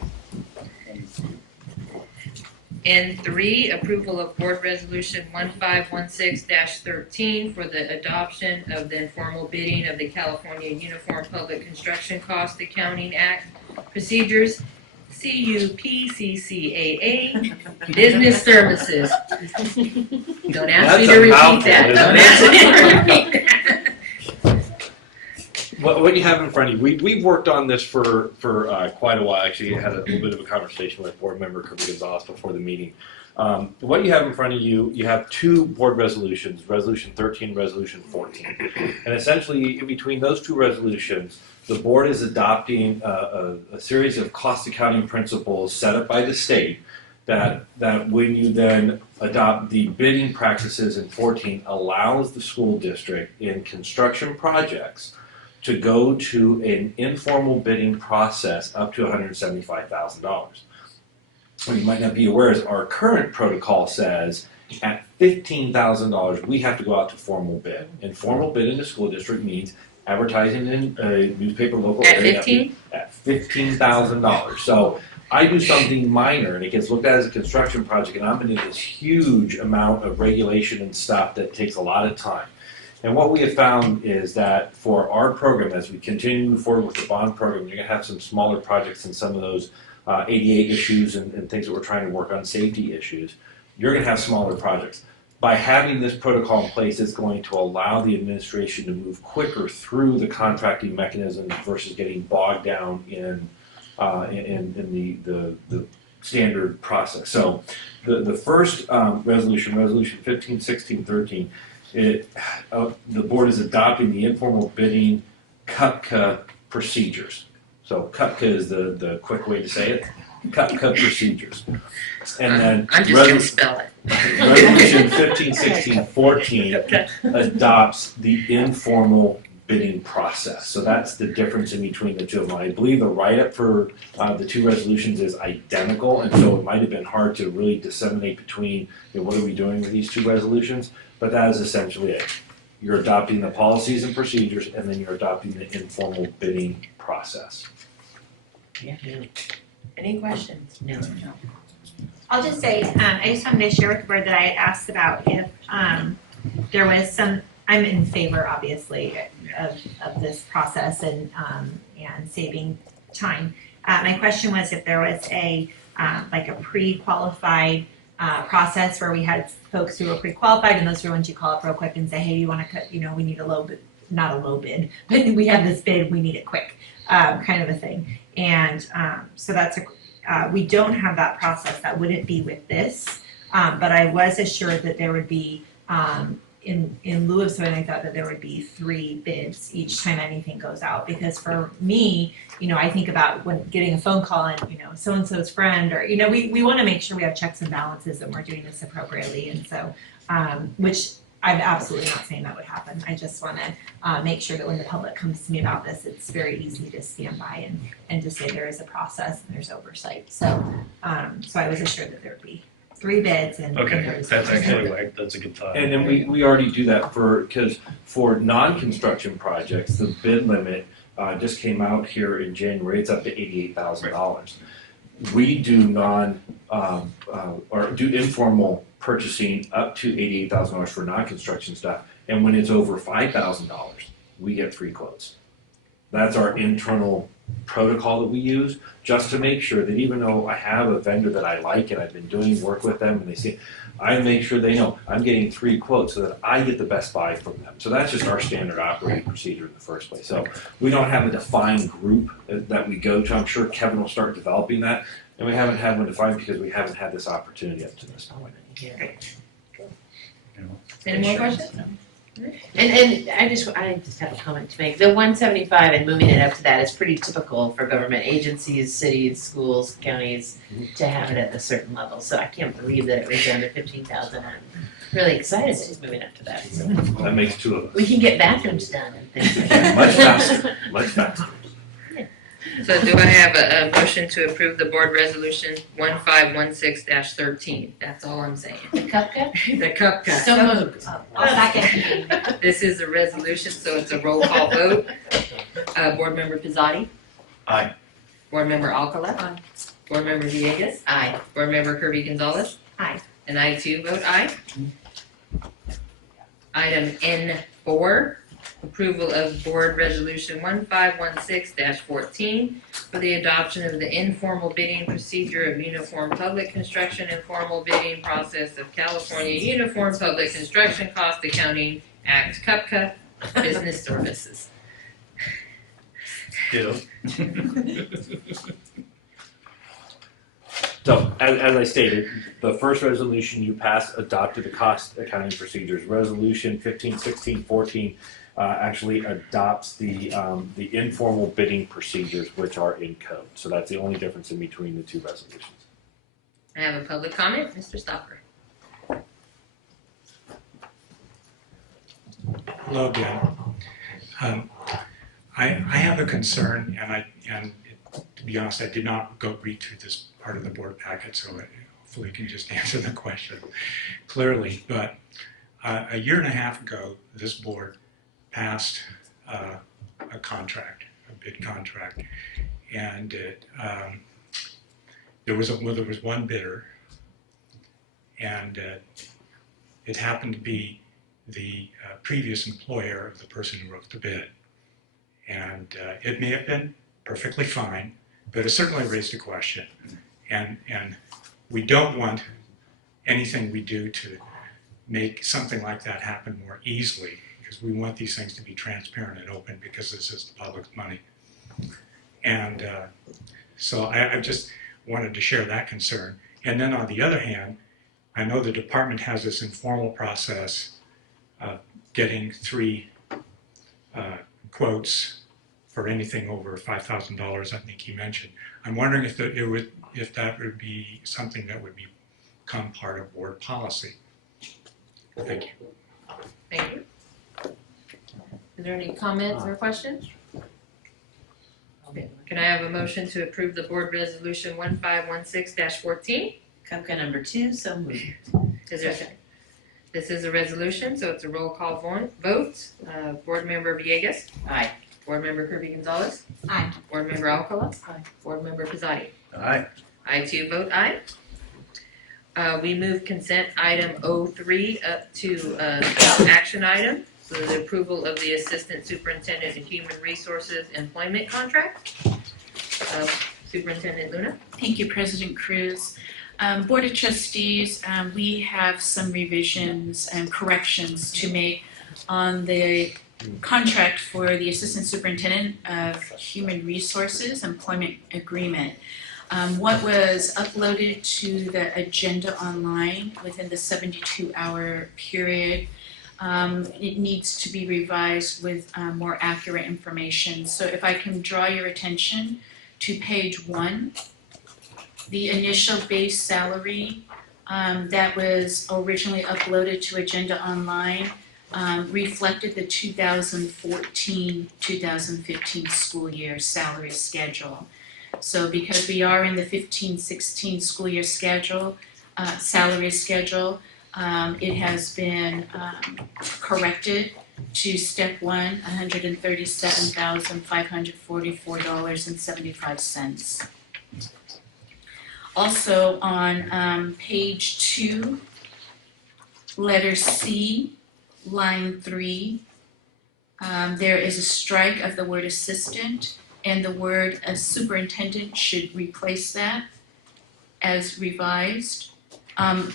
N3, approval of Board Resolution 1516-13 for the adoption of the informal bidding of the California Uniform Public Construction Cost Accounting Act procedures, CUPCCAA, business services. Don't ask me to repeat that. Don't ask me to repeat that. What you have in front of you, we've worked on this for quite a while. Actually, I had a little bit of a conversation with board member Kirby Gonzalez before the meeting. What you have in front of you, you have two board resolutions, Resolution 13, Resolution 14. And essentially, in between those two resolutions, the board is adopting a series of cost accounting principles set up by the state that when you then adopt the bidding practices in 14 allows the school district in construction projects to go to an informal bidding process up to $175,000. What you might not be aware is our current protocol says at $15,000 we have to go out to formal bid. And formal bid in the school district means advertising in a newspaper local area. At 15? At $15,000. So I do something minor and it gets looked at as a construction project, and I'm into this huge amount of regulation and stuff that takes a lot of time. And what we have found is that for our program, as we continue to move forward with the bond program, you're going to have some smaller projects and some of those ADA issues and things that we're trying to work on, safety issues. You're going to have smaller projects. By having this protocol in place, it's going to allow the administration to move quicker through the contracting mechanism versus getting bogged down in the standard process. So the first resolution 15, 16, 13, the board is adopting the informal bidding CUPCA procedures. So CUPCA is the quick way to say it. CUPCA procedures. And then I'm just gonna spell it. Resolution 151614 Okay. adopts the informal bidding process. So that's the difference in between the two of them. I believe the write-up for the two resolutions is identical, and so it might have been hard to really disseminate between, what are we doing with these two resolutions, but that is essentially it. You're adopting the policies and procedures, and then you're adopting the informal bidding process. Yeah. Any questions? No. I'll just say, I just wanted to share with the board that I asked about if there was some, I'm in favor, obviously, of this process and saving time. My question was if there was like a pre-qualified process where we had folks who were pre-qualified, and those are the ones you call up real quick and say, hey, you wanna cut, we need a low bid, not a low bid, but we have this bid, we need it quick, kind of a thing. And so that's we don't have that process. That wouldn't be with this, but I was assured that there would be, in lieu of something like that there would be 3 bids each time anything goes out. Because for me, I think about when getting a phone call and, so-and-so's friend, or, we want to make sure we have checks and balances and we're doing this appropriately. And so, which I'm absolutely not saying that would happen. I just want to make sure that when the public comes to me about this, it's very easy to stand by and to say there is a process and there's oversight. So, so I was assured that there would be 3 bids and Okay, there was that's actually right, that's a good thought. And then we already do that because for non-construction projects, the bid limit just came out here in January. It's up to $88,000. We do or do informal purchasing up to $88,000 for non-construction stuff, and when it's over $5,000, we get free quotes. That's our internal protocol that we use, just to make sure that even though I have a vendor that I like and I've been doing work with them, and they say, I make sure they know I'm getting 3 quotes so that I get the best buy from them. So that's just our standard operating procedure in the first place. So we don't have a defined group that we go to. I'm sure Kevin will start developing that, and we haven't had one defined because we haven't had this opportunity up to this point. Any more questions? And I just have a comment to make. The 175 and moving it up to that is pretty typical for government agencies, cities, schools, counties to have it at a certain level. So I can't believe that it was down to 15,000. I'm really excited that it's moving up to that. So That makes 2 of us. we can get bathrooms done and things like that. Much faster, much faster. So do I have a motion to approve the board resolution 1516-13? That's all I'm saying. The CUPCA? The CUPCA. So moved. I'll second. This is a resolution, so it's a roll call vote. Board Member Pizzati? Aye. Board Member Alcala? Aye. Board Member Villegas? Aye. Board Member Kirby Gonzalez? Aye. And I too vote aye. Item N4, approval of board resolution 1516-14 for the adoption of the informal bidding procedure of Uniform Public Construction Informal Bidding Process of California Uniform Public Construction Cost Accounting Act, CUPCA, Business Services. Ditto. So, as I stated, the first resolution you passed adopted the cost accounting procedures. Resolution 1516-14 actually adopts the informal bidding procedures, which are in code. So that's the only difference in between the 2 resolutions. I have a public comment, Mr. Stopper. Hello again. I have a concern, and to be honest, I did not read through this part of the board packet, so hopefully you can just answer the question clearly. But a year and a half ago, this board passed a contract, a bid contract, and there was one bidder, and it happened to be the previous employer of the person who wrote the bid. And it may have been perfectly fine, but it certainly raised a question. And we don't want anything we do to make something like that happen more easily, because we want these things to be transparent and open, because this is the public's money. And so I just wanted to share that concern. And then on the other hand, I know the department has this informal process of getting 3 quotes for anything over $5,000, I think he mentioned. I'm wondering if that would be something that would become part of board policy. Thank you. Thank you. Is there any comments or questions? Okay, can I have a motion to approve the board resolution 1516-14? Cupcake number 2, so moved. Is there a second? This is a resolution, so it's a roll call vote. Board member Villegas. Aye. Board member Kirby Gonzalez. Aye. Board member Alcala. Aye. Board member Pizzati. Aye. I too vote aye. We move consent item 03 up to action item, so the approval of the Assistant Superintendent of Human Resources Employment Contract. Superintendent Luna. Thank you, President Cruz. Board of Trustees, we have some revisions and corrections to make on the contract for the Assistant Superintendent of Human Resources Employment Agreement. What was uploaded to the agenda online within the 72-hour period, it needs to be revised with more accurate information. So if I can draw your attention to page 1, the initial base salary that was originally uploaded to Agenda Online reflected the 2014-2015 school year salary schedule. So because we are in the 15-16 school year schedule, salary schedule, it has been corrected to step 1, $137,544.75. Also on page 2, letter C, line 3, there is a strike of the word assistant, and the word superintendent should replace that as revised,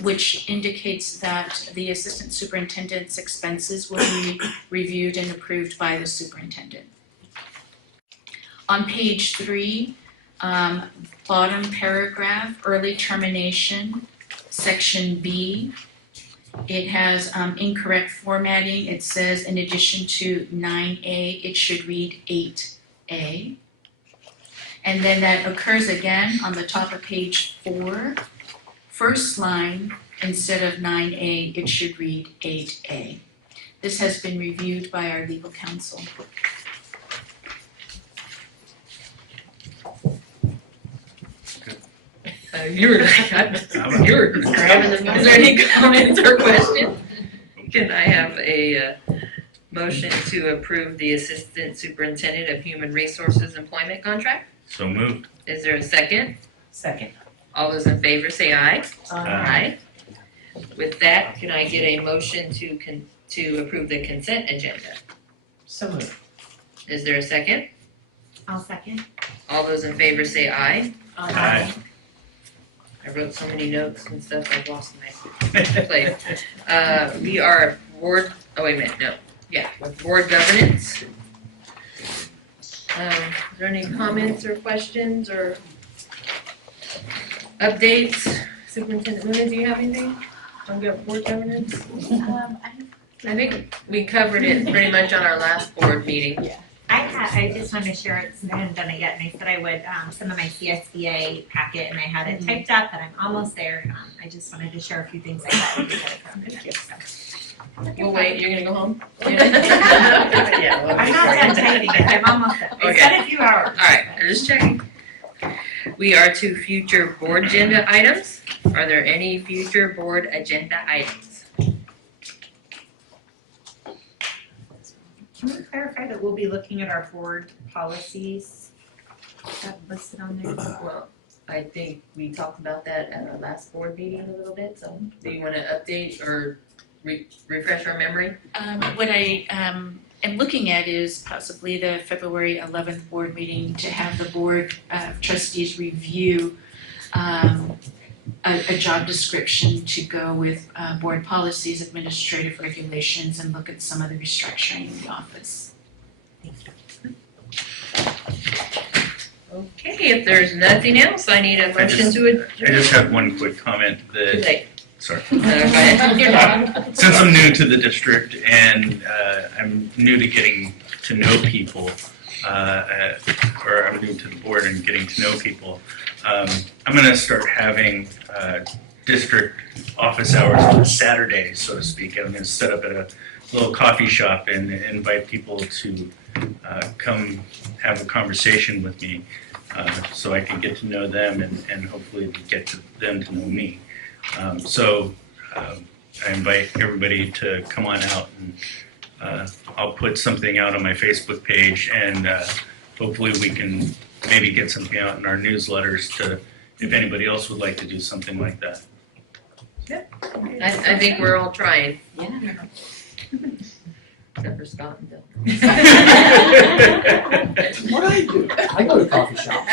which indicates that the assistant superintendent's expenses will be reviewed and approved by the superintendent. On page 3, bottom paragraph, early termination, section B. It has incorrect formatting. It says in addition to 9A, it should read 8A. And then that occurs again on the top of page 4. First line, instead of 9A, it should read 8A. This has been reviewed by our legal counsel. You were grabbing them. Is there any comments or questions? Can I have a motion to approve the Assistant Superintendent of Human Resources Employment Contract? So moved. Is there a second? Second. All those in favor say aye. Aye. With that, can I get a motion to approve the consent agenda? So moved. Is there a second? I'll second. All those in favor say aye. Aye. I wrote so many notes and stuff, I've lost my place. We are board, oh wait a minute, no, yeah, board governance. Is there any comments or questions or updates? Superintendent Luna, do you have anything on board governance? I think we covered it pretty much on our last board meeting. I just wanted to share it since I hadn't done it yet, and I said I would some of my CSBA packet, and I had it typed up, and I'm almost there. I just wanted to share a few things like that. Well, wait, you're gonna go home? I'm not done typing it. I'm almost done. It's been a few hours. All right, I'm just checking. We are to future board agenda items. Are there any future board agenda items? Can we clarify that we'll be looking at our board policies that listed on there? Well, I think we talked about that at our last board meeting a little bit, so do you wanna update or refresh our memory? What I am looking at is possibly the February 11th board meeting to have the board trustees review a job description to go with board policies, administrative regulations, and look at some of the restructuring in the office. Okay, if there's nothing else, I need a motion to adjourn. I just have one quick comment that. Too late. Sorry. Go ahead. You're not. Since I'm new to the district and I'm new to getting to know people, or I'm new to the board and getting to know people. I'm going to start having district office hours on Saturday, so to speak. I'm going to set up at a little coffee shop and invite people to come have a conversation with me so I can get to know them and hopefully get them to know me. I invite everybody to come on out, and I'll put something out on my Facebook page, and hopefully we can maybe get something out in our newsletters to, if anybody else would like to do something like that. I think we're all trying, Yeah. except for Scott and Bill. What do I do? I go to coffee shops.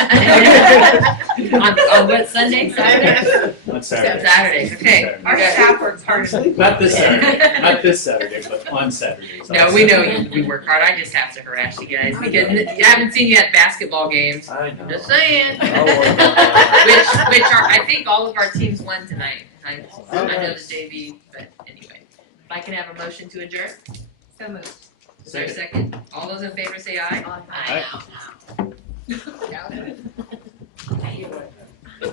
On what, Sunday, Saturday? On Saturday. Saturdays, okay. Our staff works hard. Not this Saturday, not this Saturday, but on Saturdays. No, we know you work hard, I just have to harass you guys, because I haven't seen you at basketball games, I know. just saying. I'll work on that. Which are, I think all of our teams won tonight. I know the JV, but anyway. If I can have a motion to adjourn? So moved. Is there a second? All those in favor say aye. Aye. Aye.